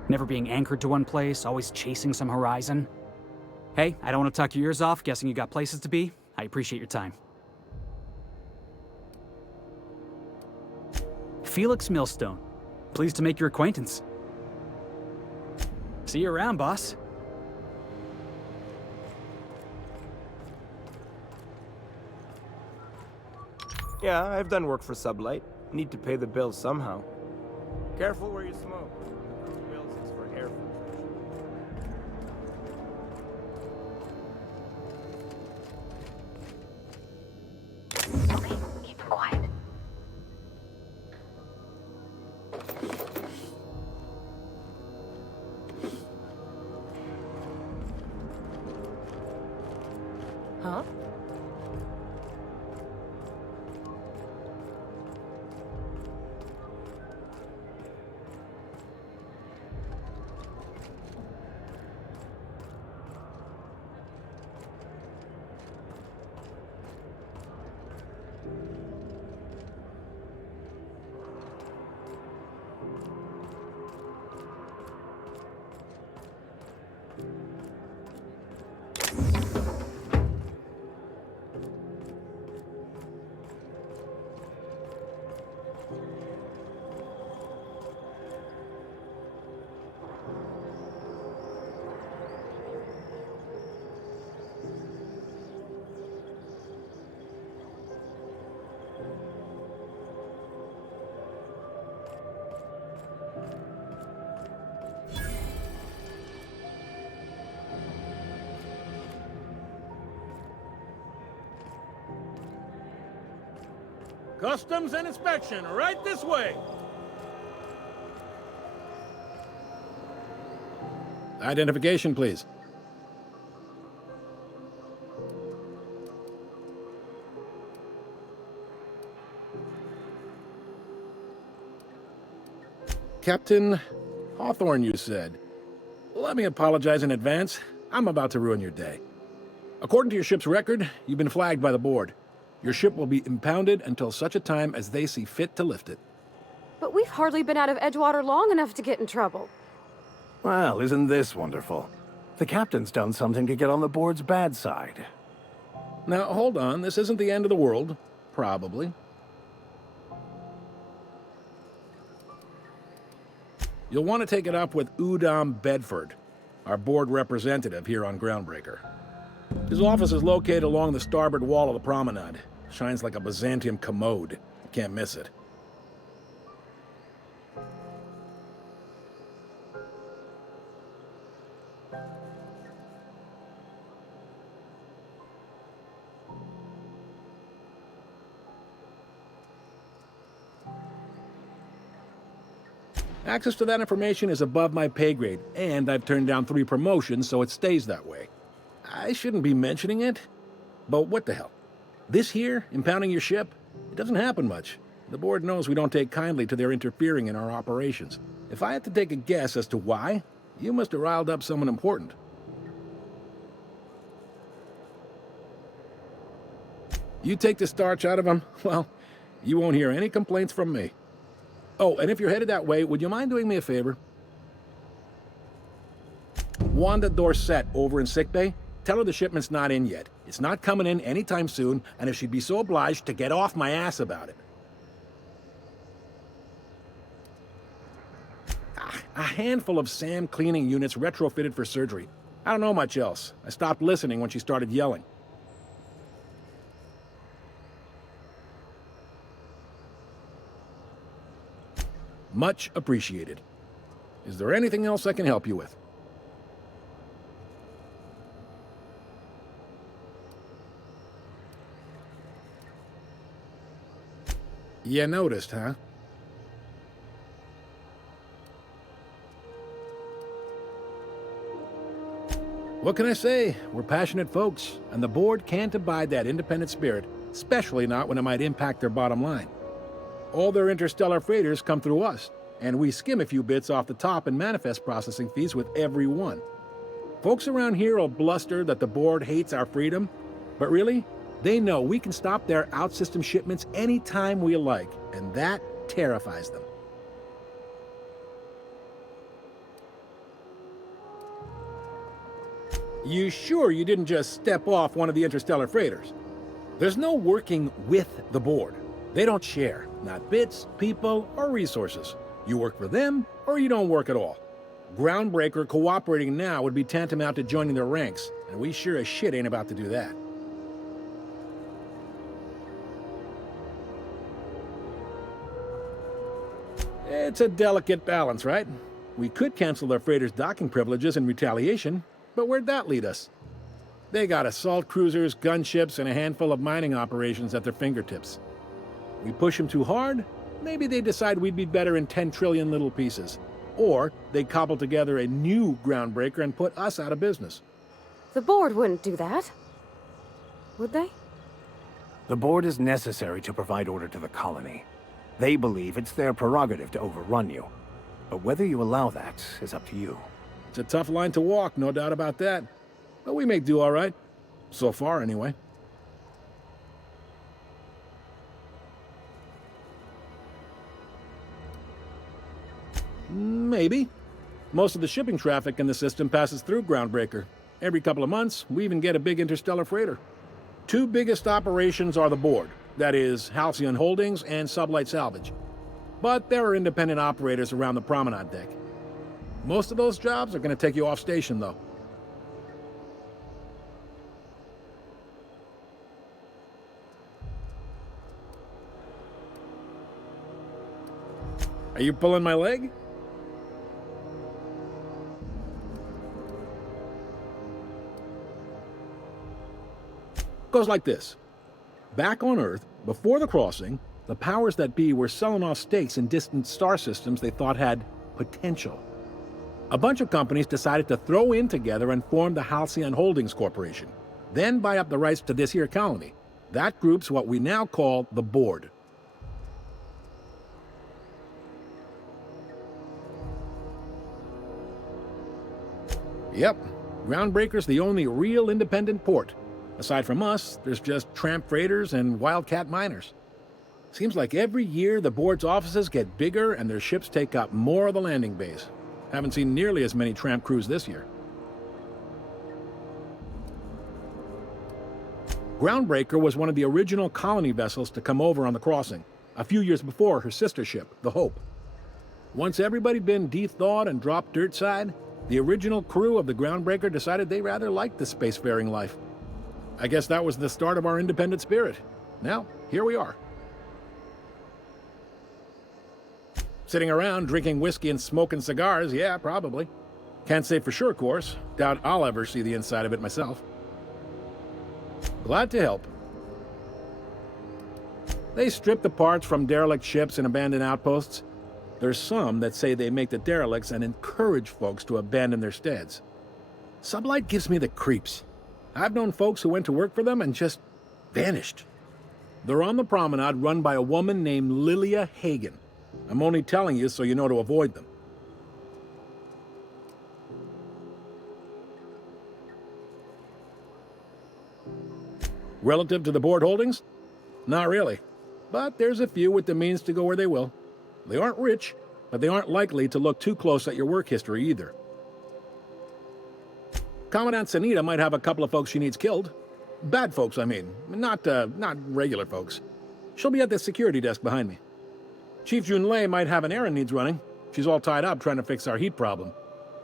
Never being anchored to one place, always chasing some horizon. Hey, I don't want to talk your ears off, guessing you got places to be. I appreciate your time. Felix Millstone. Pleased to make your acquaintance. See you around, boss. Yeah, I've done work for Sublight. Need to pay the bills somehow. Careful where you smoke. The crew bills is for air filtration. Huh? Customs and inspection, right this way. Identification, please. Captain Hawthorne, you said. Let me apologize in advance. I'm about to ruin your day. According to your ship's record, you've been flagged by the board. Your ship will be impounded until such a time as they see fit to lift it. But we've hardly been out of Edgewater long enough to get in trouble. Well, isn't this wonderful? The captain's done something to get on the board's bad side. Now, hold on. This isn't the end of the world. Probably. You'll want to take it up with Udom Bedford, our board representative here on Groundbreaker. His office is located along the starboard wall of the promenade. Shines like a Byzantium commode. You can't miss it. Access to that information is above my pay grade, and I've turned down 3 promotions, so it stays that way. I shouldn't be mentioning it, but what the hell? This here, impounding your ship, it doesn't happen much. The board knows we don't take kindly to their interfering in our operations. If I had to take a guess as to why, you must have riled up someone important. You take the starch out of them, well, you won't hear any complaints from me. Oh, and if you're headed that way, would you mind doing me a favor? Wanda Dorset over in sickbay, tell her the shipment's not in yet. It's not coming in anytime soon, and if she'd be so obliged to get off my ass about it. A handful of SAM cleaning units retrofitted for surgery. I don't know much else. I stopped listening when she started yelling. Much appreciated. Is there anything else I can help you with? You noticed, huh? What can I say? We're passionate folks, and the board can't abide that independent spirit, especially not when it might impact their bottom line. All their interstellar freighters come through us, and we skim a few bits off the top in manifest processing fees with every one. Folks around here will bluster that the board hates our freedom, but really, they know we can stop their out-system shipments anytime we like, and that terrifies them. You sure you didn't just step off one of the interstellar freighters? There's no working with the board. They don't share, not bits, people, or resources. You work for them, or you don't work at all. Groundbreaker cooperating now would be tantamount to joining their ranks, and we sure as shit ain't about to do that. It's a delicate balance, right? We could cancel their freighters' docking privileges in retaliation, but where'd that lead us? They got assault cruisers, gunships, and a handful of mining operations at their fingertips. We push them too hard, maybe they decide we'd be better in 10 trillion little pieces. Or they cobble together a new Groundbreaker and put us out of business. The board wouldn't do that. Would they? The board is necessary to provide order to the colony. They believe it's their prerogative to overrun you. But whether you allow that is up to you. It's a tough line to walk, no doubt about that. But we make do all right. So far, anyway. Maybe. Most of the shipping traffic in the system passes through Groundbreaker. Every couple of months, we even get a big interstellar freighter. Two biggest operations are the board. That is, Halcyon Holdings and Sublight Salvage. But there are independent operators around the promenade deck. Most of those jobs are going to take you off station, though. Are you pulling my leg? Goes like this. Back on Earth, before the crossing, the powers that be were selling off stakes in distant star systems they thought had potential. A bunch of companies decided to throw in together and form the Halcyon Holdings Corporation, then buy up the rights to this here colony. That group's what we now call the Board. Yep, Groundbreaker's the only real independent port. Aside from us, there's just tramp freighters and wildcat miners. Seems like every year the board's offices get bigger and their ships take up more of the landing bays. Haven't seen nearly as many tramp crews this year. Groundbreaker was one of the original colony vessels to come over on the crossing, a few years before her sister ship, the Hope. Once everybody'd been de-thawed and dropped dirt side, the original crew of the Groundbreaker decided they rather liked the spacefaring life. I guess that was the start of our independent spirit. Now, here we are. Sitting around drinking whiskey and smoking cigars, yeah, probably. Can't say for sure, of course. Doubt I'll ever see the inside of it myself. Glad to help. They strip the parts from derelict ships and abandoned outposts. There's some that say they make the derelicts and encourage folks to abandon their steads. Sublight gives me the creeps. I've known folks who went to work for them and just vanished. They're on the promenade run by a woman named Lilia Hagen. I'm only telling you so you know to avoid them. Relative to the board holdings? Not really. But there's a few with the means to go where they will. They aren't rich, but they aren't likely to look too close at your work history either. Commandant Sanita might have a couple of folks she needs killed. Bad folks, I mean. Not regular folks. She'll be at the security desk behind me. Chief Junlei might have an errand needs running. She's all tied up trying to fix our heat problem.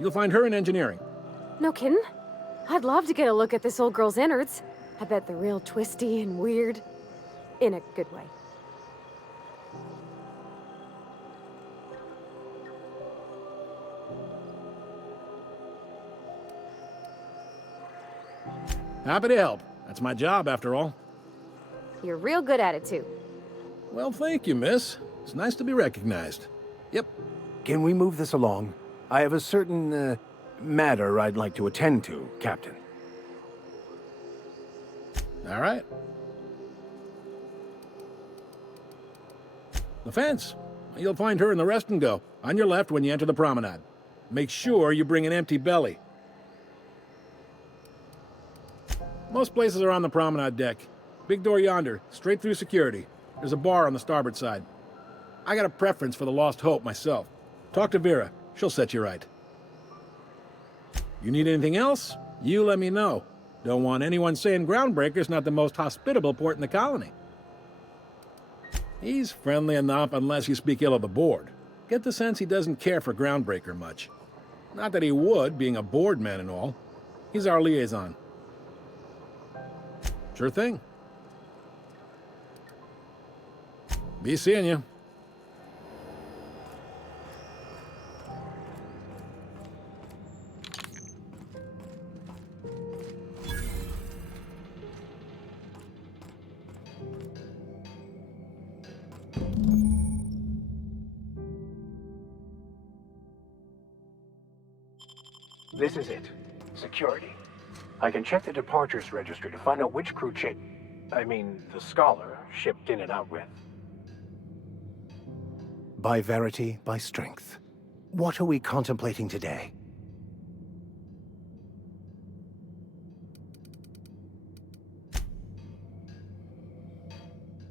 You'll find her in engineering. No kidding? I'd love to get a look at this old girl's innards. I bet they're real twisty and weird. In a good way. Happy to help. That's my job, after all. You're real good at it, too. Well, thank you, miss. It's nice to be recognized. Yep. Can we move this along? I have a certain, matter I'd like to attend to, Captain. All right. The fence. You'll find her in the rest and go, on your left when you enter the promenade. Make sure you bring an empty belly. Most places are on the promenade deck. Big door yonder, straight through security. There's a bar on the starboard side. I got a preference for the Lost Hope myself. Talk to Vera. She'll set you right. You need anything else? You let me know. Don't want anyone saying Groundbreaker's not the most hospitable port in the colony. He's friendly enough unless you speak ill of the board. Get the sense he doesn't care for Groundbreaker much. Not that he would, being a board man and all. He's our liaison. Sure thing. Be seeing you. This is it. Security. I can check the departures registry to find out which crew the Scholar shipped in and out with. By verity, by strength. What are we contemplating today?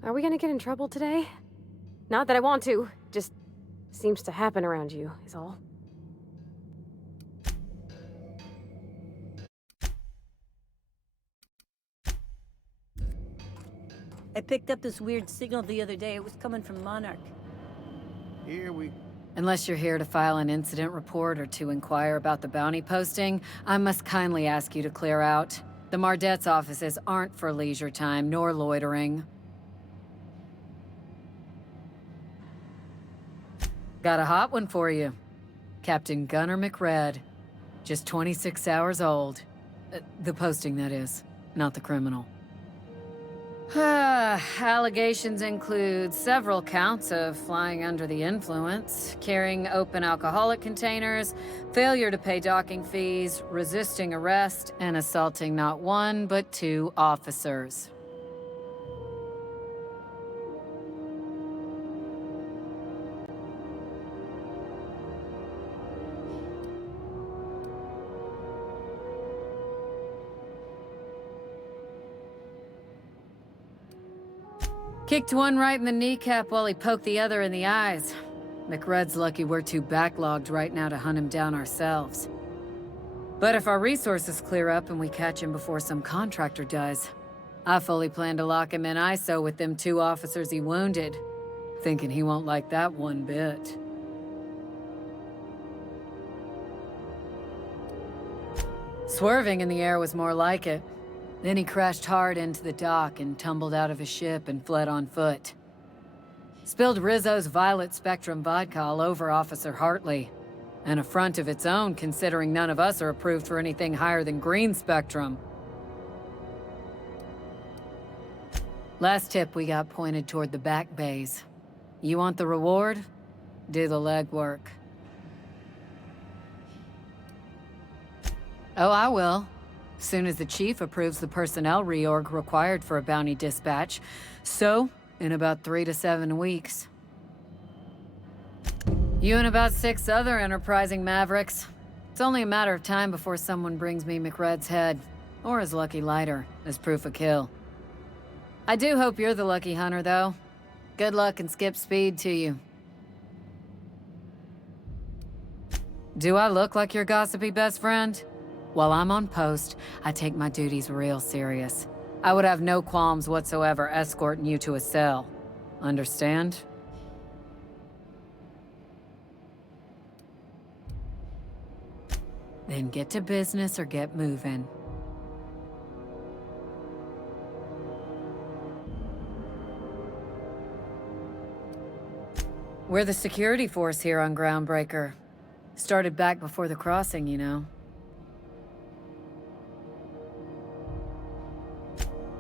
Are we gonna get in trouble today? Not that I want to, just seems to happen around you, is all. I picked up this weird signal the other day. It was coming from Monarch. Here we... Unless you're here to file an incident report or to inquire about the bounty posting, I must kindly ask you to clear out. The Mardet's offices aren't for leisure time nor loitering. Got a hot one for you. Captain Gunnar McRed. Just 26 hours old. The posting, that is, not the criminal. Allegations include several counts of flying under the influence, carrying open alcoholic containers, failure to pay docking fees, resisting arrest, and assaulting not one, but 2 officers. Kicked one right in the kneecap while he poked the other in the eyes. McRed's lucky we're too backlogged right now to hunt him down ourselves. But if our resources clear up and we catch him before some contractor does, I fully plan to lock him in ISO with them 2 officers he wounded, thinking he won't like that one bit. Swerving in the air was more like it. Then he crashed hard into the dock and tumbled out of his ship and fled on foot. Spilled Rizzo's Violet Spectrum vodka all over Officer Hartley. An affront of its own, considering none of us are approved for anything higher than green spectrum. Last tip we got pointed toward the back bays. You want the reward? Do the legwork. Oh, I will. Soon as the chief approves the personnel reorg required for a bounty dispatch. So, in about 3 to 7 weeks. You and about 6 other enterprising mavericks. It's only a matter of time before someone brings me McRed's head, or his lucky lighter, as proof of kill. I do hope you're the lucky hunter, though. Good luck and skip speed to you. Do I look like your gossipy best friend? While I'm on post, I take my duties real serious. I would have no qualms whatsoever escorting you to a cell. Understand? Then get to business or get moving. We're the security force here on Groundbreaker. Started back before the crossing, you know.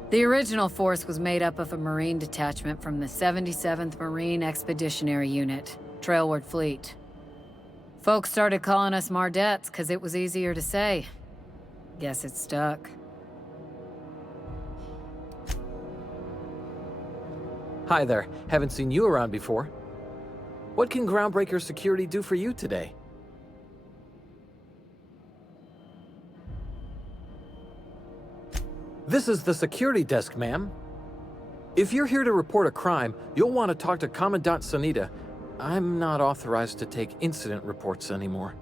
The original force was made up of a Marine detachment from the 77th Marine Expeditionary Unit, Trailward Fleet. Folks started calling us Mardets because it was easier to say. Guess it stuck. Hi there. Haven't seen you around before. What can Groundbreaker Security do for you today? This is the security desk, ma'am. If you're here to report a crime, you'll want to talk to Commandant Sanita. I'm not authorized to take incident reports anymore.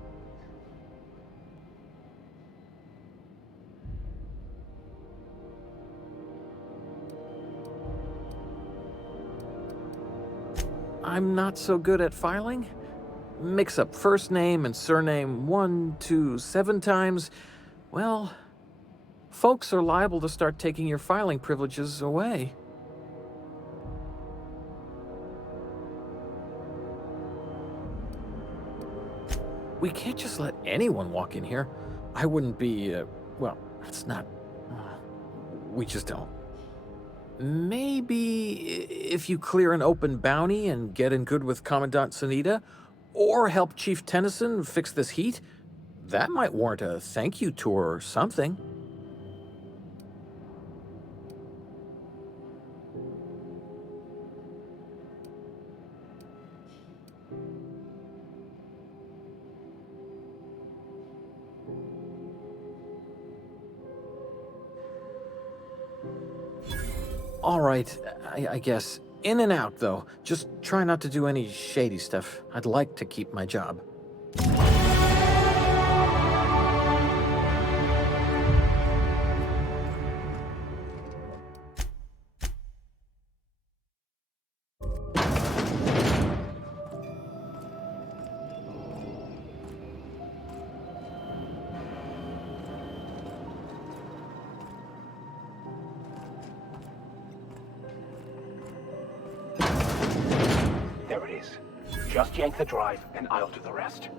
I'm not so good at filing. Mix up first name and surname 1, 2, 7 times. Well, folks are liable to start taking your filing privileges away. We can't just let anyone walk in here. I wouldn't be, well, it's not... we just don't. Maybe if you clear an open bounty and get in good with Commandant Sanita, or help Chief Tennyson fix this heat, that might warrant a thank you tour or something. All right, I guess. In and out, though. Just try not to do any shady stuff. I'd like to keep my job. There it is. Just yank the drive, and I'll do the rest.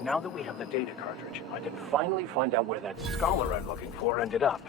Now that we have the data cartridge, I can finally find out where that scholar I'm looking for ended up.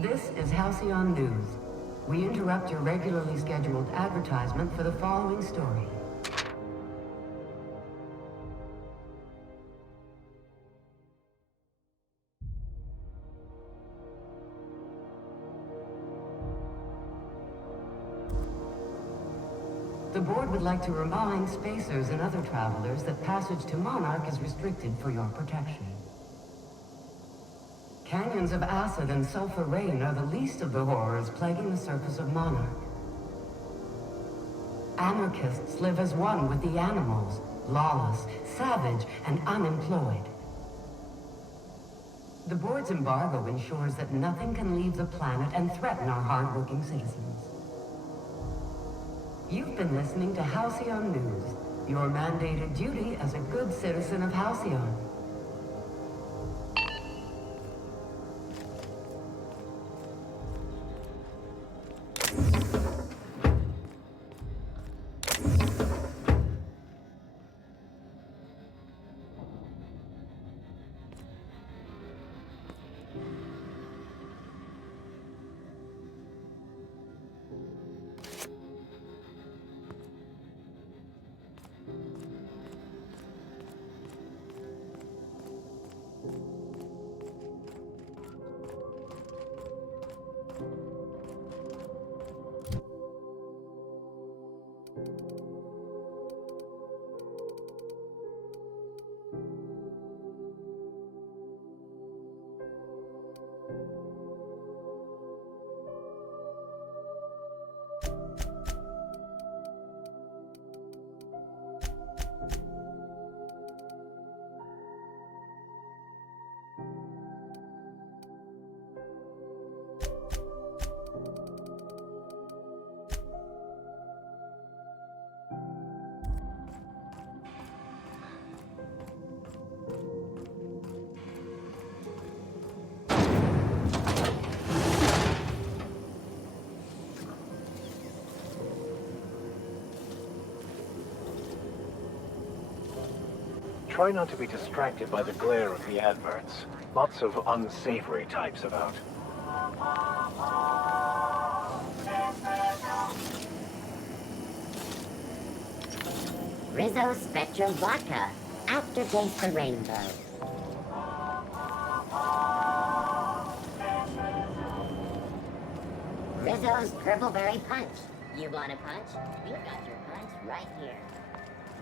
This is Halcyon News. We interrupt your regularly scheduled advertisement for the following story. The board would like to remind spacers and other travelers that passage to Monarch is restricted for your protection. Canyons of acid and sulfur rain are the least of the horrors plaguing the surface of Monarch. Anarchists live as one with the animals, lawless, savage, and unemployed. The board's embargo ensures that nothing can leave the planet and threaten our hard-working citizens. You've been listening to Halcyon News, your mandated duty as a good citizen of Halcyon. Try not to be distracted by the glare of the adverts. Lots of unsavory types about. Rizzo Spectrum Vodka. Aftertaste the rainbow. Rizzo's Purpleberry Punch. You want a punch? We've got your punch right here.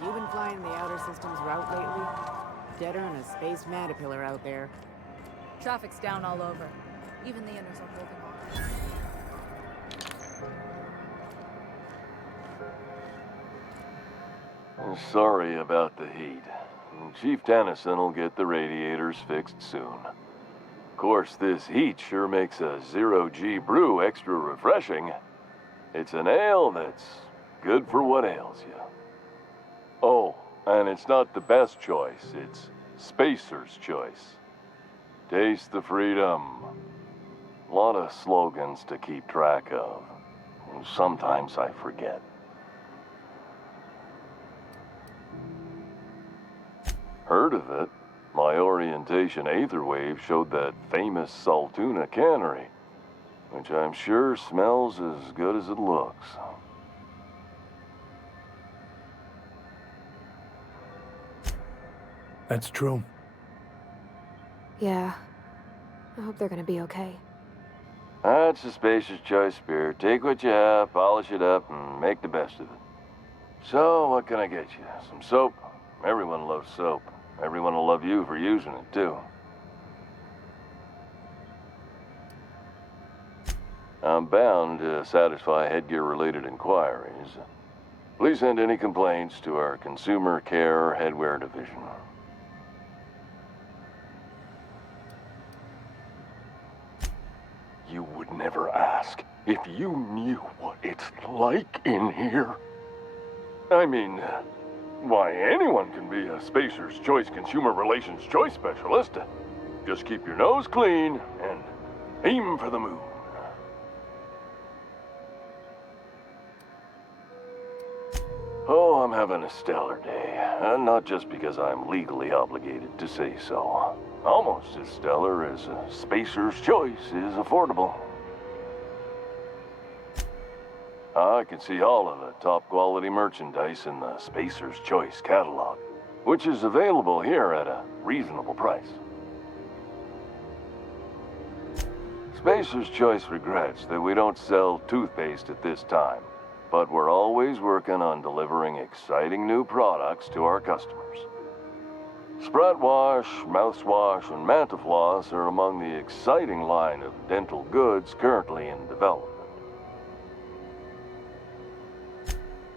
You been flying the Outer Systems route lately? Deader than a space matapillar out there. Traffic's down all over. Even the inners are holding on. Sorry about the heat. Chief Tennyson will get the radiators fixed soon. Of course, this heat sure makes a zero-G brew extra refreshing. It's an ale that's good for what ails you. Oh, and it's not the best choice, it's Spacer's choice. Taste the freedom. A lot of slogans to keep track of. Sometimes I forget. Heard of it? My orientation aetherwave showed that famous Saltuna cannery, which I'm sure smells as good as it looks. That's true. Yeah. I hope they're gonna be okay. That's a Spacer's choice beer. Take what you have, polish it up, and make the best of it. So, what can I get you? Some soap? Everyone loves soap. Everyone will love you for using it, too. I'm bound to satisfy headgear-related inquiries. Please send any complaints to our Consumer Care Headwear Division. You would never ask if you knew what it's like in here. I mean, why, anyone can be a Spacer's Choice Consumer Relations Choice Specialist. Just keep your nose clean and aim for the moon. Oh, I'm having a stellar day. Not just because I'm legally obligated to say so. Almost as stellar as a Spacer's Choice is affordable. I can see all of the top quality merchandise in the Spacer's Choice catalog, which is available here at a reasonable price. Spacer's Choice regrets that we don't sell toothpaste at this time, but we're always working on delivering exciting new products to our customers. Sprat Wash, Mouthwash, and Mantafloss are among the exciting line of dental goods currently in development.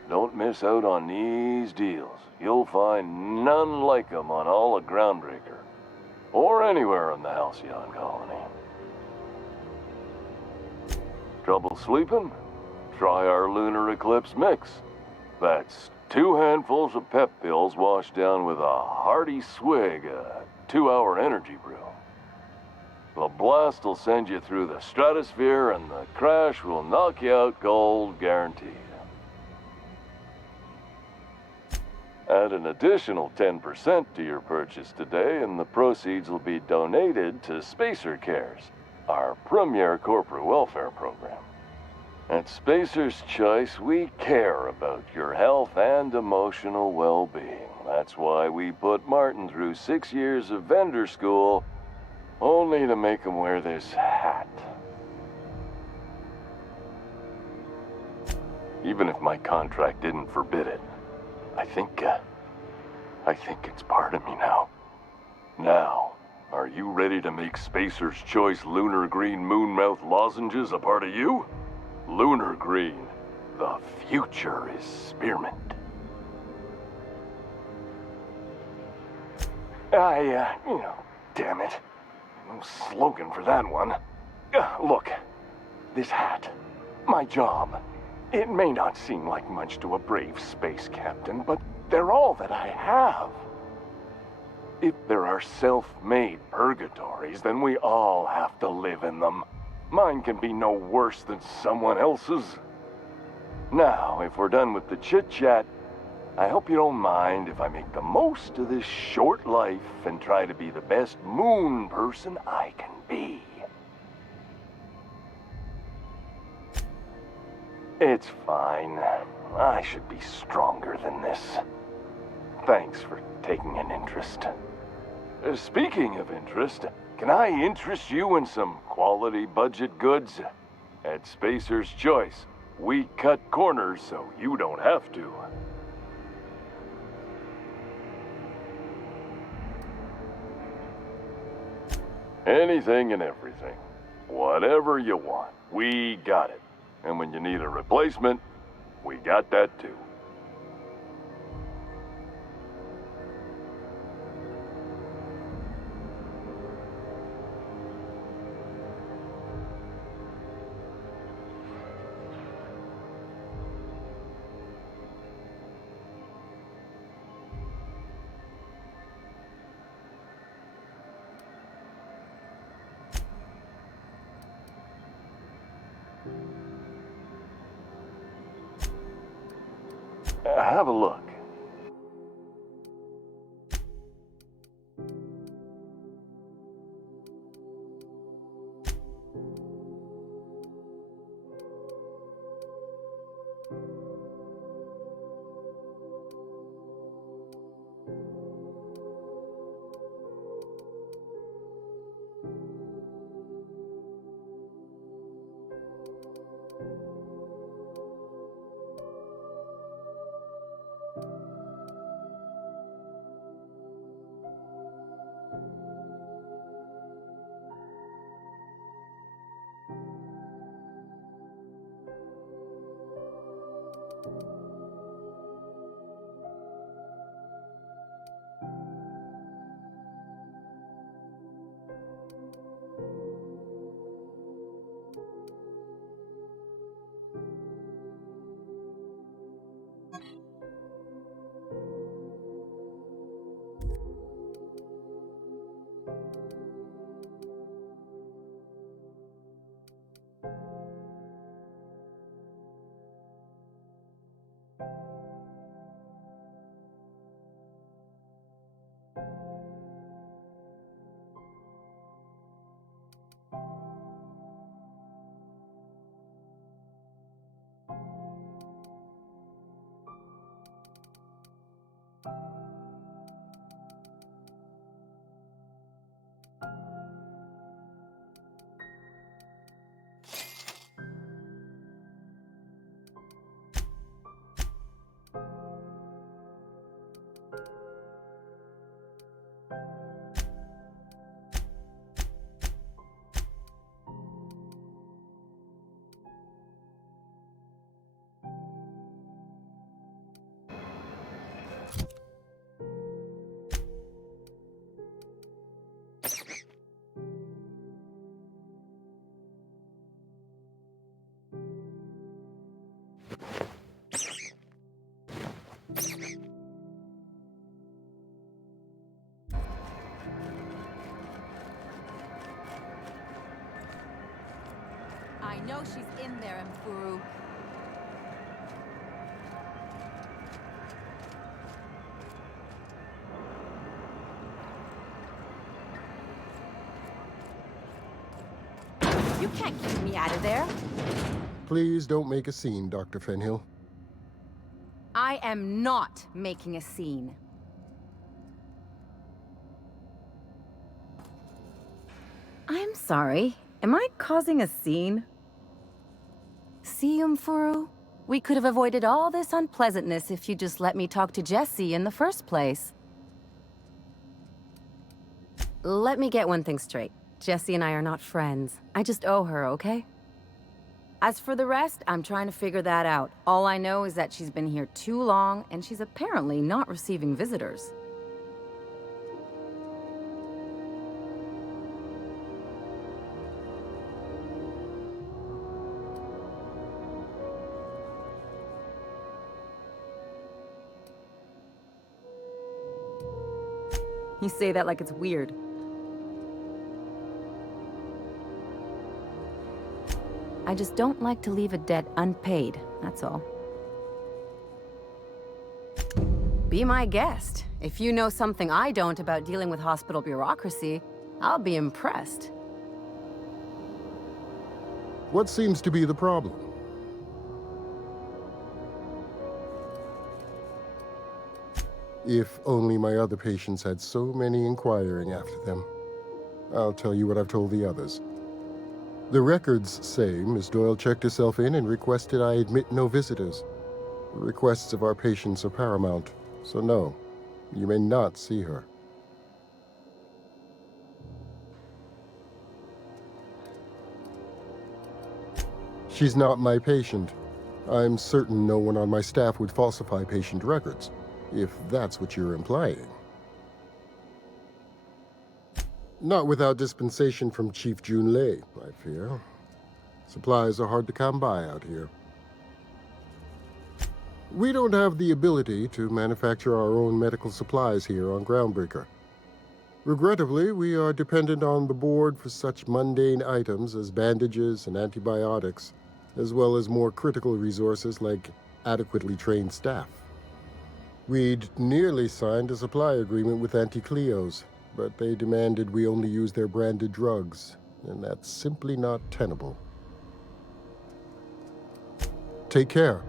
Don't miss out on these deals. You'll find none like them on all of Groundbreaker, or anywhere in the Halcyon colony. Trouble sleeping? Try our Lunar Eclipse Mix. That's 2 handfuls of pep pills washed down with a hearty swig of 2-hour energy brew. The blast will send you through the stratosphere and the crash will knock you out cold, guaranteed. Add an additional 10% to your purchase today and the proceeds will be donated to Spacer Cares, our premier corporate welfare program. At Spacer's Choice, we care about your health and emotional well-being. That's why we put Martin through 6 years of vendor school, only to make him wear this hat. Even if my contract didn't forbid it, I think it's part of me now. Now, are you ready to make Spacer's Choice Lunar Green Moonmouth lozenges a part of you? Lunar Green, the future is spearmint. Damn it. No slogan for that one. Look, this hat, my job. It may not seem like much to a brave space captain, but they're all that I have. If there are self-made purgatories, then we all have to live in them. Mine can be no worse than someone else's. Now, if we're done with the chit-chat, I hope you don't mind if I make the most of this short life and try to be the best moon person I can be. It's fine. I should be stronger than this. Thanks for taking an interest. Speaking of interest, can I interest you in some quality budget goods? At Spacer's Choice, we cut corners so you don't have to. Anything and everything. Whatever you want, we got it. And when you need a replacement, we got that too. Have a look. I know she's in there, Mfuru. You can't keep me out of there. Please don't make a scene, Dr. Fenhill. I am not making a scene. I'm sorry. Am I causing a scene? See, Mfuru? We could have avoided all this unpleasantness if you just let me talk to Jessie in the first place. Let me get one thing straight. Jessie and I are not friends. I just owe her, okay? As for the rest, I'm trying to figure that out. All I know is that she's been here too long, and she's apparently not receiving visitors. You say that like it's weird. I just don't like to leave a debt unpaid, that's all. Be my guest. If you know something I don't about dealing with hospital bureaucracy, I'll be impressed. What seems to be the problem? If only my other patients had so many inquiring after them. I'll tell you what I've told the others. The records say Miss Doyle checked herself in and requested I admit no visitors. The requests of our patients are paramount, so no, you may not see her. She's not my patient. I'm certain no one on my staff would falsify patient records, if that's what you're implying. Not without dispensation from Chief Junlei, I fear. Supplies are hard to come by out here. We don't have the ability to manufacture our own medical supplies here on Groundbreaker. Regrettably, we are dependent on the board for such mundane items as bandages and antibiotics, as well as more critical resources like adequately trained staff. We'd nearly signed a supply agreement with Anti-Cleos, but they demanded we only use their branded drugs, and that's simply not tenable. Take care.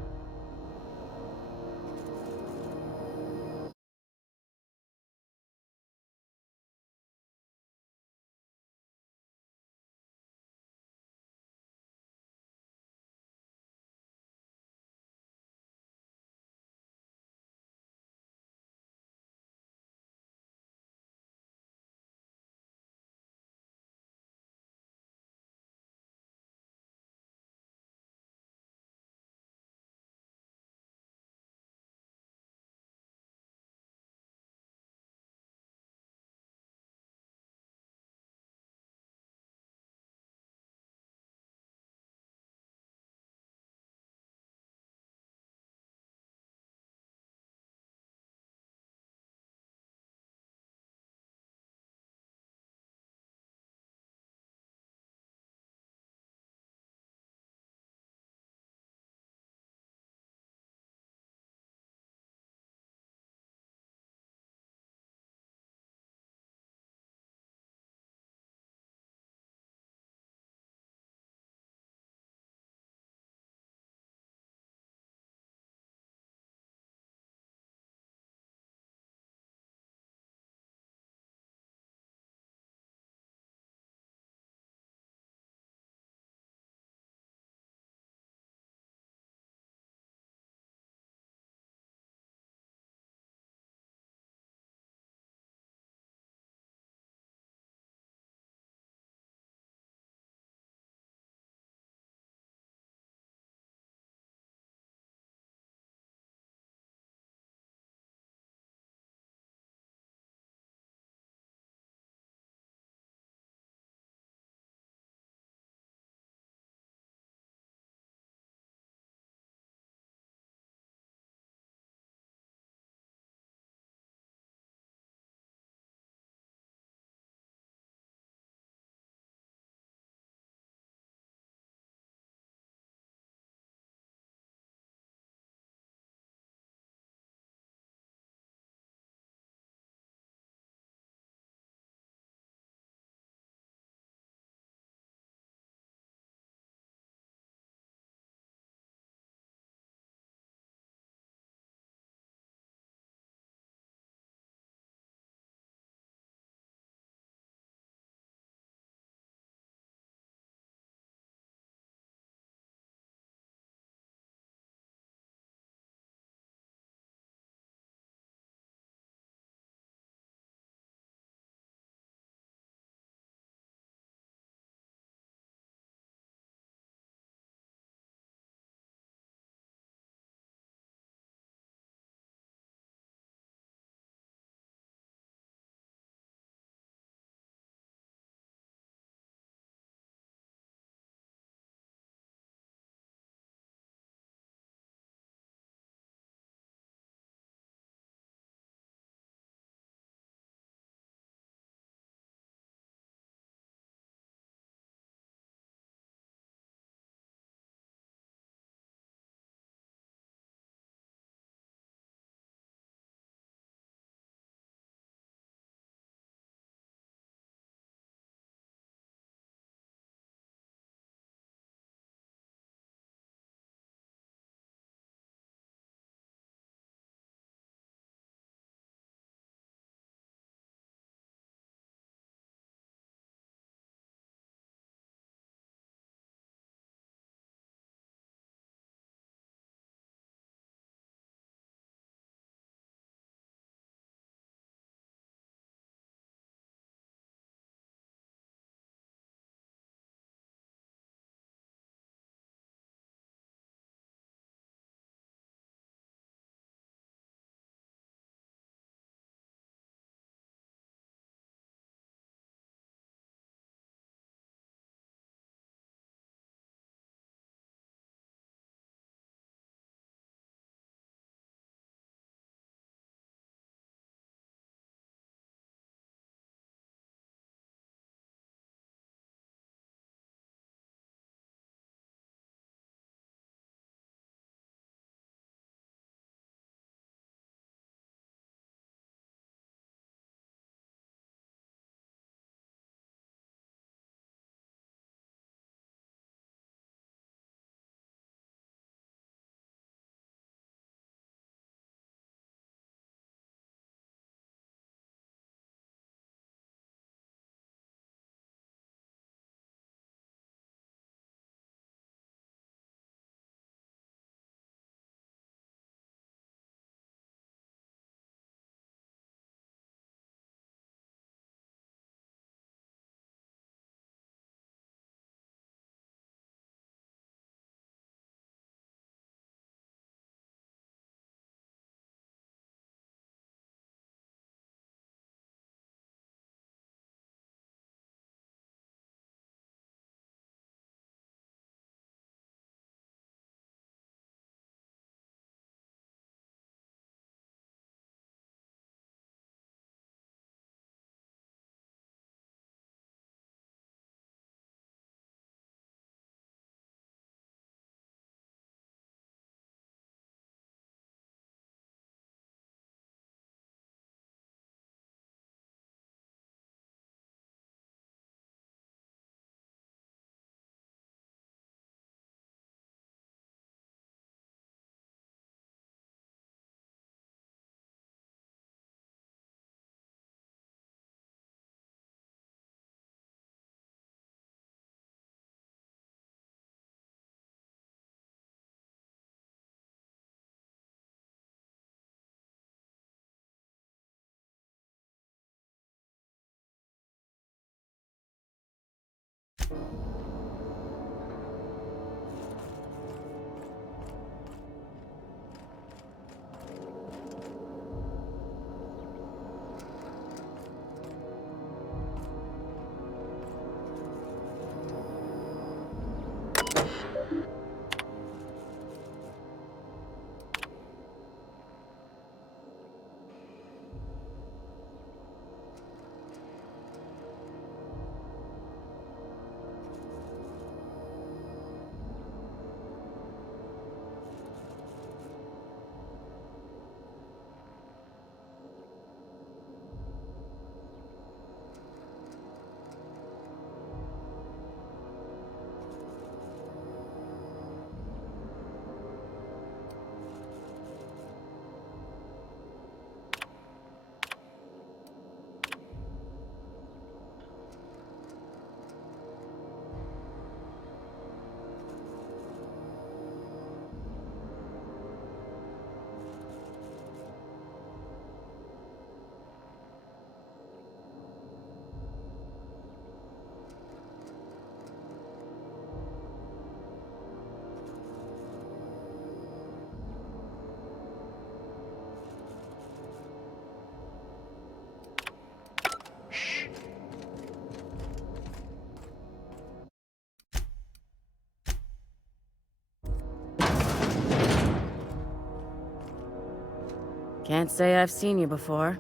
Can't say I've seen you before.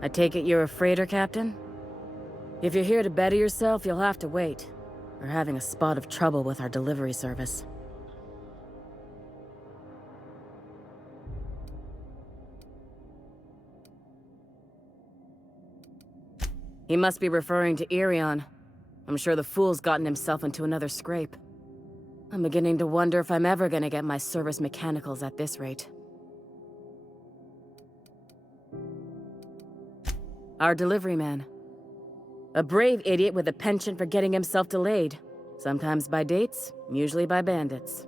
I take it you're a freighter captain? If you're here to better yourself, you'll have to wait. We're having a spot of trouble with our delivery service. He must be referring to Irion. I'm sure the fool's gotten himself into another scrape. I'm beginning to wonder if I'm ever gonna get my service mechanicals at this rate. Our delivery man. A brave idiot with a penchant for getting himself delayed. Sometimes by dates, usually by bandits.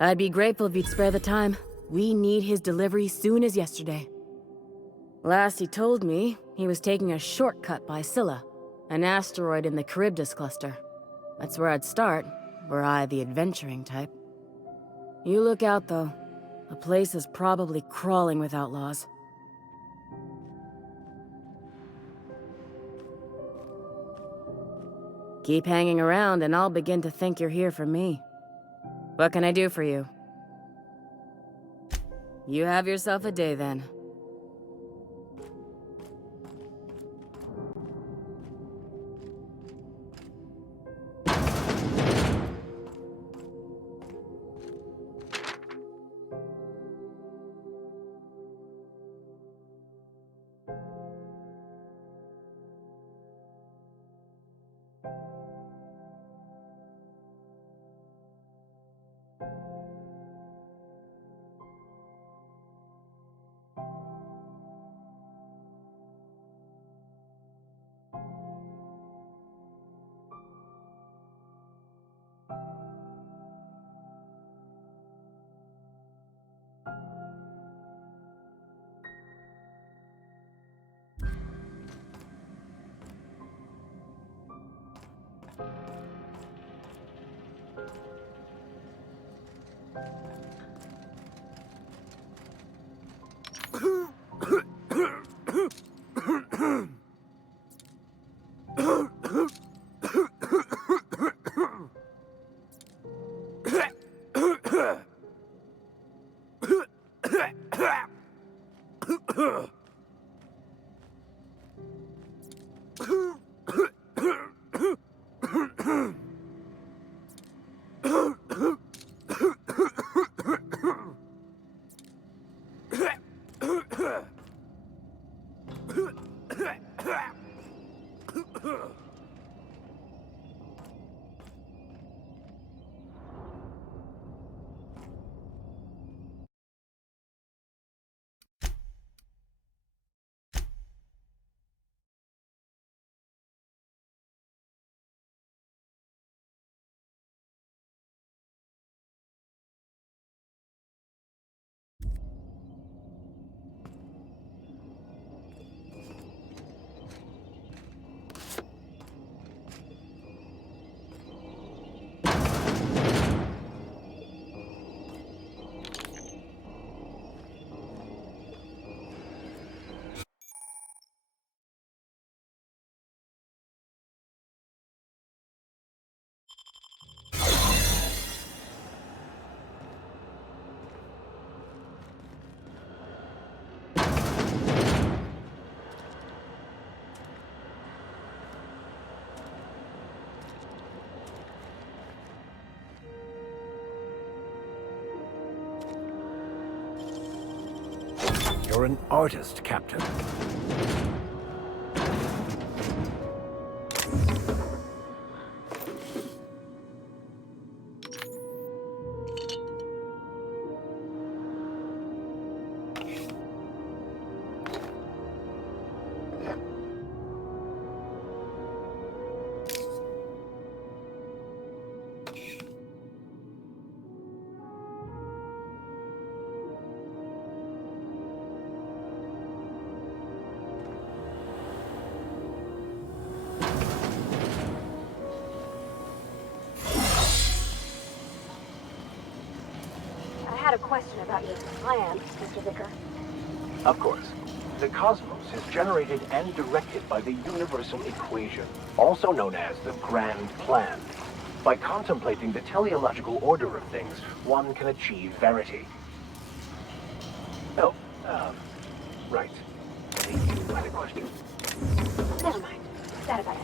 I'd be grateful if you'd spare the time. We need his delivery soon as yesterday. Last he told me, he was taking a shortcut by Scylla, an asteroid in the Charybdis cluster. That's where I'd start, were I the adventuring type. You look out, though. The place is probably crawling with outlaws. Keep hanging around and I'll begin to think you're here for me. What can I do for you? You have yourself a day, then. You're an artist, Captain. I had a question about your plan, Mr. Vicker. Of course. The cosmos is generated and directed by the universal equation, also known as the Grand Plan. By contemplating the teleological order of things, one can achieve verity. Oh, right. You had a question. Never mind. That about it.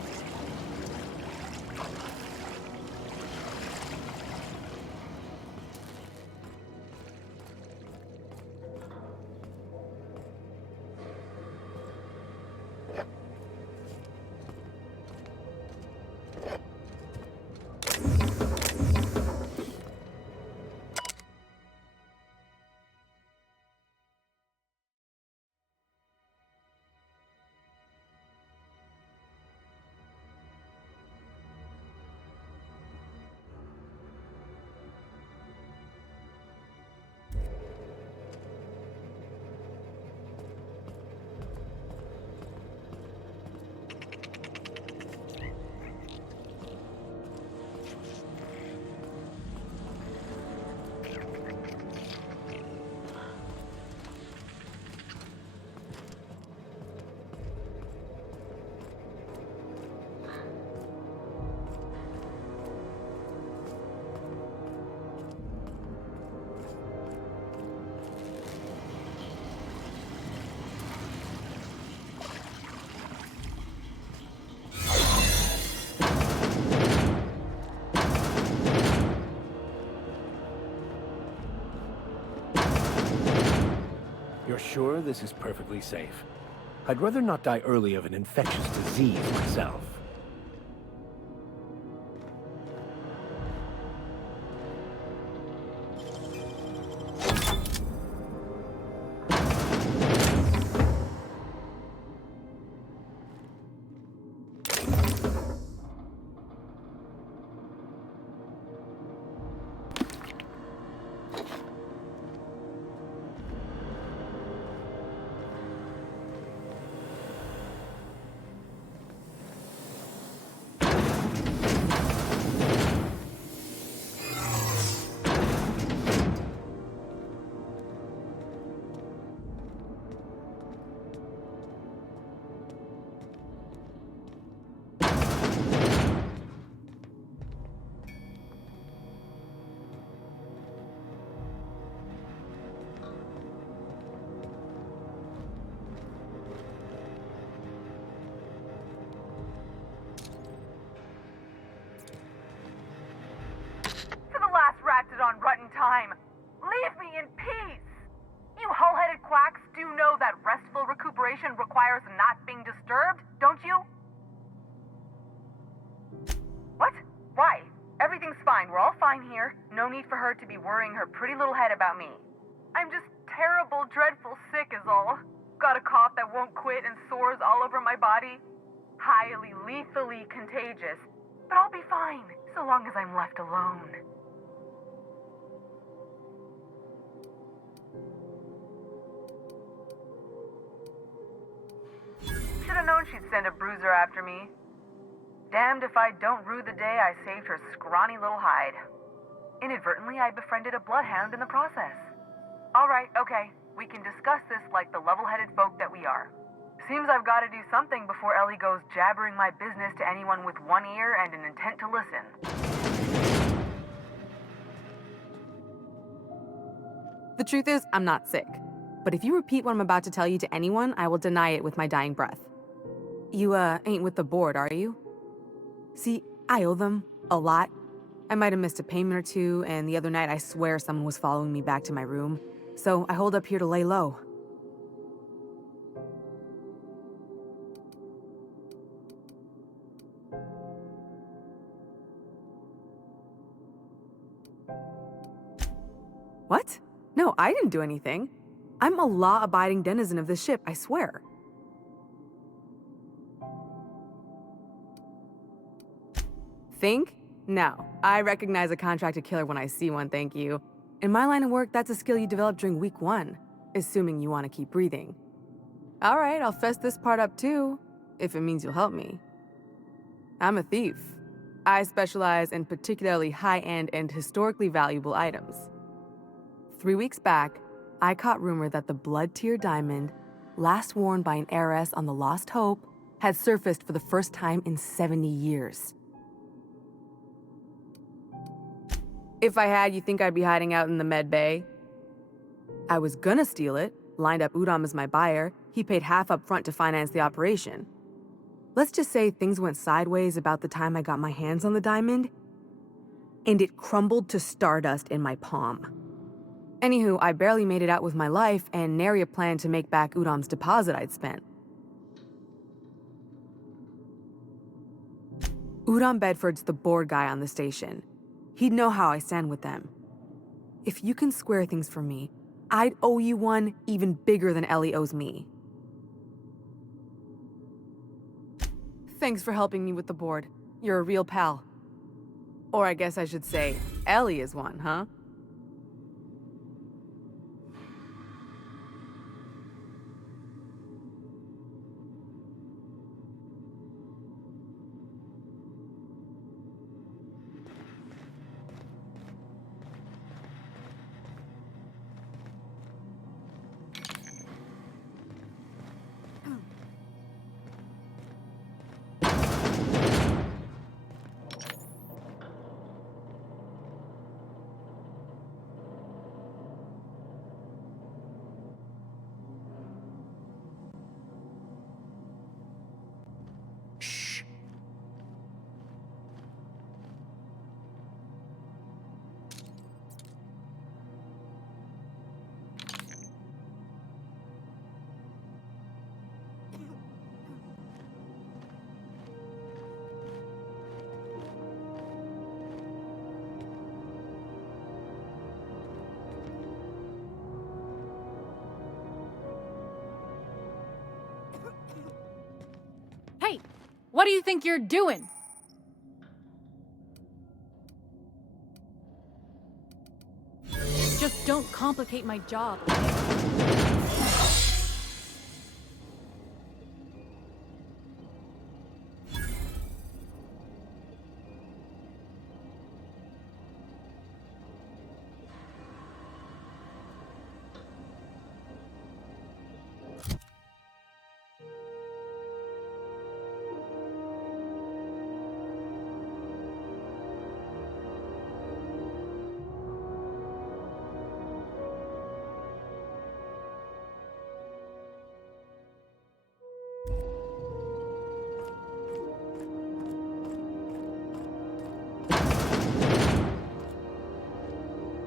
You're sure this is perfectly safe? I'd rather not die early of an infectious disease myself. on rotten time. Leave me in peace! You hull-headed quacks do know that restful recuperation requires not being disturbed, don't you? What? Why? Everything's fine. We're all fine here. No need for her to be worrying her pretty little head about me. I'm just terrible, dreadful sick is all. Got a cough that won't quit and sores all over my body. Highly, lethally contagious. But I'll be fine, so long as I'm left alone. Should've known she'd send a bruiser after me. Damned if I don't rue the day I saved her scrawny little hide. Inadvertently, I befriended a bloodhound in the process. Alright, okay. We can discuss this like the level-headed folk that we are. Seems I've got to do something before Ellie goes jabbering my business to anyone with one ear and an intent to listen. The truth is, I'm not sick. But if you repeat what I'm about to tell you to anyone, I will deny it with my dying breath. You, ain't with the board, are you? See, I owe them a lot. I might have missed a payment or two, and the other night I swear someone was following me back to my room. So I hold up here to lay low. What? No, I didn't do anything. I'm a law-abiding denizen of this ship, I swear. Think? No. I recognize a contracted killer when I see one, thank you. In my line of work, that's a skill you develop during week 1, assuming you want to keep breathing. All right, I'll fess this part up too, if it means you'll help me. I'm a thief. I specialize in particularly high-end and historically valuable items. 3 weeks back, I caught rumor that the Blood Tier diamond, last worn by an heiress on the Lost Hope, had surfaced for the first time in 70 years. If I had, you think I'd be hiding out in the med bay? I was gonna steal it, lined up Udom as my buyer. He paid half up front to finance the operation. Let's just say things went sideways about the time I got my hands on the diamond, and it crumbled to stardust in my palm. Anywho, I barely made it out with my life, and nary a plan to make back Udom's deposit I'd spent. Udom Bedford's the board guy on the station. He'd know how I stand with them. If you can square things for me, I'd owe you one even bigger than Ellie owes me. Thanks for helping me with the board. You're a real pal. Or I guess I should say, Ellie is one, huh? Hey, what do you think you're doing? Just don't complicate my job.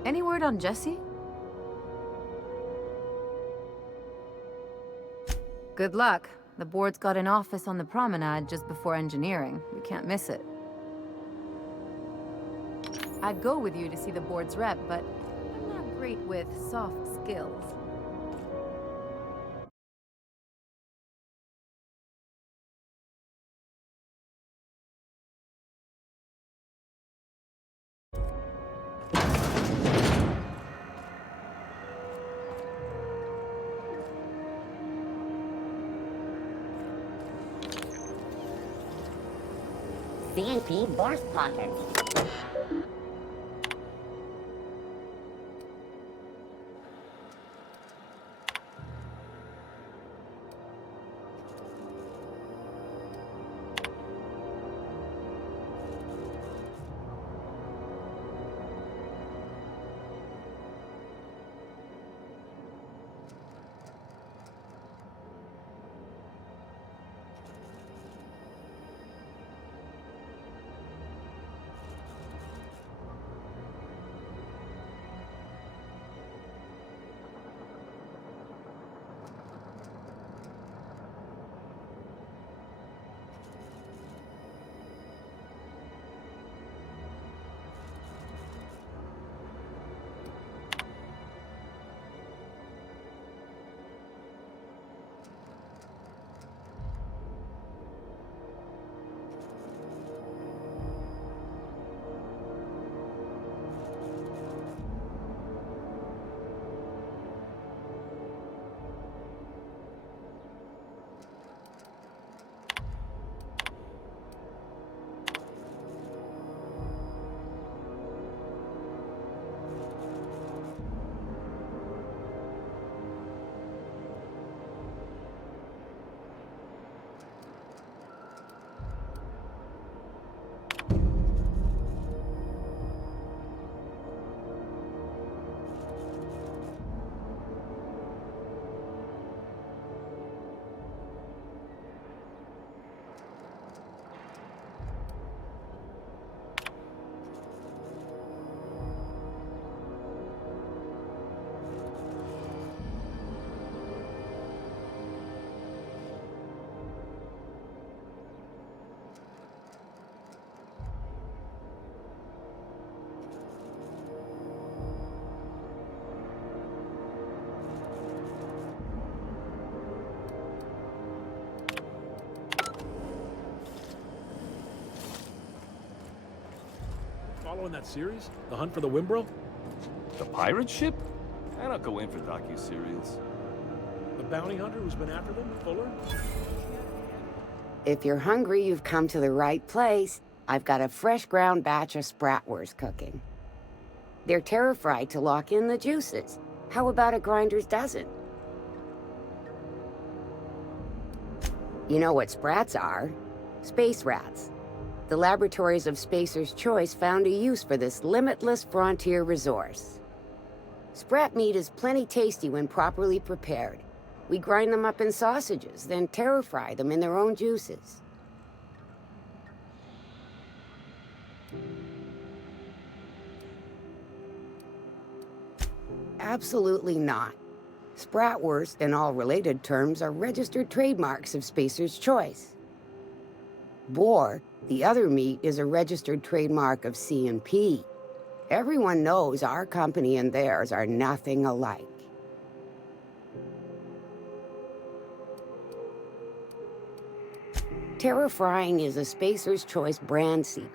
Any word on Jesse? Good luck. The board's got an office on the promenade just before engineering. We can't miss it. I'd go with you to see the board's rep, but I'm not great with soft skills. CNP Borscht Potter. following that series? The Hunt for the Wimbrel? The pirate ship? I don't go in for docu-serials. The bounty hunter who's been after them, Fuller? If you're hungry, you've come to the right place. I've got a fresh ground batch of spratwurst cooking. They're terra-fried to lock in the juices. How about a grinder's dozen? You know what sprats are? Space rats. The laboratories of Spacer's Choice found a use for this limitless frontier resource. Sprat meat is plenty tasty when properly prepared. We grind them up in sausages, then terra-fry them in their own juices. Absolutely not. Spratwurst and all related terms are registered trademarks of Spacer's Choice. Boar, the other meat, is a registered trademark of C&P. Everyone knows our company and theirs are nothing alike. Terra-frying is a Spacer's Choice brand secret,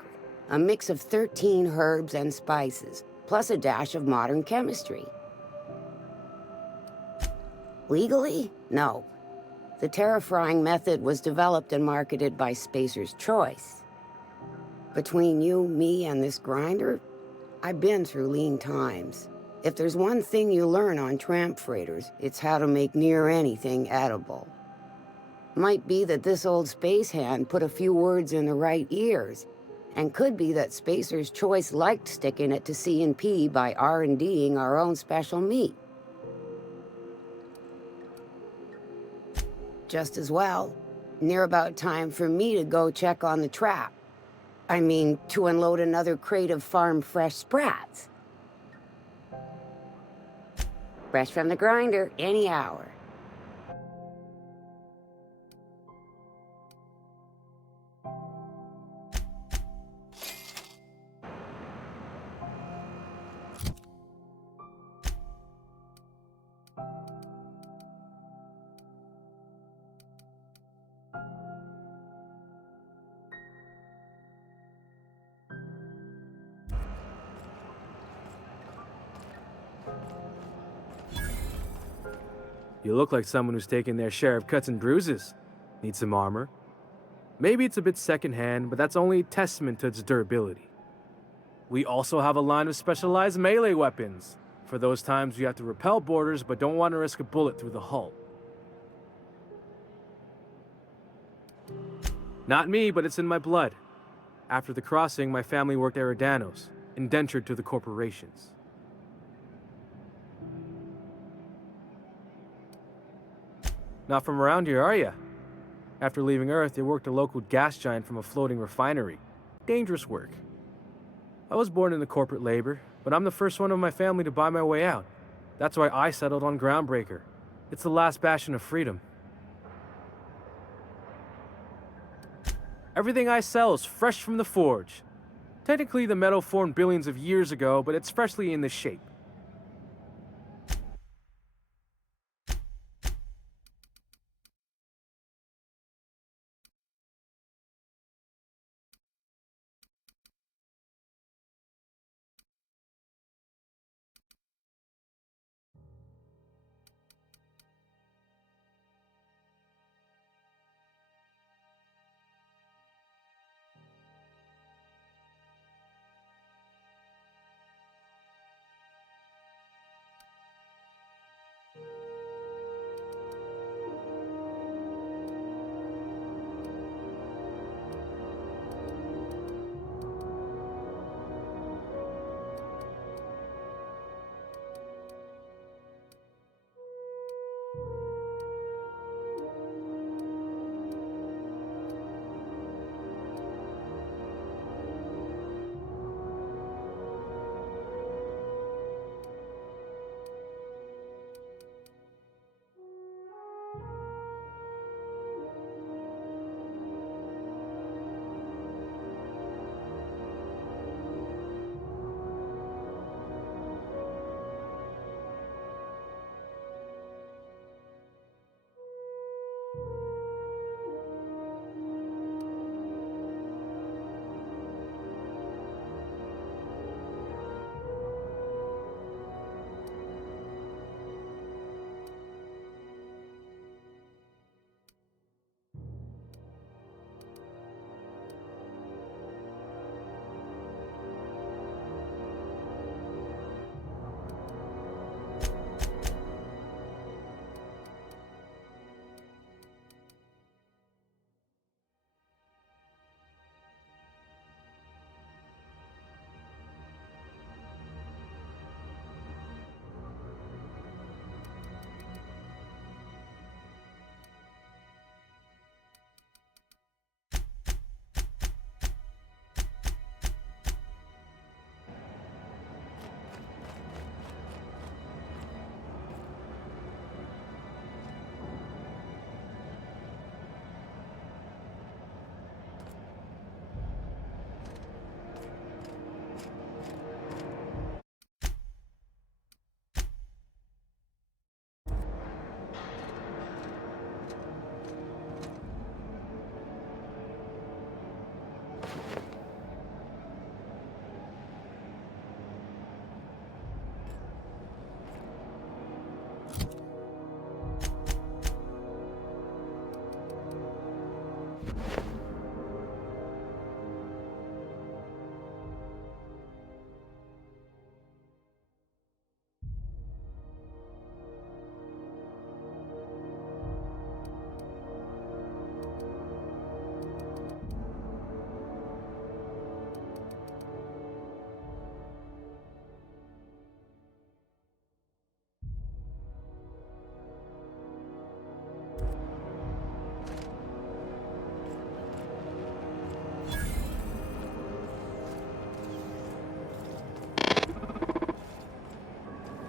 a mix of 13 herbs and spices, plus a dash of modern chemistry. Legally? No. The terra-frying method was developed and marketed by Spacer's Choice. Between you, me, and this grinder, I've been through lean times. If there's one thing you learn on tramp freighters, it's how to make near anything edible. Might be that this old space hand put a few words in the right ears, and could be that Spacer's Choice liked sticking it to C&P by R&Ding our own special meat. Just as well, near about time for me to go check on the trap. I mean, to unload another crate of farm-fresh sprats. Fresh from the grinder, any hour. You look like someone who's taken their share of cuts and bruises. Need some armor? Maybe it's a bit secondhand, but that's only a testament to its durability. We also have a line of specialized melee weapons, for those times you have to repel boarders but don't want to risk a bullet through the hull. Not me, but it's in my blood. After the crossing, my family worked Eridanos, indentured to the corporations. Not from around here, are ya? After leaving Earth, they worked a local gas giant from a floating refinery. Dangerous work. I was born into corporate labor, but I'm the first one of my family to buy my way out. That's why I settled on Groundbreaker. It's the last bastion of freedom. Everything I sell is fresh from the forge. Technically, the metal formed billions of years ago, but it's freshly in this shape.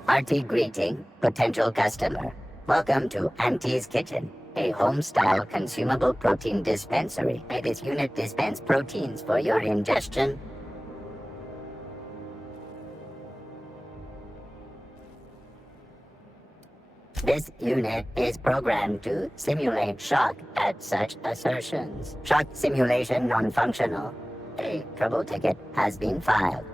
Hearty greeting, potential customer. Welcome to Auntie's Kitchen, a home-style consumable protein dispensary. May this unit dispense proteins for your ingestion. This unit is programmed to simulate shock at such assertions. Shock simulation non-functional. A trouble ticket has been filed.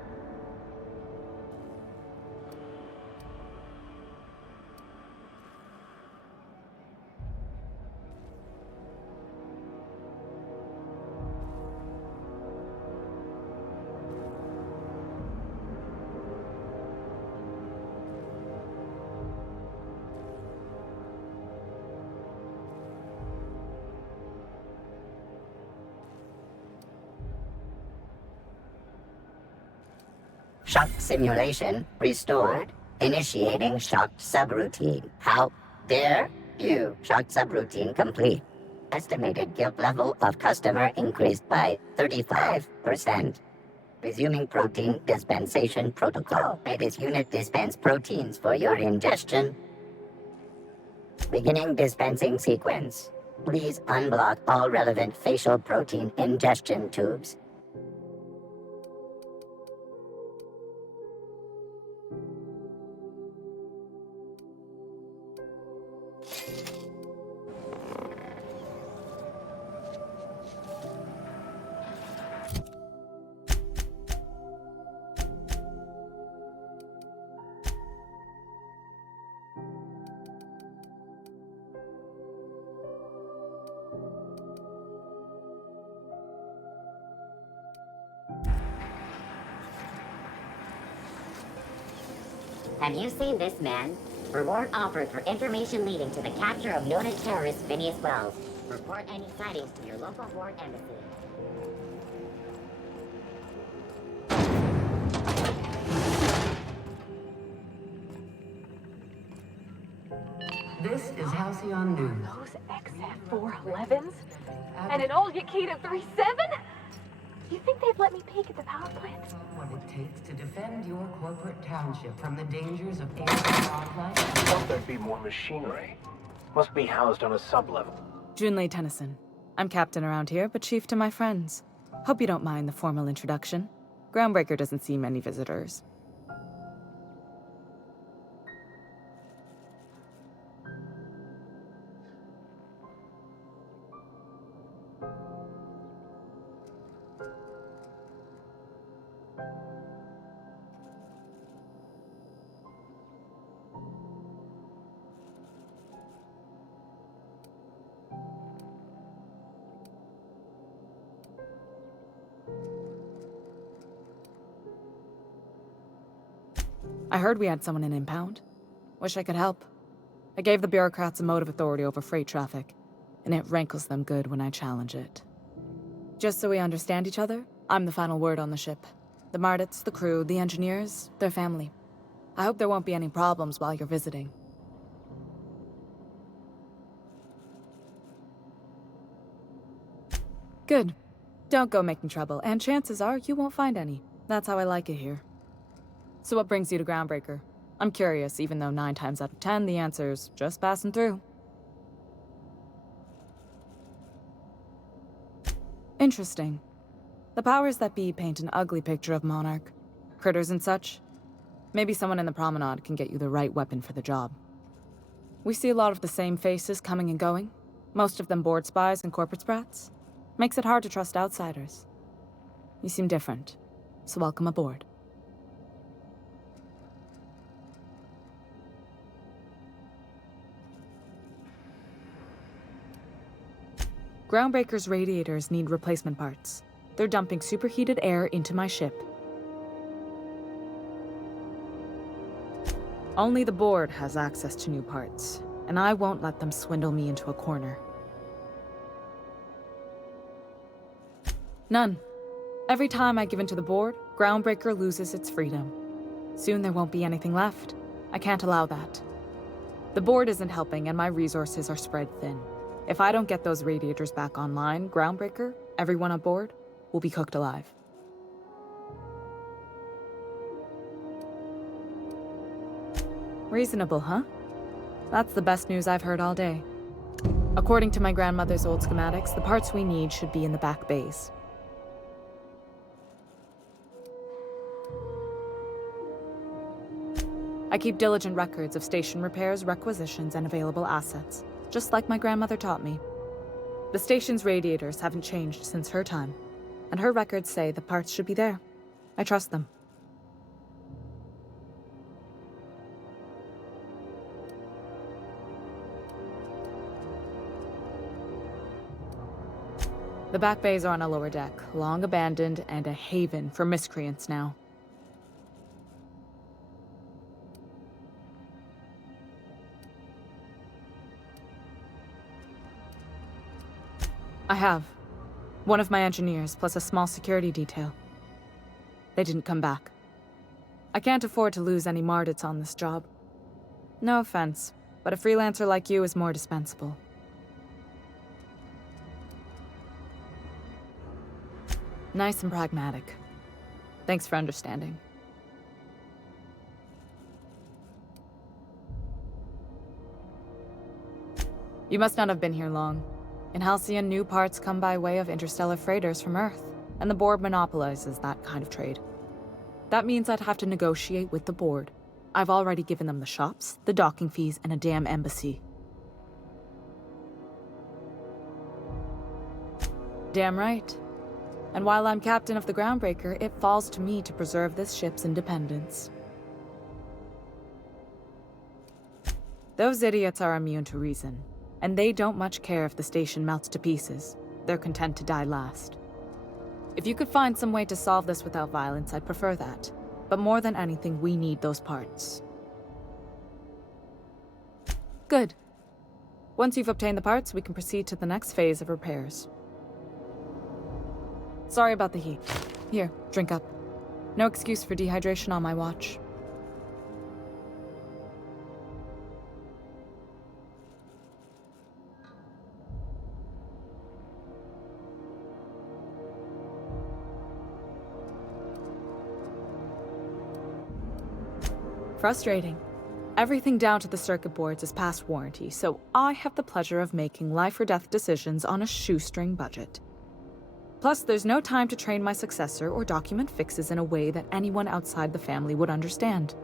Shock simulation restored. Initiating shock subroutine. How dare you? Shock subroutine complete. Estimated guilt level of customer increased by 35%. Resuming protein dispensation protocol. May this unit dispense proteins for your ingestion. Beginning dispensing sequence. Please unblock all relevant facial protein ingestion tubes. Have you seen this man? Reward offered for information leading to the capture of noted terrorist Phineas Wells. Report any sightings to your local ward embassy. This is Halcyon News. Those XF411s? And an old Yakita 37? You think they'd let me peek at the power plant? What it takes to defend your corporate township from the dangers of air and wildlife. Thought there'd be more machinery. Must be housed on a sub-level. Junlei Tennyson. I'm captain around here, but chief to my friends. Hope you don't mind the formal introduction. Groundbreaker doesn't see many visitors. I heard we had someone in impound. Wish I could help. I gave the bureaucrats a motive authority over freight traffic, and it rankles them good when I challenge it. Just so we understand each other, I'm the final word on the ship. The Mardits, the crew, the engineers, their family. I hope there won't be any problems while you're visiting. Good. Don't go making trouble, and chances are you won't find any. That's how I like it here. So what brings you to Groundbreaker? I'm curious, even though 9 times out of 10 the answer's just passing through. Interesting. The powers that be paint an ugly picture of Monarch. Critters and such. Maybe someone in the promenade can get you the right weapon for the job. We see a lot of the same faces coming and going. Most of them board spies and corporate sprats. Makes it hard to trust outsiders. You seem different, so welcome aboard. Groundbreaker's radiators need replacement parts. They're dumping superheated air into my ship. Only the board has access to new parts, and I won't let them swindle me into a corner. None. Every time I give in to the board, Groundbreaker loses its freedom. Soon there won't be anything left. I can't allow that. The board isn't helping, and my resources are spread thin. If I don't get those radiators back online, Groundbreaker, everyone aboard, will be cooked alive. Reasonable, huh? That's the best news I've heard all day. According to my grandmother's old schematics, the parts we need should be in the back bays. I keep diligent records of station repairs, requisitions, and available assets, just like my grandmother taught me. The station's radiators haven't changed since her time, and her records say the parts should be there. I trust them. The back bays are on a lower deck, long abandoned and a haven for miscreants now. I have. One of my engineers, plus a small security detail. They didn't come back. I can't afford to lose any Mardits on this job. No offense, but a freelancer like you is more dispensable. Nice and pragmatic. Thanks for understanding. You must not have been here long. In Halcyon, new parts come by way of interstellar freighters from Earth, and the board monopolizes that kind of trade. That means I'd have to negotiate with the board. I've already given them the shops, the docking fees, and a damn embassy. Damn right. And while I'm captain of the Groundbreaker, it falls to me to preserve this ship's independence. Those idiots are immune to reason, and they don't much care if the station melts to pieces. They're content to die last. If you could find some way to solve this without violence, I'd prefer that. But more than anything, we need those parts. Good. Once you've obtained the parts, we can proceed to the next phase of repairs. Sorry about the heat. Here, drink up. No excuse for dehydration on my watch. Frustrating. Everything down to the circuit boards is past warranty, so I have the pleasure of making life or death decisions on a shoestring budget. Plus, there's no time to train my successor or document fixes in a way that anyone outside the family would understand.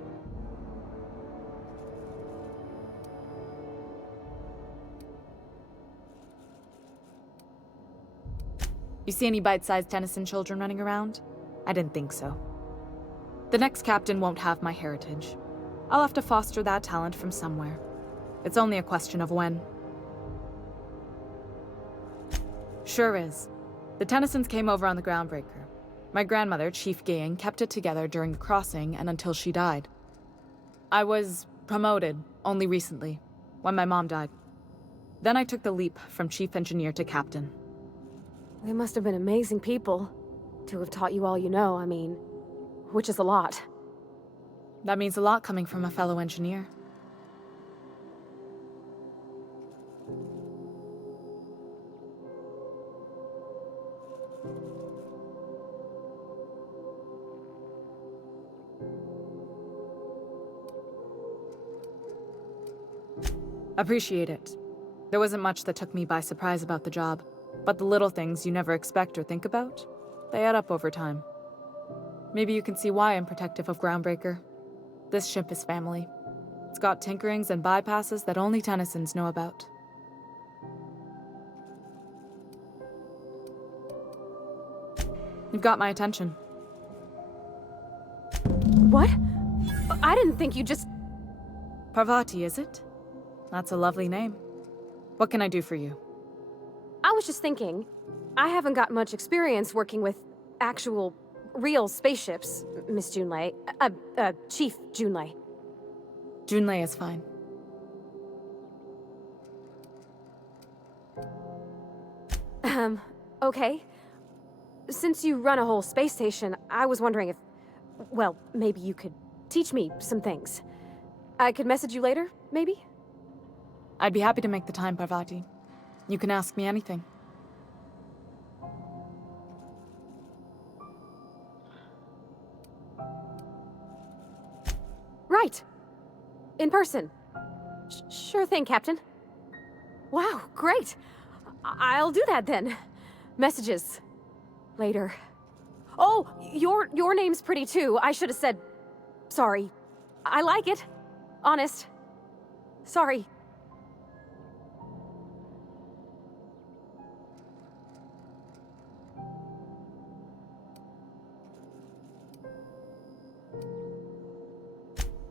You see any bite-sized Tennyson children running around? I didn't think so. The next captain won't have my heritage. I'll have to foster that talent from somewhere. It's only a question of when. Sure is. The Tennysons came over on the Groundbreaker. My grandmother, Chief Gaying, kept it together during the crossing and until she died. I was promoted only recently, when my mom died. Then I took the leap from chief engineer to captain. They must have been amazing people to have taught you all you know, I mean, which is a lot. That means a lot coming from a fellow engineer. Appreciate it. There wasn't much that took me by surprise about the job, but the little things you never expect or think about, they add up over time. Maybe you can see why I'm protective of Groundbreaker. This ship is family. It's got tinkerings and bypasses that only Tennysons know about. You've got my attention. What? I didn't think you just... Parvati, is it? That's a lovely name. What can I do for you? I was just thinking, I haven't got much experience working with actual, real spaceships, Miss Junlei. Chief Junlei. Junlei is fine. Okay. Since you run a whole space station, I was wondering if, well, maybe you could teach me some things. I could message you later, maybe? I'd be happy to make the time, Parvati. You can ask me anything. Right. In person. Sure thing, Captain. Wow, great. I'll do that then. Messages. Later. Oh, your name's pretty too. I should have said... Sorry. I like it. Honest. Sorry.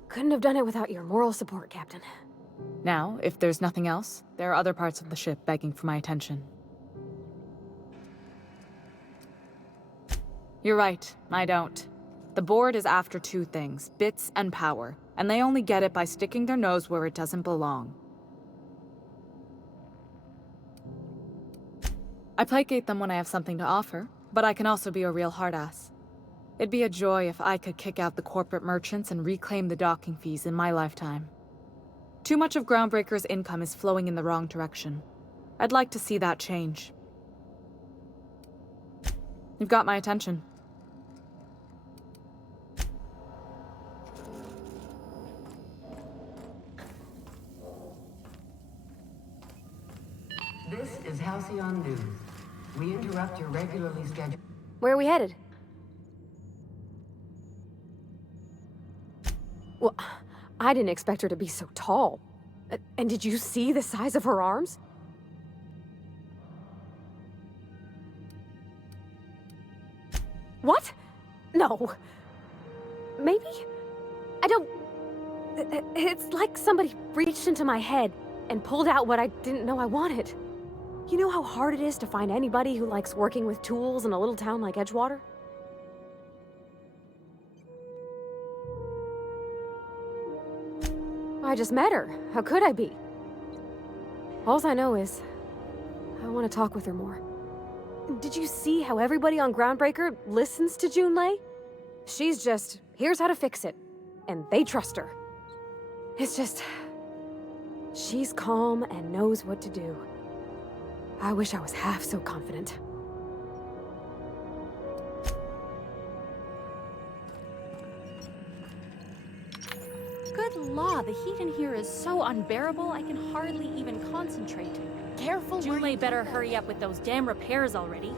Couldn't have done it without your moral support, Captain. Now, if there's nothing else, there are other parts of the ship begging for my attention. You're right, I don't. The board is after two things, bits and power, and they only get it by sticking their nose where it doesn't belong. I placate them when I have something to offer, but I can also be a real hard-ass. It'd be a joy if I could kick out the corporate merchants and reclaim the docking fees in my lifetime. Too much of Groundbreaker's income is flowing in the wrong direction. I'd like to see that change. You've got my attention. This is Halcyon News. We interrupt your regularly scheduled... Where are we headed? Well, I didn't expect her to be so tall. And did you see the size of her arms? What? No. Maybe? I don't... It's like somebody reached into my head and pulled out what I didn't know I wanted. You know how hard it is to find anybody who likes working with tools in a little town like Edgewater? I just met her. How could I be? Alls I know is, I want to talk with her more. Did you see how everybody on Groundbreaker listens to Junlei? She's just, here's how to fix it. And they trust her. It's just, she's calm and knows what to do. I wish I was half so confident. Good law, the heat in here is so unbearable I can hardly even concentrate. Careful, Junlei better hurry up with those damn repairs already.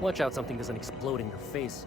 Watch out something doesn't explode in your face.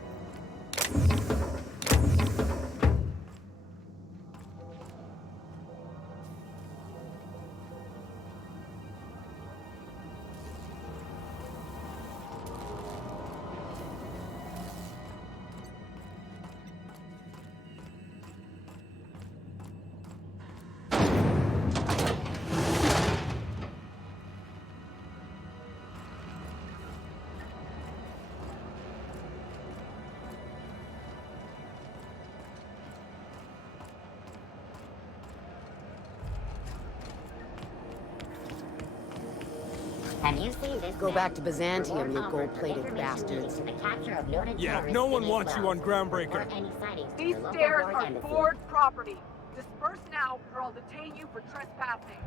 Have you seen this? Go back to Byzantium, you gold-plated bastards. Yeah, no one wants you on Groundbreaker. These stairs are board property. Disperse now, or I'll detain you for trespassing.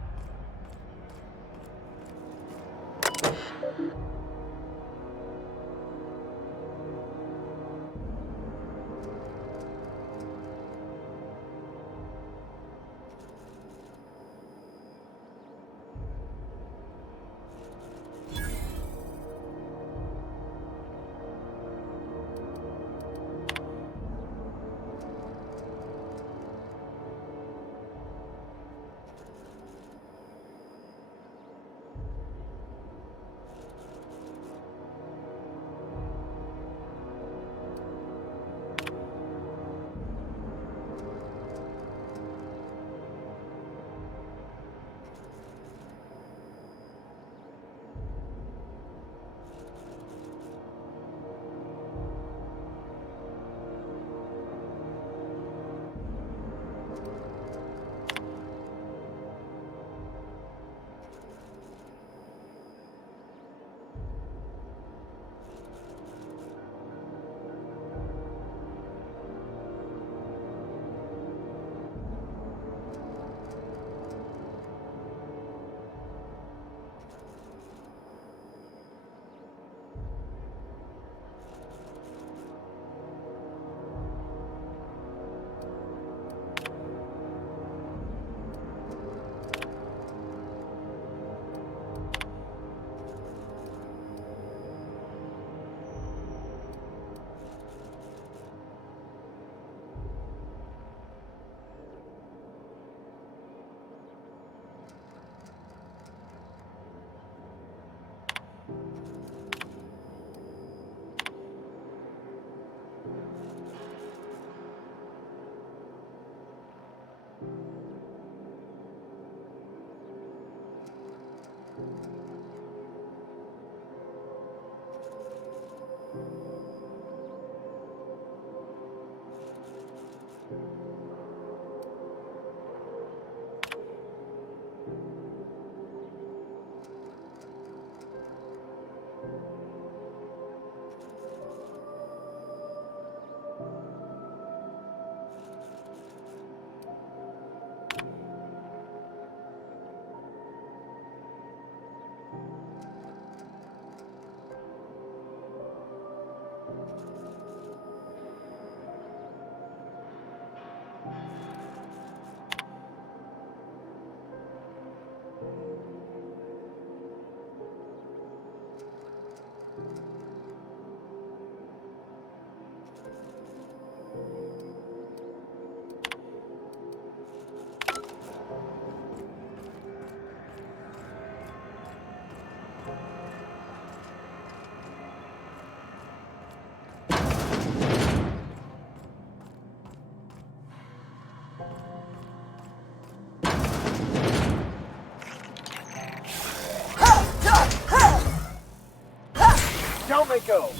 Don't let go!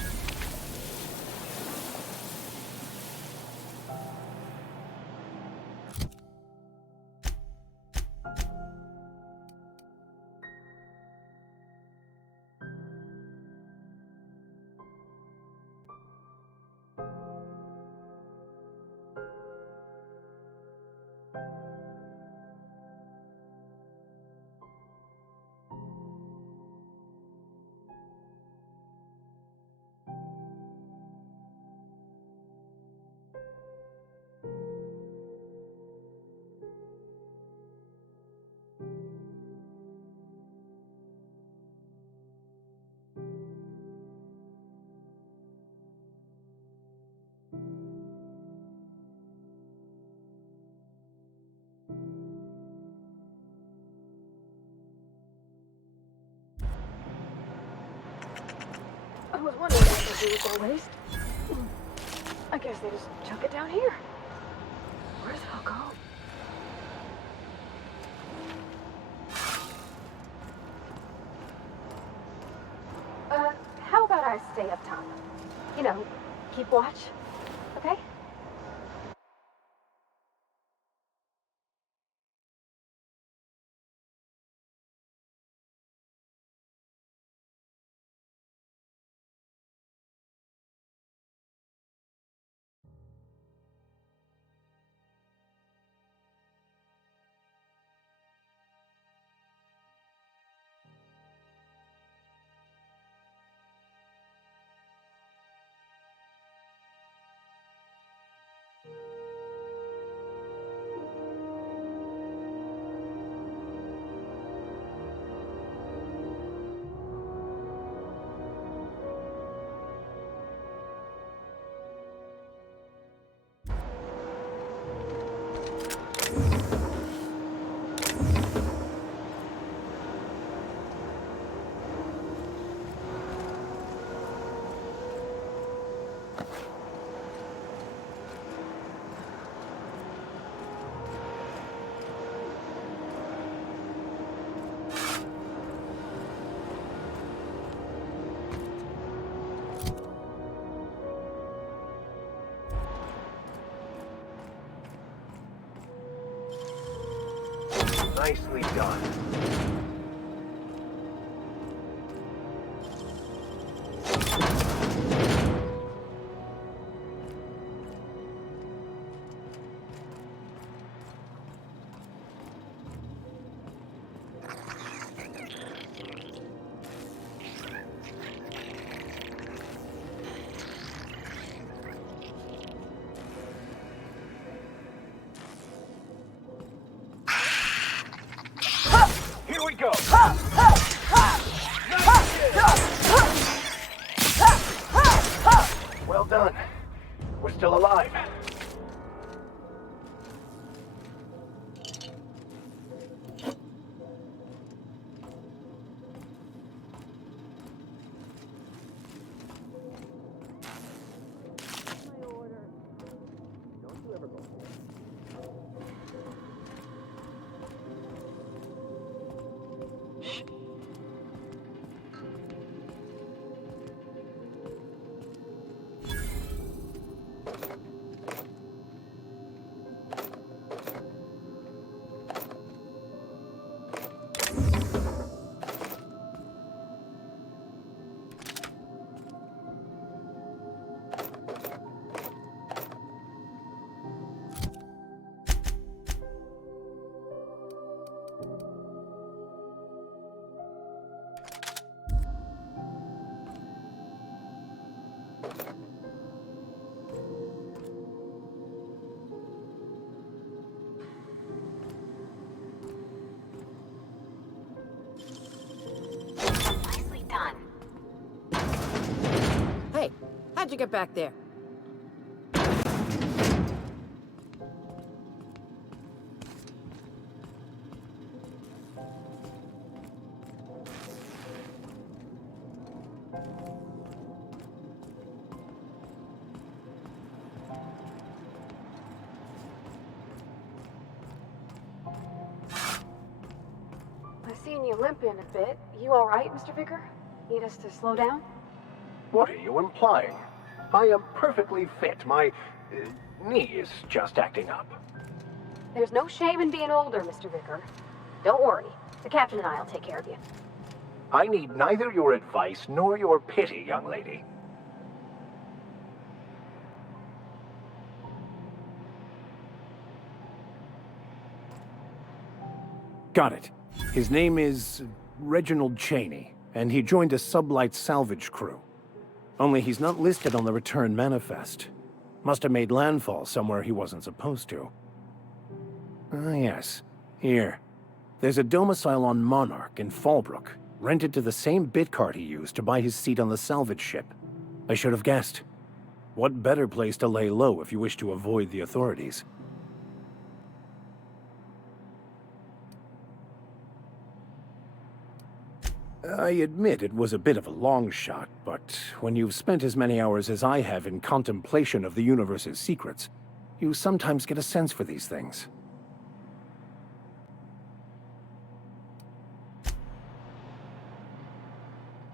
I was wondering what they do with their waste. I guess they just chuck it down here. Where does it all go? How about I stay up top? You know, keep watch, okay? Nicely done. Here we go! Well done. We're still alive. How'd you get back there? I've seen you limping a bit. You all right, Mr. Vicker? Need us to slow down? What are you implying? I am perfectly fit. My knee is just acting up. There's no shame in being older, Mr. Vicker. Don't worry. The captain and I'll take care of you. I need neither your advice nor your pity, young lady. Got it. His name is Reginald Cheney, and he joined a sublight salvage crew. Only he's not listed on the return manifest. Must have made landfall somewhere he wasn't supposed to. Ah, yes. Here. There's a domicile on Monarch in Fallbrook, rented to the same bit card he used to buy his seat on the salvage ship. I should have guessed. What better place to lay low if you wish to avoid the authorities? I admit it was a bit of a long shot, but when you've spent as many hours as I have in contemplation of the universe's secrets, you sometimes get a sense for these things.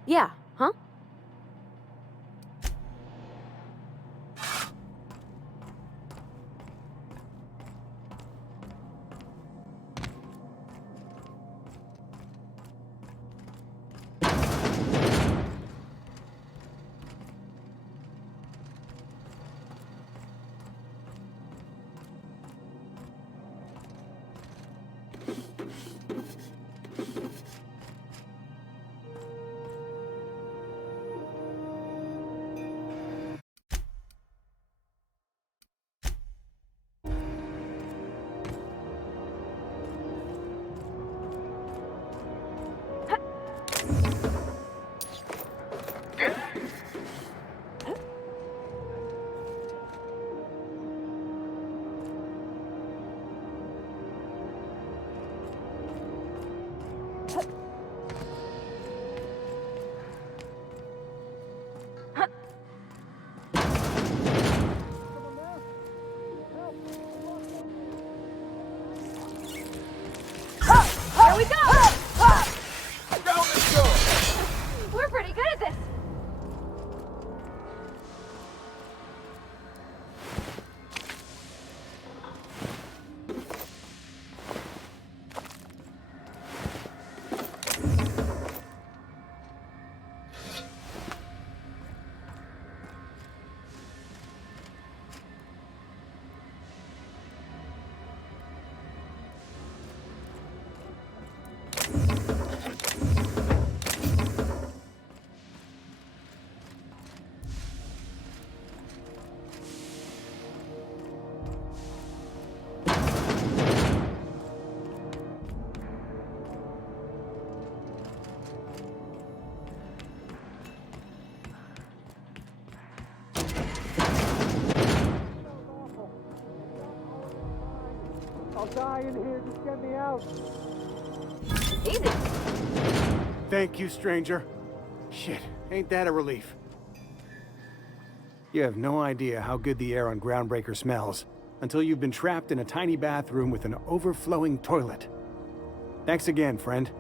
Yeah, huh? Here we go! We're pretty good at this. I'll die in here. Just get me out. Easy. Thank you, stranger. Shit, ain't that a relief? You have no idea how good the air on Groundbreaker smells until you've been trapped in a tiny bathroom with an overflowing toilet. Thanks again, friend.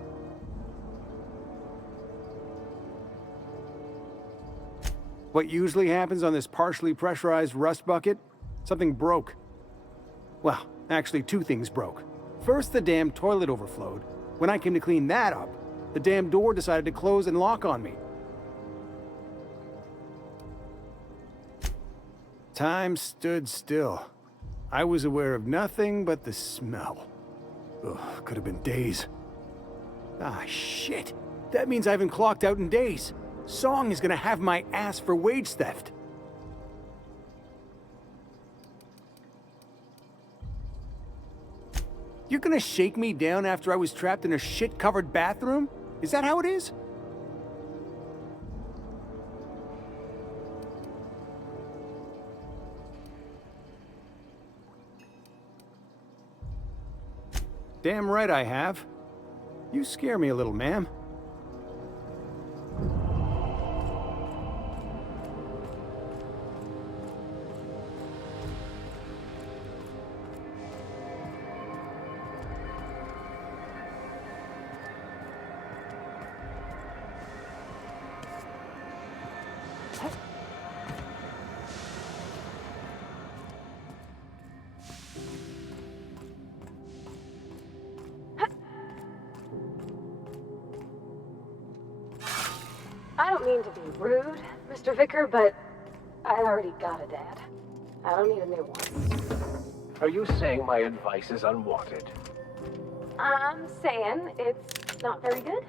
What usually happens on this partially pressurized rust bucket? Something broke. Well, actually, two things broke. First, the damn toilet overflowed. When I came to clean that up, the damn door decided to close and lock on me. Time stood still. I was aware of nothing but the smell. Ugh, could have been days. Ah, shit. That means I haven't clocked out in days. Song is gonna have my ass for wage theft. You're gonna shake me down after I was trapped in a shit-covered bathroom? Is that how it is? Damn right I have. You scare me a little, ma'am. I don't mean to be rude, Mr. Vicker, but I already got a dad. I don't need a new one. Are you saying my advice is unwanted? I'm saying it's not very good.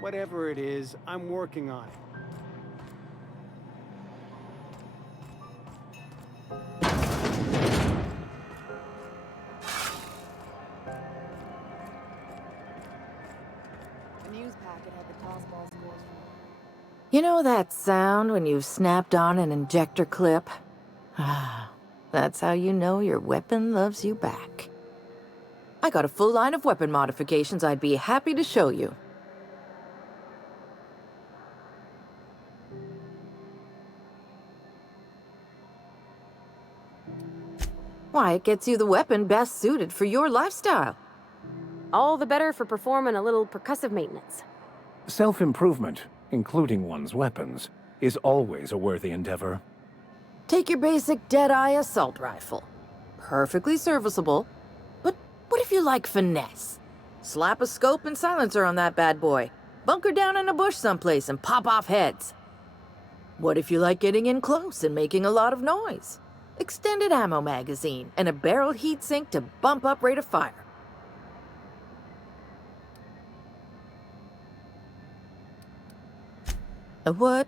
Whatever it is, I'm working on it. The news packet had the tossball scores from... You know that sound when you've snapped on an injector clip? Ah, that's how you know your weapon loves you back. I got a full line of weapon modifications I'd be happy to show you. Why, it gets you the weapon best suited for your lifestyle. All the better for performing a little percussive maintenance. Self-improvement, including one's weapons, is always a worthy endeavor. Take your basic Deadeye assault rifle. Perfectly serviceable. But what if you like finesse? Slap a scope and silencer on that bad boy. Bunker down in a bush someplace and pop off heads. What if you like getting in close and making a lot of noise? Extended ammo magazine and a barrel heatsink to bump up rate of fire. A what?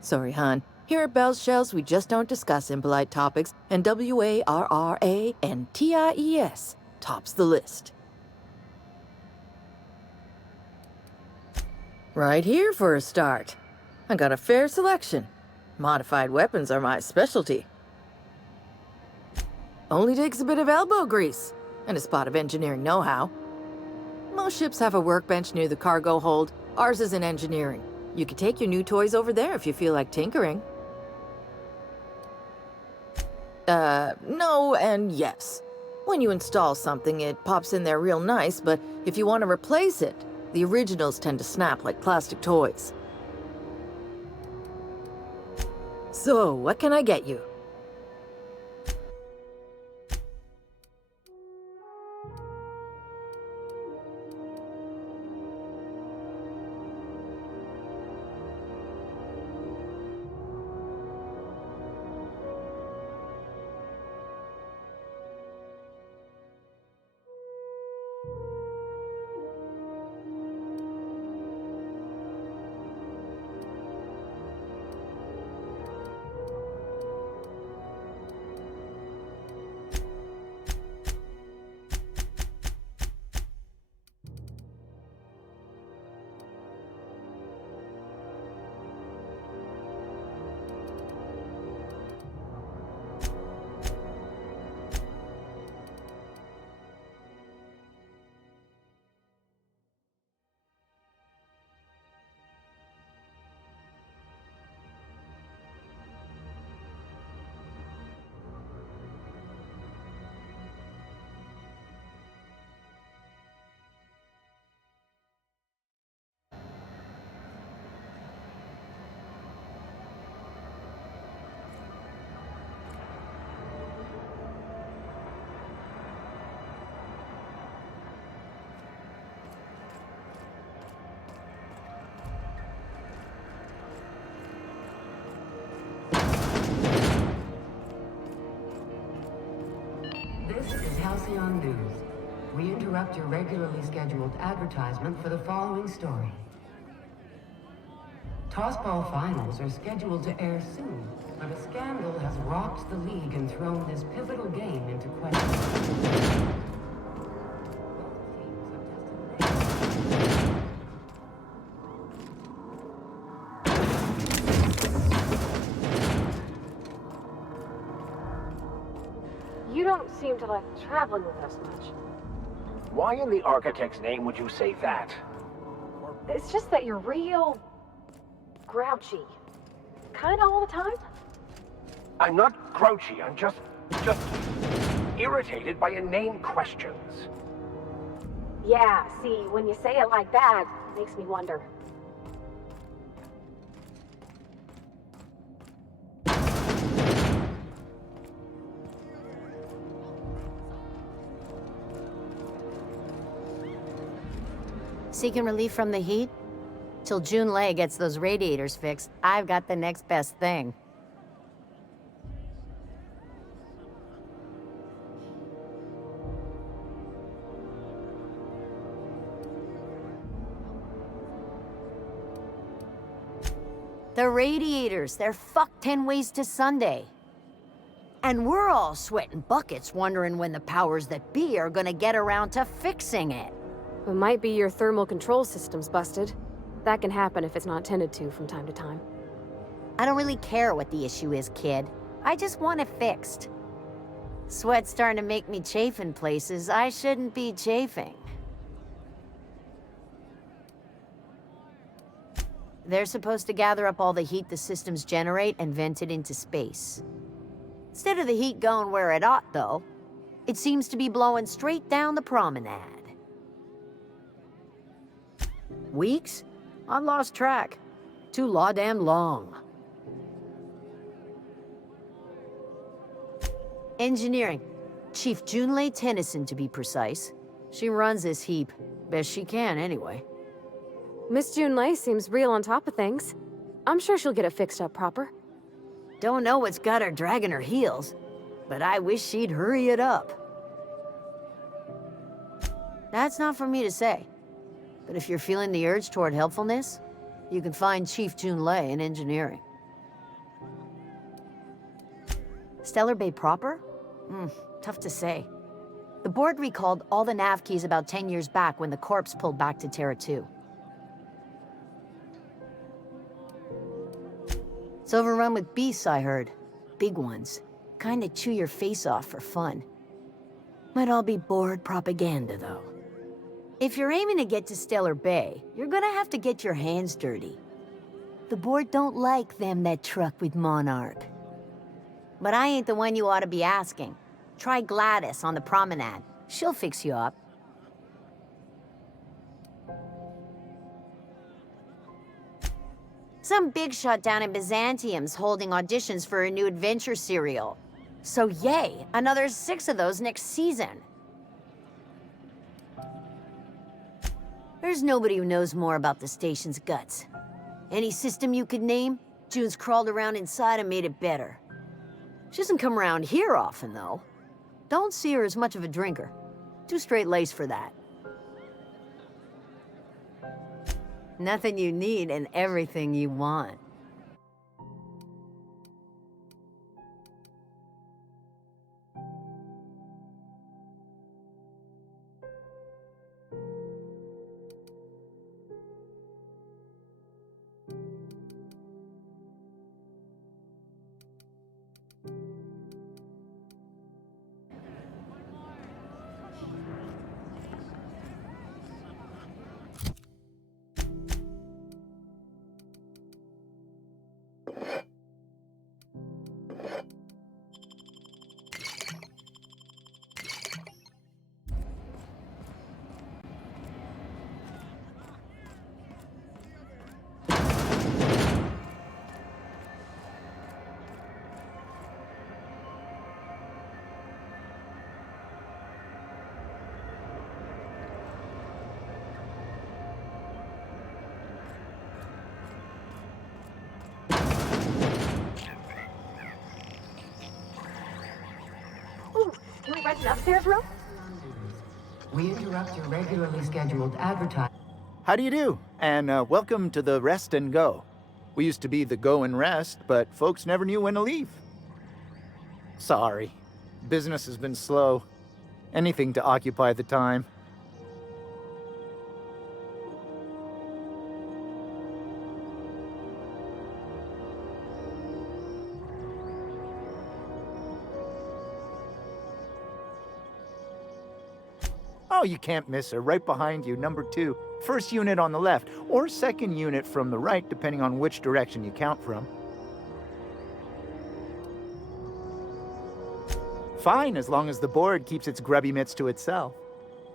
Sorry, hon. Here at Bell's Shells, we just don't discuss impolite topics, and WARRA and TIES tops the list. Right here for a start. I got a fair selection. Modified weapons are my specialty. Only takes a bit of elbow grease and a spot of engineering know-how. Most ships have a workbench near the cargo hold. Ours is in engineering. You can take your new toys over there if you feel like tinkering. No and yes. When you install something, it pops in there real nice, but if you want to replace it, the originals tend to snap like plastic toys. So, what can I get you? This is Halcyon News. We interrupt your regularly scheduled advertisement for the following story. Tossball finals are scheduled to air soon, but a scandal has rocked the league and thrown this pivotal game into question. You don't seem to like traveling with us much. Why in the architect's name would you say that? It's just that you're real grouchy. Kinda all the time. I'm not grouchy, I'm just irritated by inane questions. Yeah, see, when you say it like that, it makes me wonder. Seeking relief from the heat? Till June Lei gets those radiators fixed, I've got the next best thing. The radiators, they're fucked 10 ways to Sunday. And we're all sweating buckets wondering when the powers that be are gonna get around to fixing it. It might be your thermal control system's busted. That can happen if it's not tended to from time to time. I don't really care what the issue is, kid. I just want it fixed. Sweat's starting to make me chafe in places I shouldn't be chafing. They're supposed to gather up all the heat the systems generate and vent it into space. Instead of the heat going where it ought, though, it seems to be blowing straight down the promenade. Weeks? I lost track. Too law-damn long. Engineering. Chief Junlei Tennyson, to be precise. She runs this heap. Best she can, anyway. Miss Junlei seems real on top of things. I'm sure she'll get it fixed up proper. Don't know what's got her dragging her heels, but I wish she'd hurry it up. That's not for me to say. But if you're feeling the urge toward helpfulness, you can find Chief Junlei in engineering. Stellar Bay proper? Tough to say. The board recalled all the nav keys about 10 years back when the Corps pulled back to Terra 2. It's overrun with beasts, I heard. Big ones. Kinda chew your face off for fun. Might all be board propaganda, though. If you're aiming to get to Stellar Bay, you're gonna have to get your hands dirty. The board don't like them that truck with Monarch. But I ain't the one you ought to be asking. Try Gladys on the promenade. She'll fix you up. Some big shot down in Byzantium's holding auditions for a new adventure serial. So yay, another 6 of those next season. There's nobody who knows more about the station's guts. Any system you could name, June's crawled around inside and made it better. She doesn't come around here often, though. Don't see her as much of a drinker. Too straight-laced for that. Nothing you need and everything you want. Upstairs room? We interrupt your regularly scheduled advertising. How do you do? And welcome to the Rest and Go. We used to be the Go and Rest, but folks never knew when to leave. Sorry. Business has been slow. Anything to occupy the time. Oh, you can't miss her. Right behind you, number 2. First unit on the left, or second unit from the right, depending on which direction you count from. Fine, as long as the board keeps its grubby mitts to itself.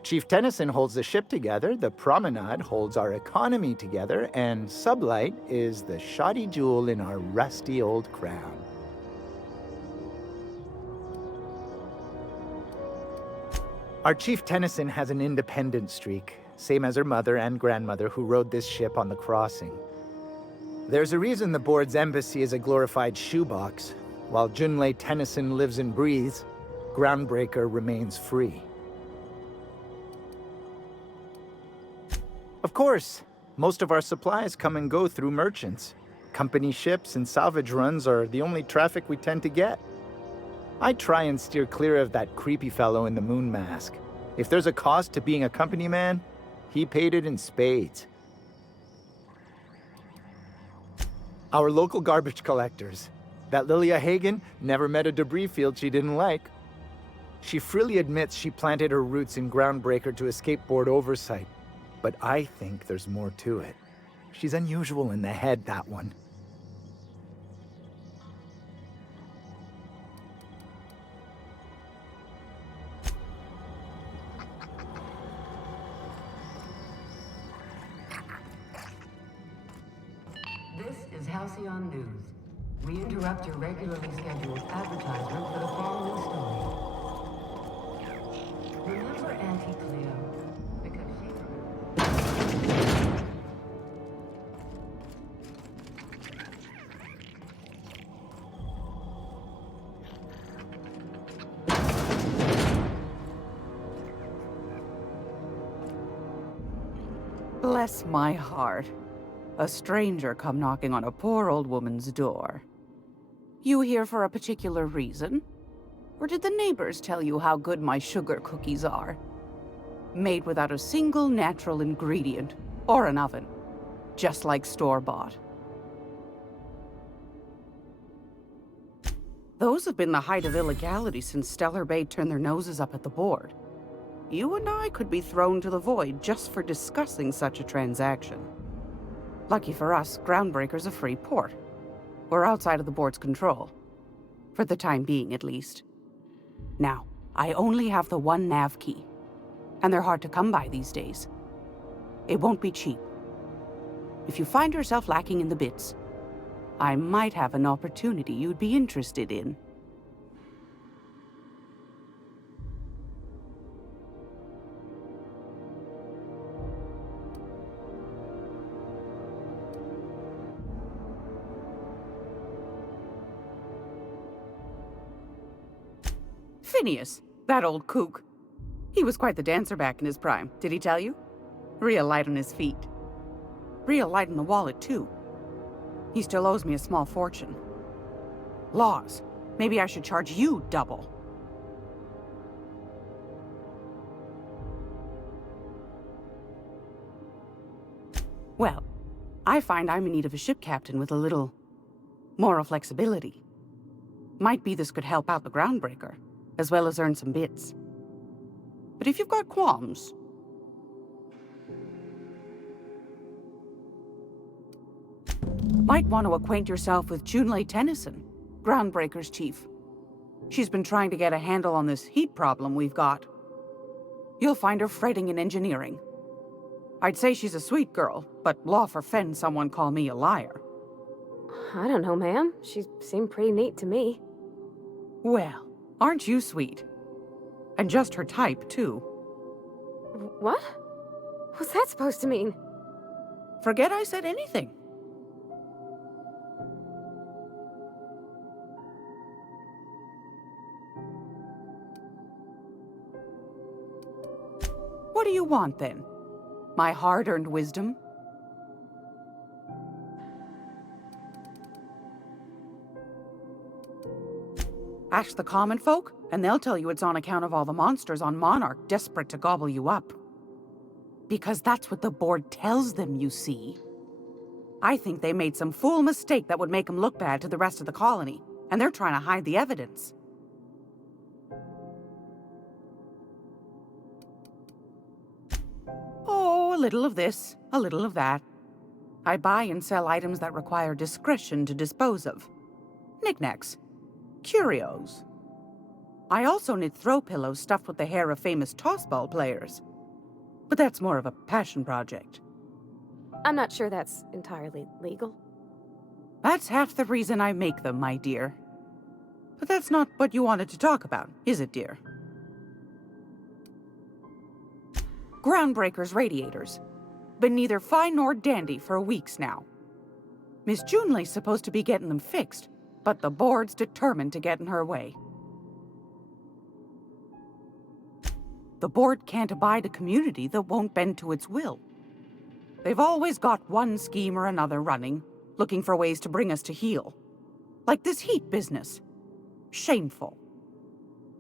Chief Tennyson holds the ship together, the Promenade holds our economy together, and Sublight is the shoddy jewel in our rusty old crown. Our Chief Tennyson has an independent streak, same as her mother and grandmother who rode this ship on the crossing. There's a reason the board's embassy is a glorified shoebox. While Junlei Tennyson lives and breathes, Groundbreaker remains free. Of course, most of our supplies come and go through merchants. Company ships and salvage runs are the only traffic we tend to get. I try and steer clear of that creepy fellow in the moon mask. If there's a cost to being a company man, he paid it in spades. Our local garbage collectors. That Lilia Hagen never met a debris field she didn't like. She freely admits she planted her roots in Groundbreaker to escape board oversight. But I think there's more to it. She's unusual in the head, that one. This is Halcyon News. We interrupt your regularly scheduled advertisement for the following story. Remember Auntie Cleo? Because Bless my heart. A stranger come knocking on a poor old woman's door. You here for a particular reason? Or did the neighbors tell you how good my sugar cookies are? Made without a single natural ingredient, or an oven. Just like store-bought. Those have been the height of illegality since Stellar Bay turned their noses up at the board. You and I could be thrown to the void just for discussing such a transaction. Lucky for us, Groundbreaker's a free port. We're outside of the board's control. For the time being, at least. Now, I only have the one nav key. And they're hard to come by these days. It won't be cheap. If you find yourself lacking in the bits, I might have an opportunity you'd be interested in. Phineas, that old kook. He was quite the dancer back in his prime, did he tell you? Real light on his feet. Real light on the wallet, too. He still owes me a small fortune. Laws. Maybe I should charge you double. Well, I find I'm in need of a ship captain with a little moral flexibility. Might be this could help out the Groundbreaker, as well as earn some bits. But if you've got qualms... Might want to acquaint yourself with Junlei Tennyson, Groundbreaker's chief. She's been trying to get a handle on this heat problem we've got. You'll find her fretting in engineering. I'd say she's a sweet girl, but law forfend someone call me a liar. I don't know, ma'am. She seemed pretty neat to me. Well, aren't you sweet? And just her type, too. What? What's that supposed to mean? Forget I said anything. What do you want, then? My hard-earned wisdom? Ask the common folk, and they'll tell you it's on account of all the monsters on Monarch desperate to gobble you up. Because that's what the board tells them, you see. I think they made some fool mistake that would make them look bad to the rest of the colony, and they're trying to hide the evidence. Oh, a little of this, a little of that. I buy and sell items that require discretion to dispose of. Knickknacks. Curios. I also knit throw pillows stuffed with the hair of famous tossball players. But that's more of a passion project. I'm not sure that's entirely legal. That's half the reason I make them, my dear. But that's not what you wanted to talk about, is it, dear? Groundbreaker's radiators. Been neither fine nor dandy for weeks now. Miss Junleigh's supposed to be getting them fixed, but the board's determined to get in her way. The board can't abide a community that won't bend to its will. They've always got one scheme or another running, looking for ways to bring us to heel. Like this heat business. Shameful.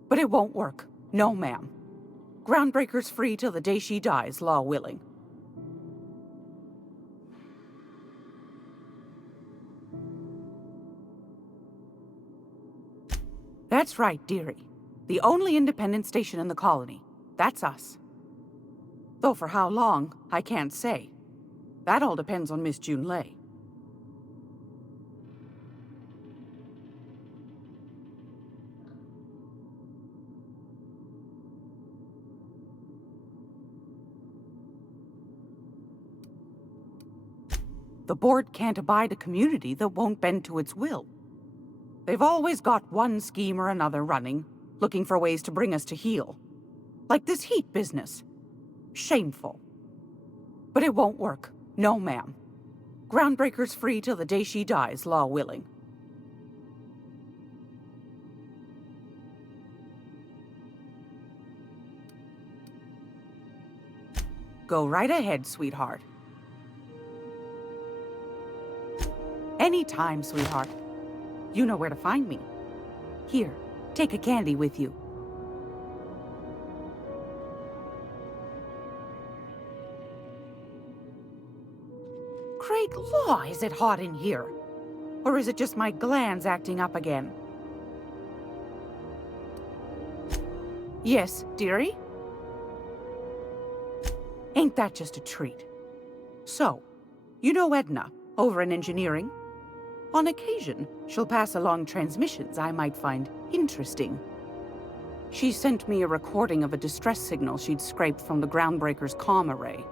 But it won't work. No, ma'am. Groundbreaker's free till the day she dies, law willing. That's right, dearie. The only independent station in the colony. That's us. Though for how long, I can't say. That all depends on Miss Junlei. The board can't abide a community that won't bend to its will. They've always got one scheme or another running, looking for ways to bring us to heel. Like this heat business. Shameful. But it won't work. No, ma'am. Groundbreaker's free till the day she dies, law willing. Go right ahead, sweetheart. Anytime, sweetheart. You know where to find me. Here, take a candy with you. Craig Law, is it hot in here? Or is it just my glands acting up again? Yes, dearie? Ain't that just a treat? So, you know Edna, over in engineering? On occasion, she'll pass along transmissions I might find interesting. She sent me a recording of a distress signal she'd scraped from the Groundbreaker's comm array.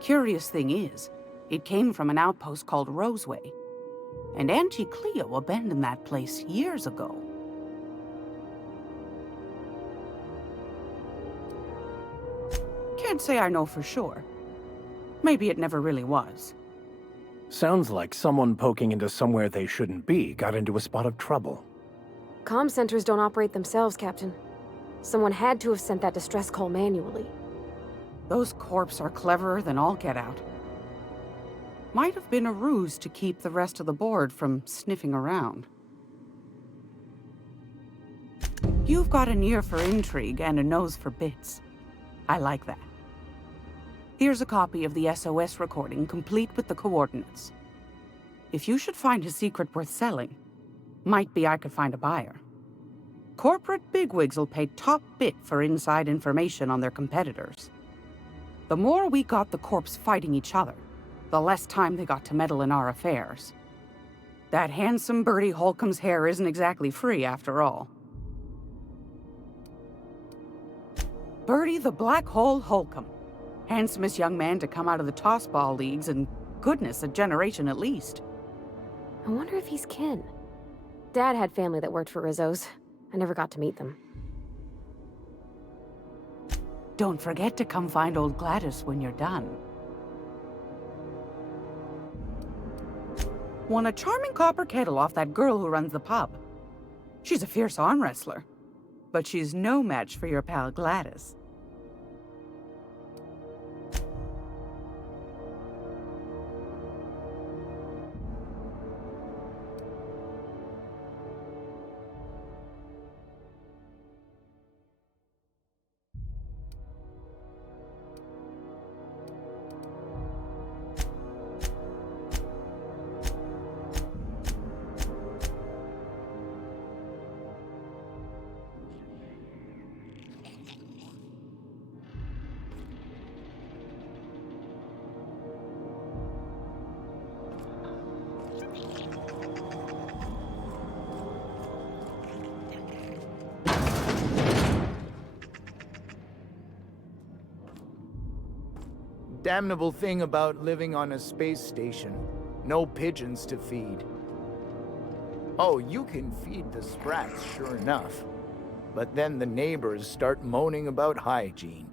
Curious thing is, it came from an outpost called Roseway. And Auntie Cleo abandoned that place years ago. Can't say I know for sure. Maybe it never really was. Sounds like someone poking into somewhere they shouldn't be got into a spot of trouble. Comm centers don't operate themselves, Captain. Someone had to have sent that distress call manually. Those corps are cleverer than all get out. Might have been a ruse to keep the rest of the board from sniffing around. You've got an ear for intrigue and a nose for bits. I like that. Here's a copy of the SOS recording, complete with the coordinates. If you should find a secret worth selling, might be I could find a buyer. Corporate bigwigs will pay top bit for inside information on their competitors. The more we got the corps fighting each other, the less time they got to meddle in our affairs. That handsome Bertie Holcomb's hair isn't exactly free, after all. Bertie the Black Hole Holcomb. Handsomest young man to come out of the tossball leagues in, goodness, a generation at least. I wonder if he's kin. Dad had family that worked for Rizzo's. I never got to meet them. Don't forget to come find old Gladys when you're done. Won a charming copper kettle off that girl who runs the pub. She's a fierce arm wrestler, but she's no match for your pal Gladys. Damnable thing about living on a space station. No pigeons to feed. Oh, you can feed the sprats, sure enough. But then the neighbors start moaning about hygiene.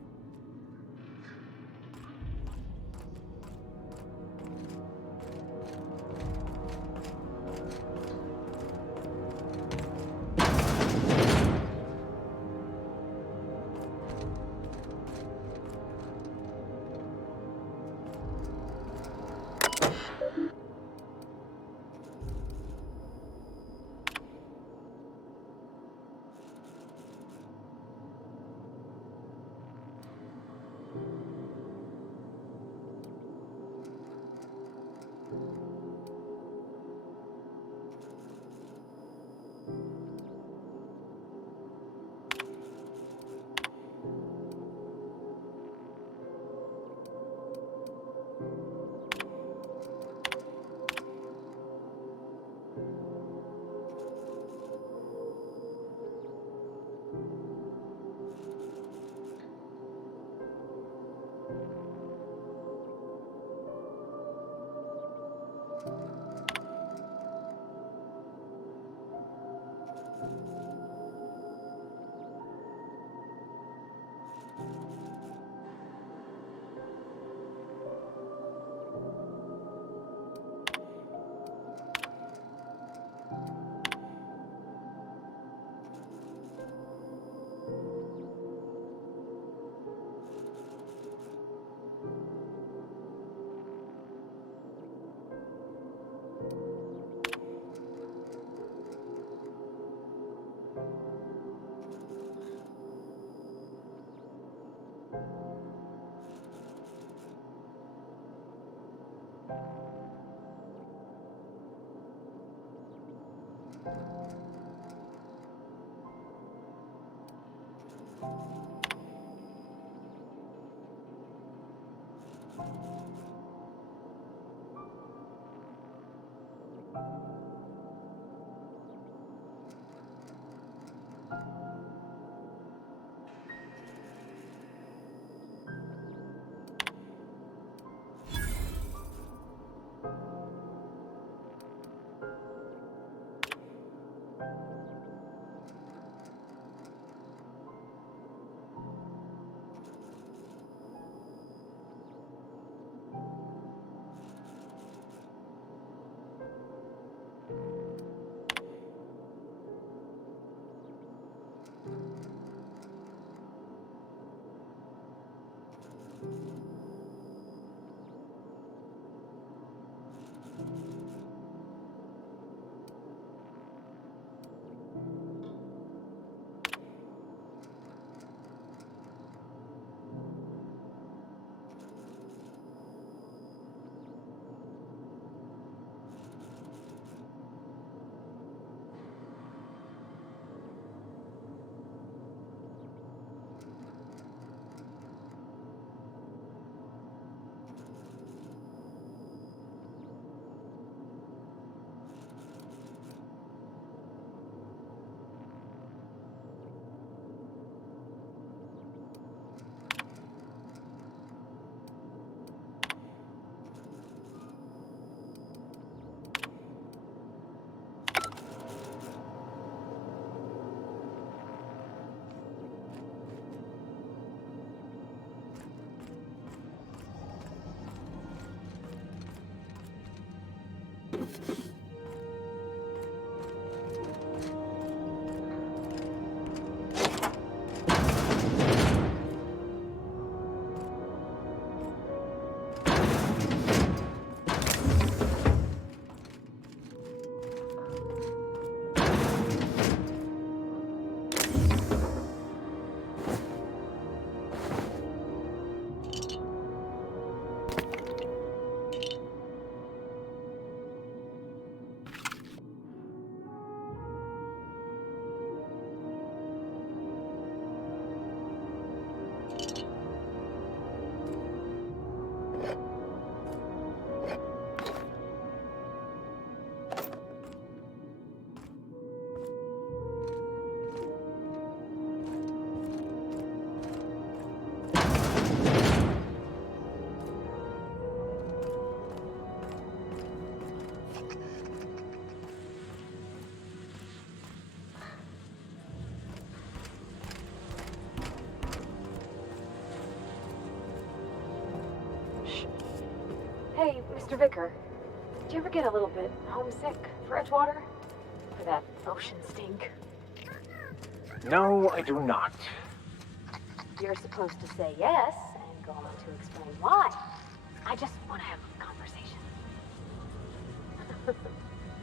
Hey, Mr. Vicker. Do you ever get a little bit homesick for Edgewater? For that ocean stink? No, I do not. You're supposed to say yes and go on to explain why. I just want to have a conversation.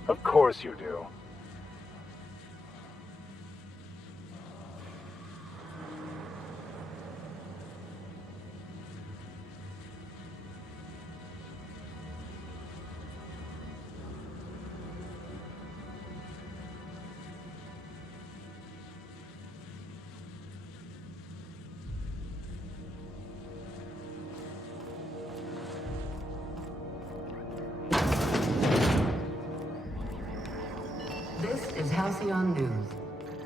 Of course you do. This is Halcyon News.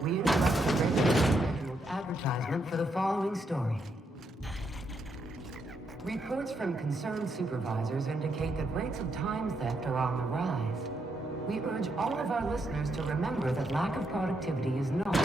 We interrupt the regularly scheduled advertisement for the following story. Reports from concerned supervisors indicate that rates of time theft are on the rise. We urge all of our listeners to remember that lack of productivity is not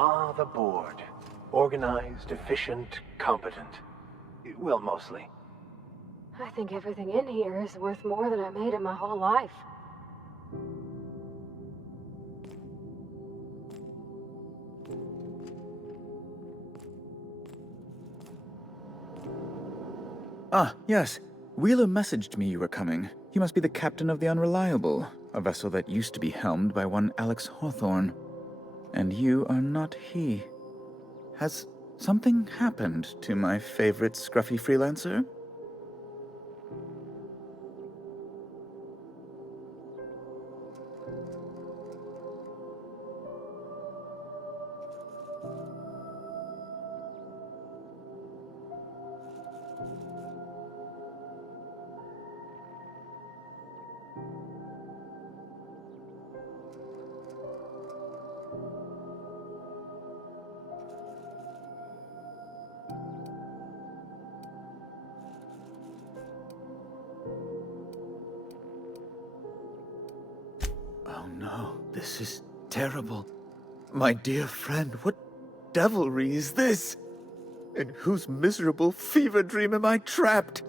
Ah, the board. Organized, efficient, competent. Well, mostly. I think everything in here is worth more than I made in my whole life. Ah, yes. Wheeler messaged me you were coming. He must be the captain of the Unreliable, a vessel that used to be helmed by one Alex Hawthorne. And you are not he. Has something happened to my favorite scruffy freelancer? Oh no, this is terrible. My dear friend, what devilry is this? In whose miserable fever dream am I trapped?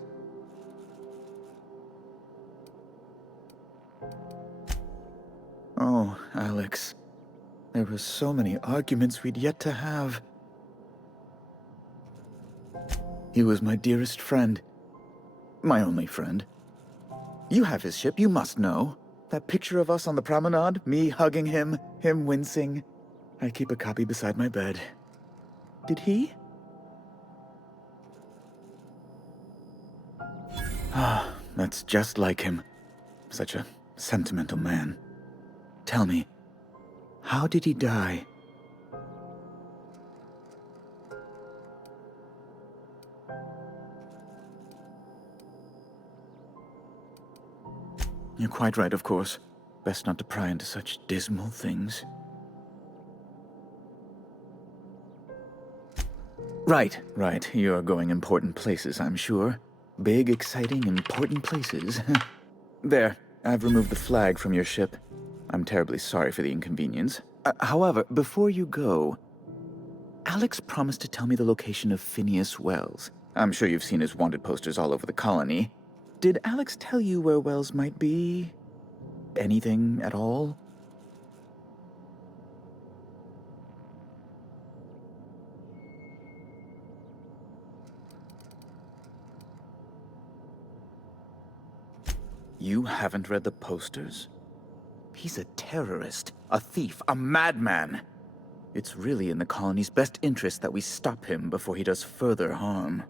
Oh, Alex. There were so many arguments we'd yet to have. He was my dearest friend. My only friend. You have his ship, you must know. That picture of us on the promenade, me hugging him, him wincing. I keep a copy beside my bed. Did he? Ah, that's just like him. Such a sentimental man. Tell me, how did he die? You're quite right, of course. Best not to pry into such dismal things. Right. You're going important places, I'm sure. Big, exciting, important places. There, I've removed the flag from your ship. I'm terribly sorry for the inconvenience. However, before you go, Alex promised to tell me the location of Phineas Wells. I'm sure you've seen his wanted posters all over the colony. Did Alex tell you where Wells might be? Anything at all? You haven't read the posters? He's a terrorist, a thief, a madman. It's really in the colony's best interest that we stop him before he does further harm.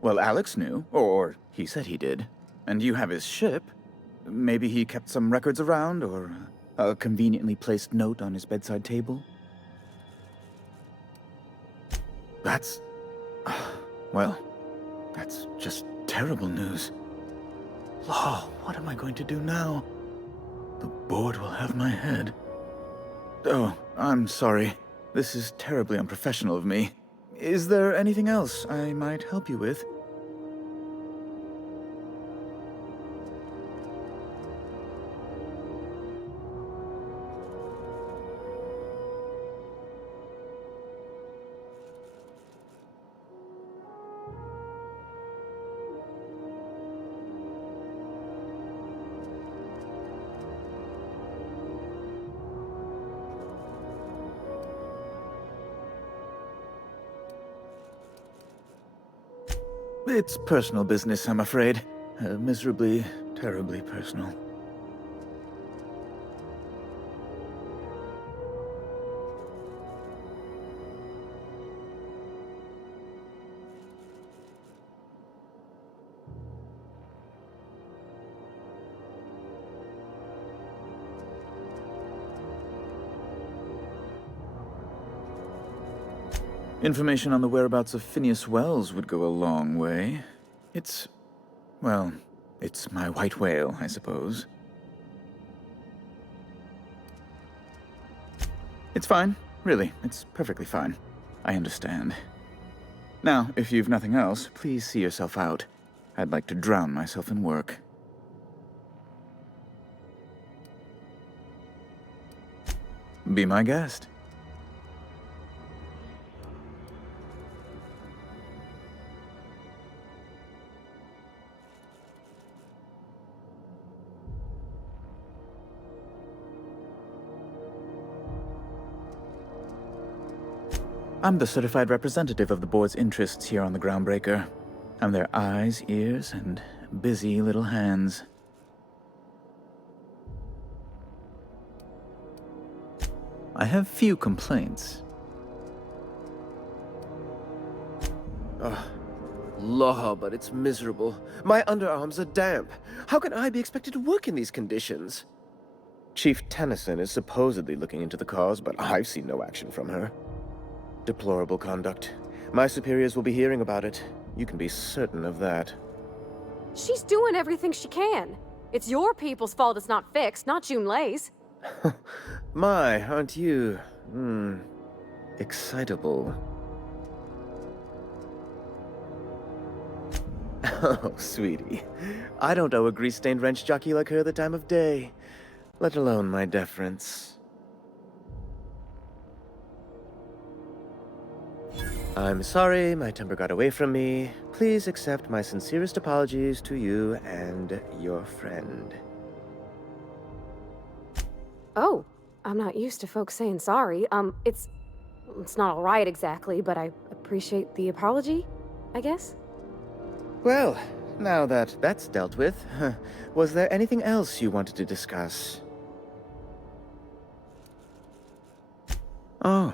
Well, Alex knew, or he said he did. And you have his ship. Maybe he kept some records around, or a conveniently placed note on his bedside table? That's... well, that's just terrible news. Law, what am I going to do now? The board will have my head. Oh, I'm sorry. This is terribly unprofessional of me. Is there anything else I might help you with? It's personal business, I'm afraid. Miserably, terribly personal. Information on the whereabouts of Phineas Wells would go a long way. Well, it's my white whale, I suppose. It's fine. Really, it's perfectly fine. I understand. Now, if you've nothing else, please see yourself out. I'd like to drown myself in work. Be my guest. I'm the certified representative of the board's interests here on the Groundbreaker. I'm their eyes, ears, and busy little hands. I have few complaints. Law, but it's miserable. My underarms are damp. How can I be expected to work in these conditions? Chief Tennyson is supposedly looking into the cause, but I've seen no action from her. Deplorable conduct. My superiors will be hearing about it. You can be certain of that. She's doing everything she can. It's your people's fault it's not fixed, not Junlei's. My, aren't you... excitable. Oh, sweetie. I don't owe a grease-stained wrench jockey like her the time of day, let alone my deference. I'm sorry, my temper got away from me. Please accept my sincerest apologies to you and your friend. Oh, I'm not used to folks saying sorry. It's not all right exactly, but I appreciate the apology, I guess. Well, now that that's dealt with, was there anything else you wanted to discuss? Oh,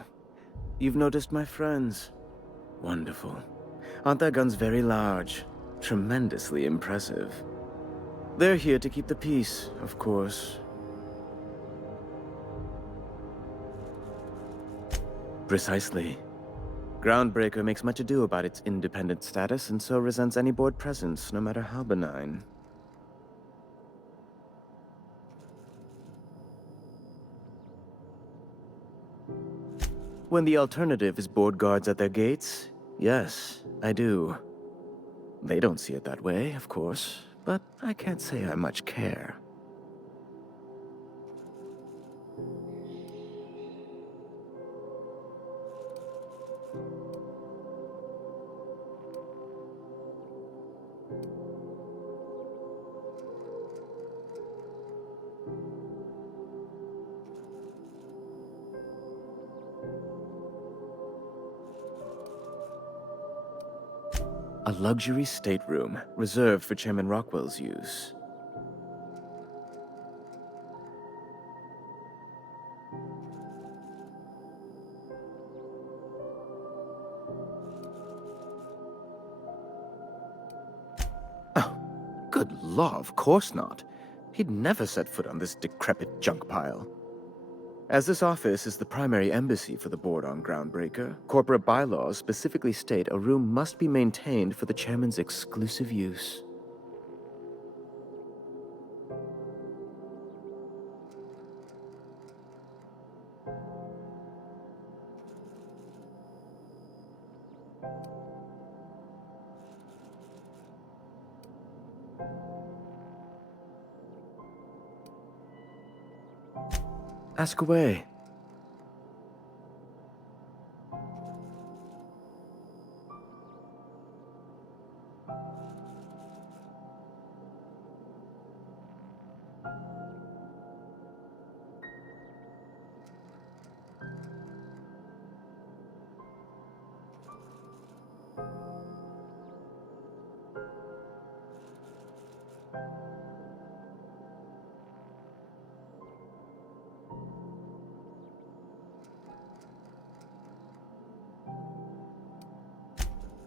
you've noticed my friends. Wonderful. Aren't their guns very large? Tremendously impressive. They're here to keep the peace, of course. Precisely. Groundbreaker makes much ado about its independent status and so resents any board presence, no matter how benign. When the alternative is board guards at their gates, yes, I do. They don't see it that way, of course, but I can't say I much care. A luxury stateroom reserved for Chairman Rockwell's use. Oh, good law, of course not. He'd never set foot on this decrepit junk pile. As this office is the primary embassy for the board on Groundbreaker, corporate bylaws specifically state a room must be maintained for the chairman's exclusive use. Ask away.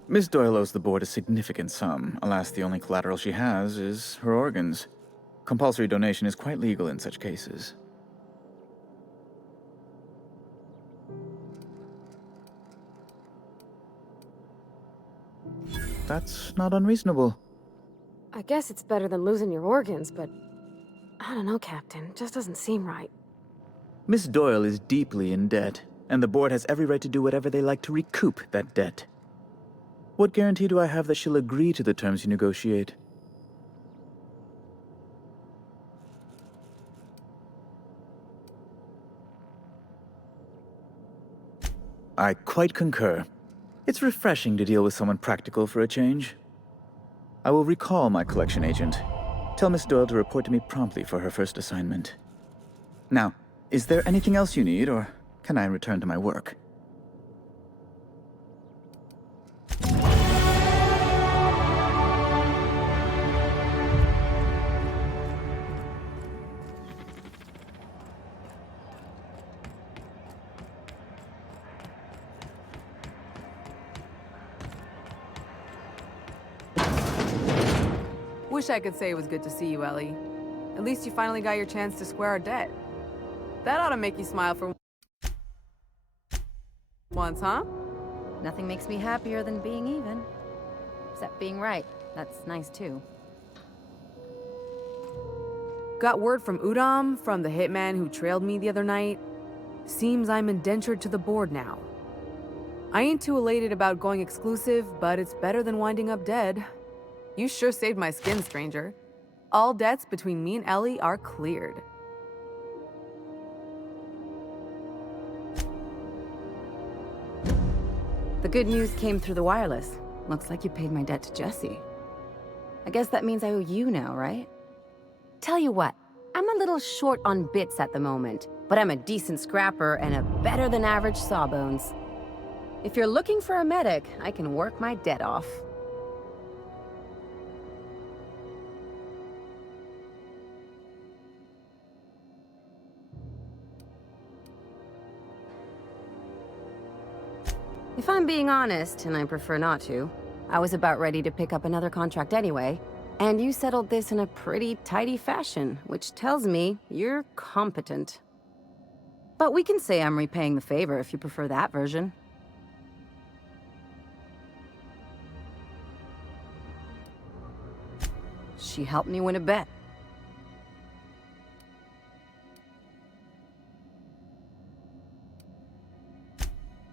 Miss Doyle owes the board a significant sum. Alas, the only collateral she has is her organs. Compulsory donation is quite legal in such cases. That's not unreasonable. I guess it's better than losing your organs, but I don't know, Captain. It just doesn't seem right. Miss Doyle is deeply in debt, and the board has every right to do whatever they like to recoup that debt. What guarantee do I have that she'll agree to the terms you negotiate? I quite concur. It's refreshing to deal with someone practical for a change. I will recall my collection agent. Tell Miss Doyle to report to me promptly for her first assignment. Now, is there anything else you need, or can I return to my work? Wish I could say it was good to see you, Ellie. At least you finally got your chance to square our debt. That ought to make you smile for once, huh? Nothing makes me happier than being even. Except being right. That's nice, too. Got word from Udom, from the hitman who trailed me the other night. Seems I'm indentured to the board now. I ain't too elated about going exclusive, but it's better than winding up dead. You sure saved my skin, stranger. All debts between me and Ellie are cleared. The good news came through the wireless. Looks like you paid my debt to Jesse. I guess that means I owe you now, right? Tell you what, I'm a little short on bits at the moment, but I'm a decent scrapper and a better-than-average sawbones. If you're looking for a medic, I can work my debt off. If I'm being honest, and I prefer not to, I was about ready to pick up another contract anyway, and you settled this in a pretty tidy fashion, which tells me you're competent. But we can say I'm repaying the favor if you prefer that version. She helped me win a bet.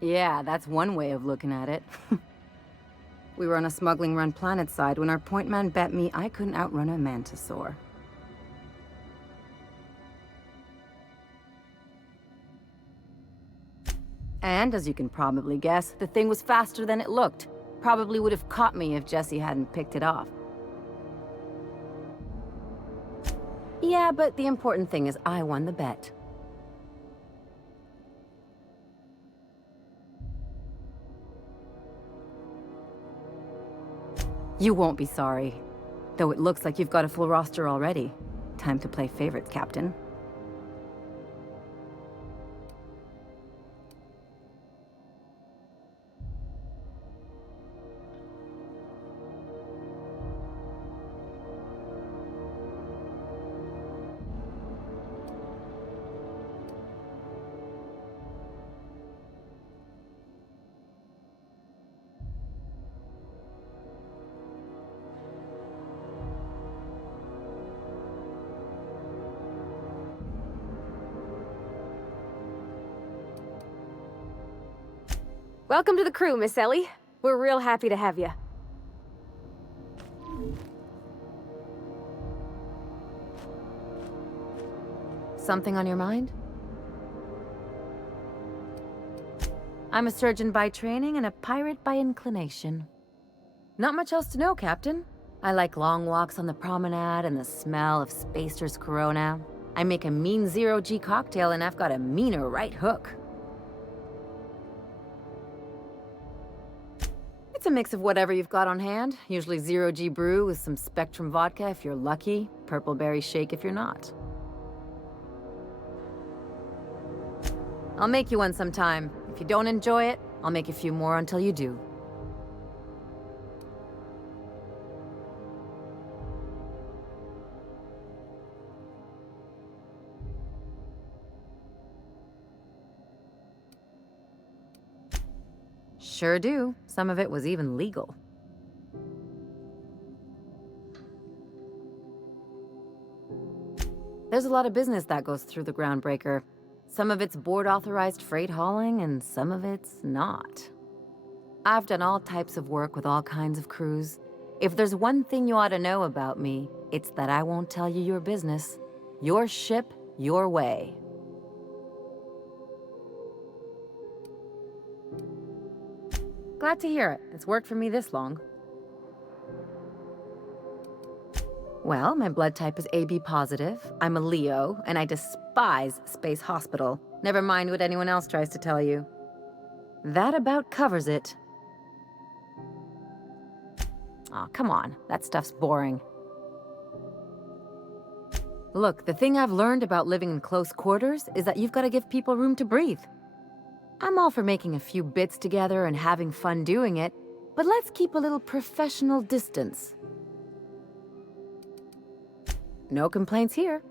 Yeah, that's one way of looking at it. We were on a smuggling run planetside when our point man bet me I couldn't outrun a mantisaur. And, as you can probably guess, the thing was faster than it looked. Probably would have caught me if Jesse hadn't picked it off. Yeah, but the important thing is I won the bet. You won't be sorry. Though it looks like you've got a full roster already. Time to play favorites, Captain. Welcome to the crew, Miss Ellie. We're real happy to have you. Something on your mind? I'm a surgeon by training and a pirate by inclination. Not much else to know, Captain. I like long walks on the promenade and the smell of Spacer's Corona. I make a mean zero-G cocktail and I've got a meaner right hook. It's a mix of whatever you've got on hand. Usually zero-G brew with some Spectrum vodka if you're lucky, purple berry shake if you're not. I'll make you one sometime. If you don't enjoy it, I'll make a few more until you do. Sure do. Some of it was even legal. There's a lot of business that goes through the Groundbreaker. Some of it's board-authorized freight hauling, and some of it's not. I've done all types of work with all kinds of crews. If there's one thing you ought to know about me, it's that I won't tell you your business. Your ship, your way. Glad to hear it. It's worked for me this long. Well, my blood type is AB positive. I'm a Leo, and I despise Space Hospital. Never mind what anyone else tries to tell you. That about covers it. Aw, come on. That stuff's boring. Look, the thing I've learned about living in close quarters is that you've got to give people room to breathe. I'm all for making a few bits together and having fun doing it, but let's keep a little professional distance. No complaints here.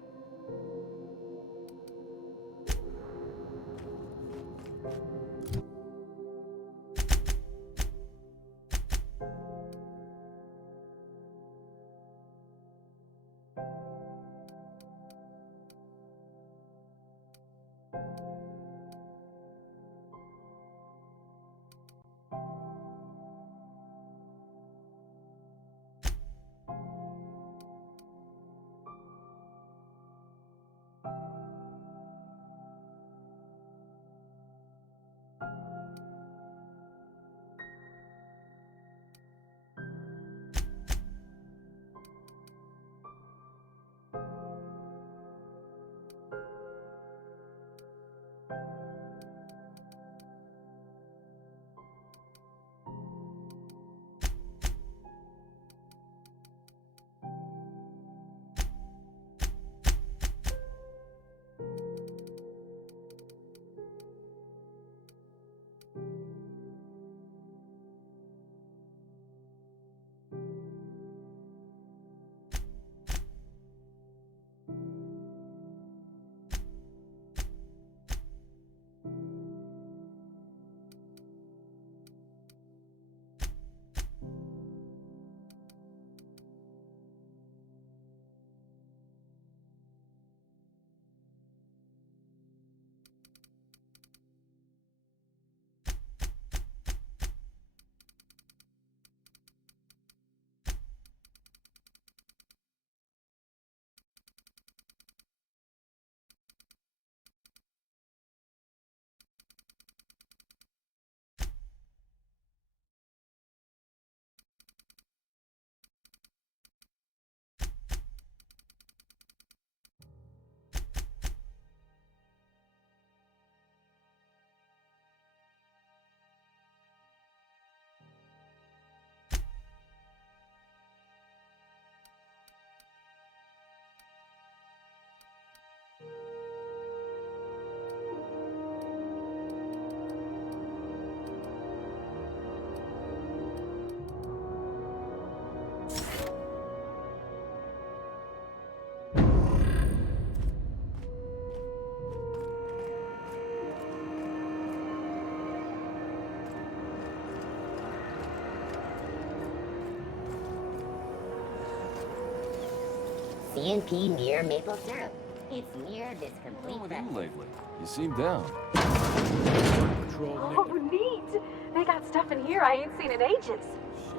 CNP near maple syrup. It's near this complete lately? You seem down. Oh, neat! They got stuff in here I ain't seen in ages.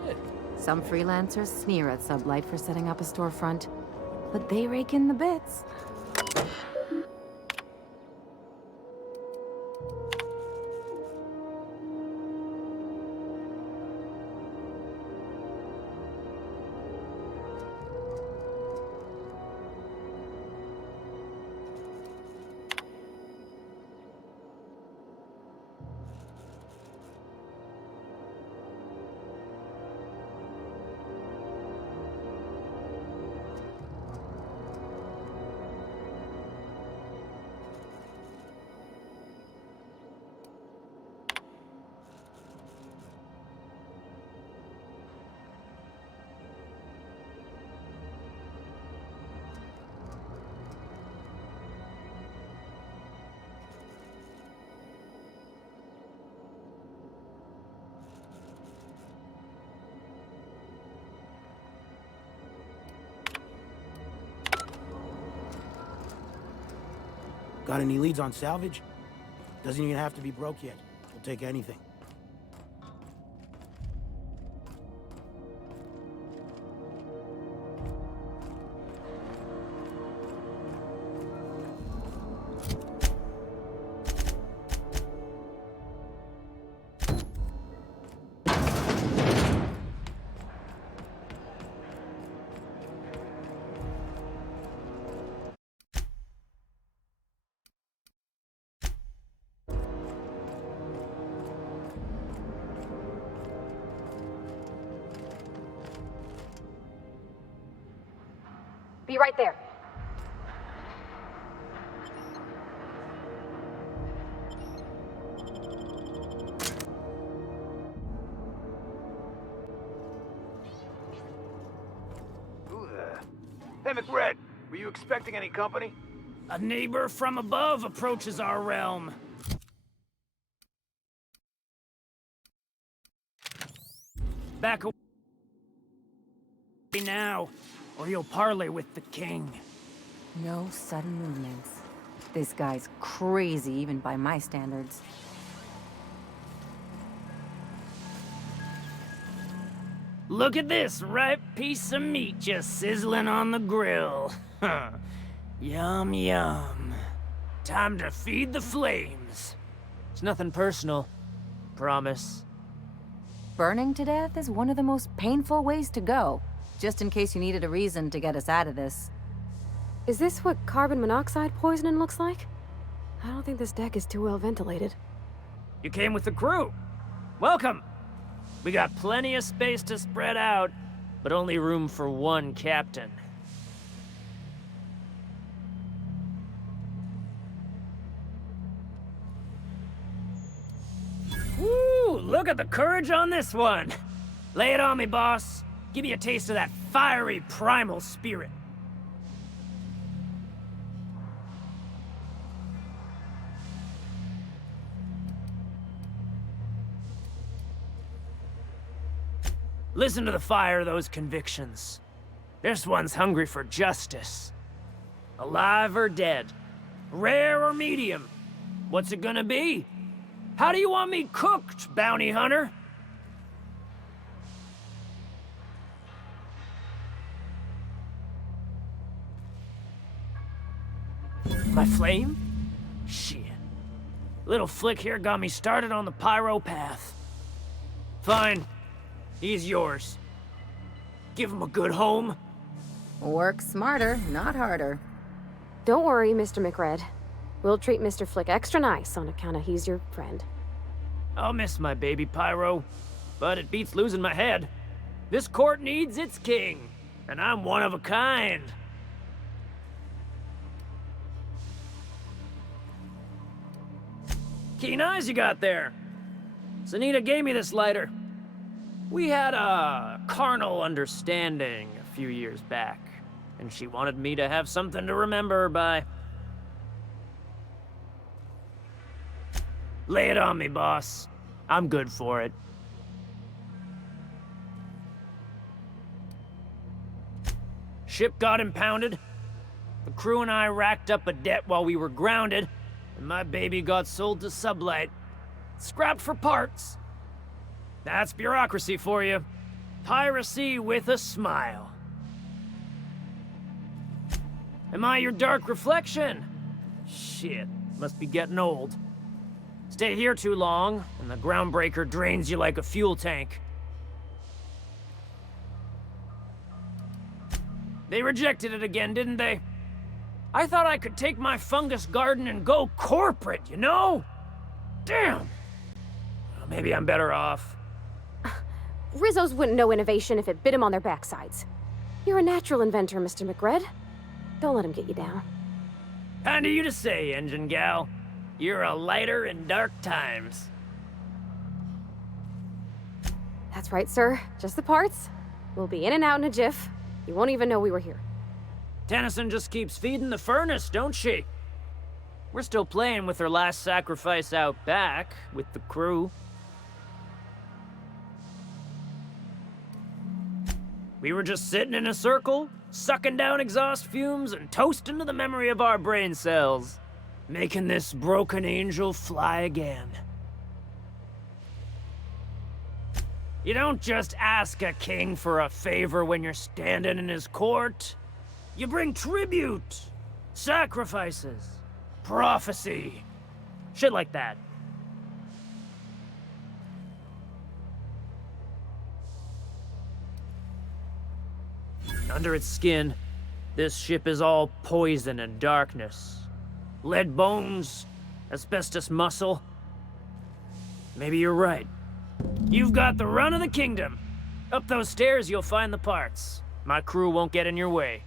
Shit. Some freelancers sneer at Sublight for setting up a storefront, but they rake in the bits. Got any leads on salvage? Doesn't even have to be broke yet. We'll take anything. Be right there. Who the... Hey, McRed, were you expecting any company? A neighbor from above approaches our realm. Back away now, or you'll parley with the king. No sudden movements. This guy's crazy, even by my standards. Look at this ripe piece of meat just sizzling on the grill. Yum, yum. Time to feed the flames. It's nothing personal. Promise. Burning to death is one of the most painful ways to go, just in case you needed a reason to get us out of this. Is this what carbon monoxide poisoning looks like? I don't think this deck is too well ventilated. You came with the crew. Welcome. We got plenty of space to spread out, But only room for one captain. Woo! Look at the courage on this one. Lay it on me, boss. Give me a taste of that fiery primal spirit. Listen to the fire of those convictions. This one's hungry for justice. Alive or dead? Rare or medium? What's it gonna be? How do you want me cooked, bounty hunter? My flame? Shit. Little flick here got me started on the pyro path. Fine. He's yours. Give him a good home. Work smarter, not harder. Don't worry, Mr. McRed. We'll treat Mr. Flick extra nice on account of he's your friend. I'll miss my baby Pyro, but it beats losing my head. This court needs its king, and I'm one of a kind. Keen eyes you got there. Sunita gave me this lighter. We had a carnal understanding a few years back, and she wanted me to have something to remember her by. Lay it on me, boss. I'm good for it. Ship got impounded. The crew and I racked up a debt while we were grounded, and my baby got sold to Sublight. Scrapped for parts. That's bureaucracy for you. Piracy with a smile. Am I your dark reflection? Shit, must be getting old. Stay here too long, and the groundbreaker drains you like a fuel tank. They rejected it again, didn't they? I thought I could take my fungus garden and go corporate, you know? Damn! Well, maybe I'm better off. Rizzos wouldn't know innovation if it bit him on their backsides. You're a natural inventor, Mr. McRed. Don't let him get you down. Kind of you to say, Engine Gal. You're a lighter in dark times. That's right, sir. Just the parts. We'll be in and out in a jiff. You won't even know we were here. Tennyson just keeps feeding the furnace, don't she? We're still playing with her last sacrifice out back, with the crew. We were just sitting in a circle, sucking down exhaust fumes and toasting to the memory of our brain cells, making this broken angel fly again. You don't just ask a king for a favor when you're standing in his court. You bring tribute, sacrifices, prophecy, shit like that. Under its skin, this ship is all poison and darkness. Lead bones, asbestos muscle. Maybe you're right. You've got the run of the kingdom. Up those stairs, you'll find the parts. My crew won't get in your way.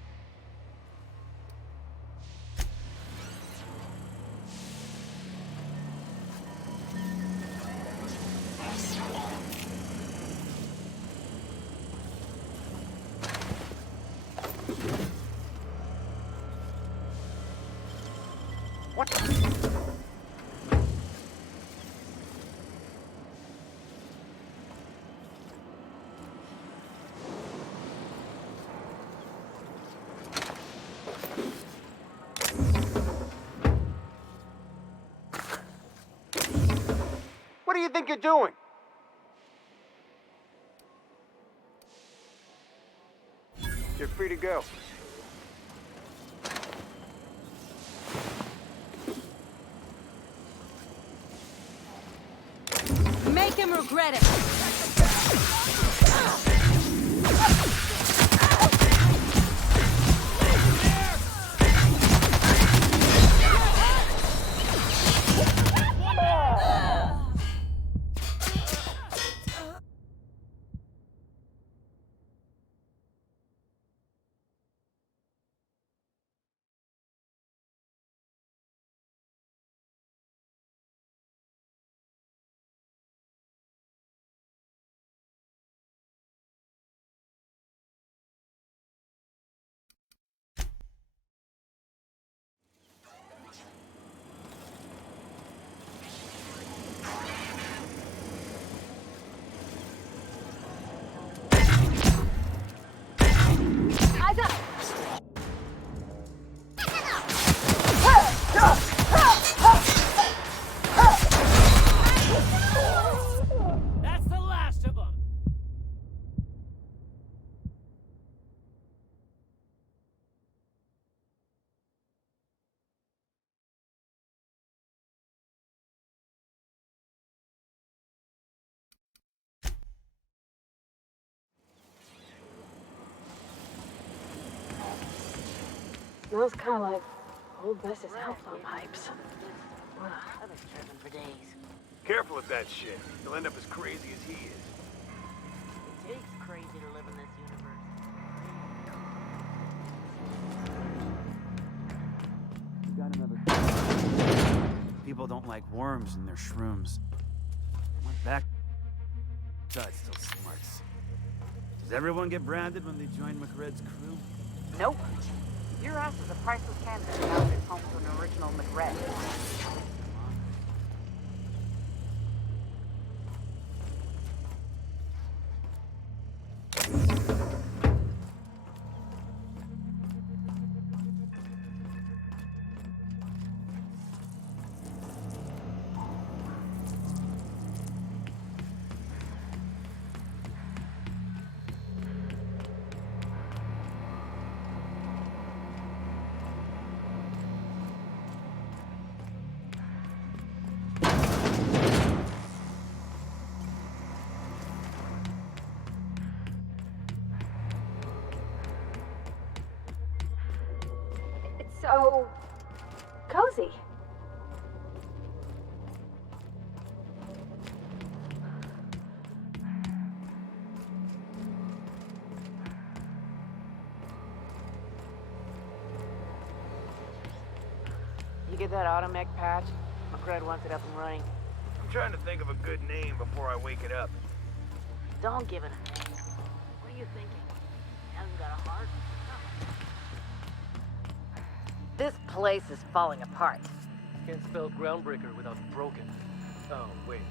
What do you think you're doing? You're free to go. Make him regret it. Eyes up! That's the last of them. Smells kind of like old Bess's outflow pipes. I've been tripping for days. Careful with that shit. You'll end up as crazy as he is. It takes crazy to live in this universe. People don't like worms in their shrooms. Went back. God still smarts. Does everyone get branded when they join McRed's crew? Nope. Your ass is a priceless candidate now that it's home to an original McRed. so cozy. You get that automech patch? McRed wants it up and running. I'm trying to think of a good name before I wake it up. Don't give it a name. What are you thinking? Hasn't got a heart? This place is falling apart. Can't spell groundbreaker without broken. Oh, wait.